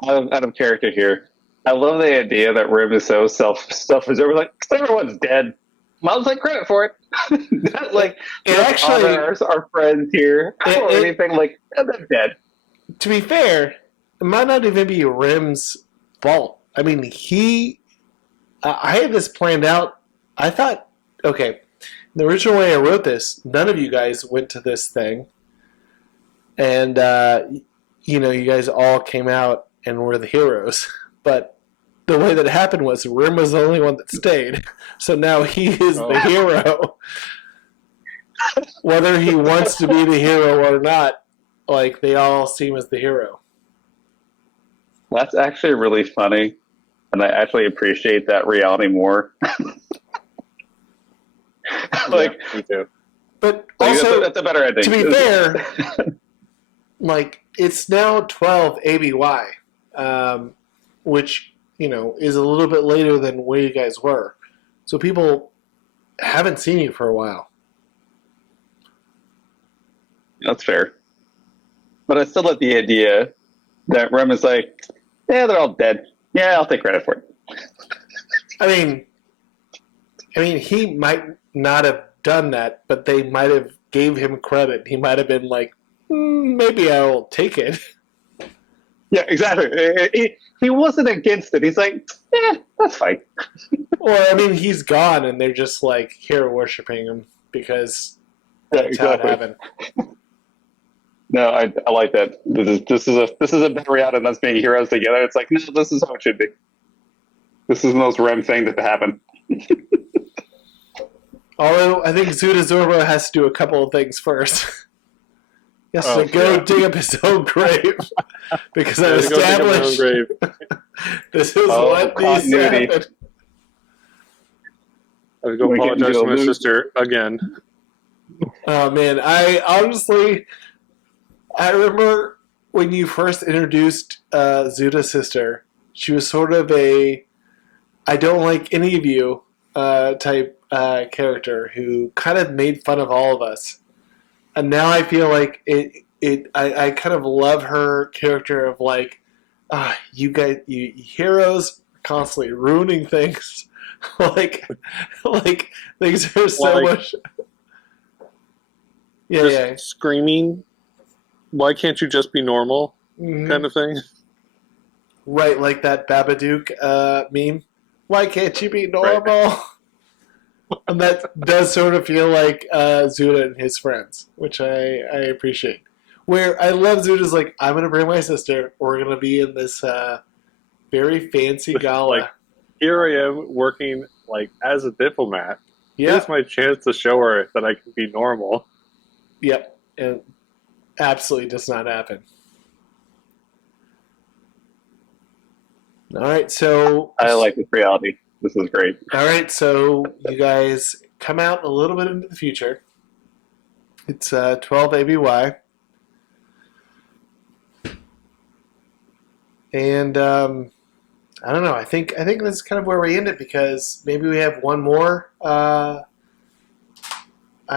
Out of character here. I love the idea that Rim is so self-selfish. We're like, everyone's dead. I'll take credit for it. Not like it actually our friends here or anything like they're dead. To be fair, it might not even be Rim's fault. I mean, I had this planned out. I thought, okay, the original way I wrote this, none of you guys went to this thing, and you guys all came out and were the heroes. But the way that it happened was Rim was the only one that stayed. So now he is the hero. Whether he wants to be the hero or not, like, they all see him as the hero. That's actually really funny. And I actually appreciate that reality more. Me too. But also, that's a better ending. To be fair, like, it's now 12 ABY, which, is a little bit later than where you guys were. So people haven't seen you for a while. That's fair. But I still like the idea that Rem is like, yeah, they're all dead. Yeah, I'll take credit for it. I mean, he might not have done that, but they might have gave him credit. He might have been like, maybe I'll take it. Yeah, exactly. He wasn't against it. He's like, that's fine. Or, I mean, he's gone, and they're just like hero worshiping him because that's how it happened. No, I like that. This is a better reality than us being heroes together. It's like, no, this is how it should be. This is the most Rem thing that happened. Although I think Zuda Zorbo has to do a couple of things first. He has to go dig up his own grave because I've established this is what needs to happen. I have to go apologize to my sister again. Oh man, I honestly, I remember when you first introduced Zuda's sister. She was sort of a I don't like any of you type character who kind of made fun of all of us. And now I feel like I kind of love her character of like, you guys, you heroes are constantly ruining things. like, like things are so Like, much. Yeah, just yeah. screaming. Why can't you just be normal? Mhm. Kind of thing. Right, like that Babadook meme. Why can't you be Right. normal? And that does sort of feel like Zuda and his friends, which I appreciate. Where I love Zuda's like, I'm going to bring my sister. We're going to be in this very fancy gala. Like, here I am working like as a diplomat. Yeah. Here's my chance to show her that I can be normal. Yep. And absolutely does not happen. All right, so I like this reality. This is great. all right, so you guys come out a little bit into the future. It's 12 ABY. And I don't know. I think this is kind of where we end it because maybe we have one more. I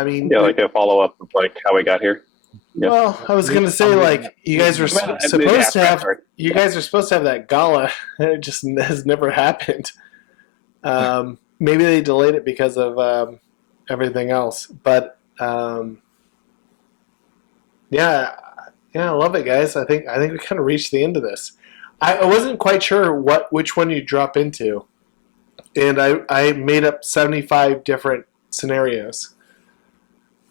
mean, Yeah, like a follow up of like how we got here. Yeah. well, I was going to say like you guys are Well, supposed to have. after. You guys are supposed to have that gala. It just has never happened. Maybe they delayed it because of everything else. But yeah, I love it, guys. I think we kind of reached the end of this. I wasn't quite sure which one you drop into, and I made up 75 different scenarios.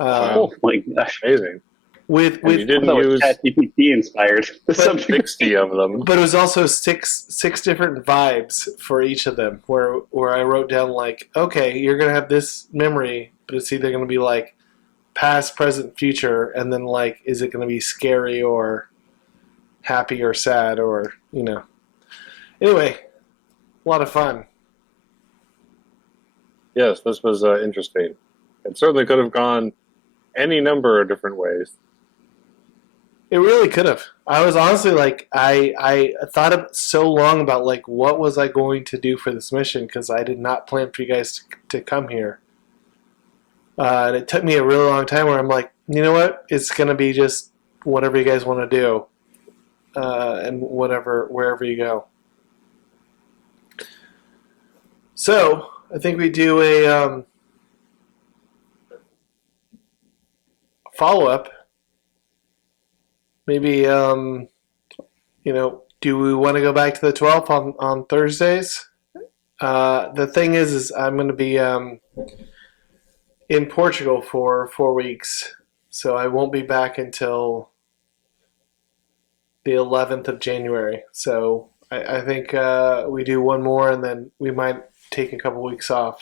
Oh my gosh. Amazing. With And you didn't That was use ChatGPT inspired. 60 of them. but it was also six different vibes for each of them. Where I wrote down like, okay, you're gonna have this memory, but it's either gonna be like past, present, future, and then like, is it gonna be scary or happy or sad or Anyway, a lot of fun. Yes, this was interesting. It certainly could have gone any number of different ways. It really could have. I was honestly like, I thought of so long about like what was I going to do for this mission because I did not plan for you guys to come here. And it took me a really long time where I'm like, you know what? It's gonna be just whatever you guys want to do, and wherever you go. So I think we do a follow up. Maybe do we want to go back to the 12th on Thursdays? The thing is I'm going to be in Portugal for 4 weeks, so I won't be back until the 11th of January. So I think we do one more, and then we might take a couple weeks off.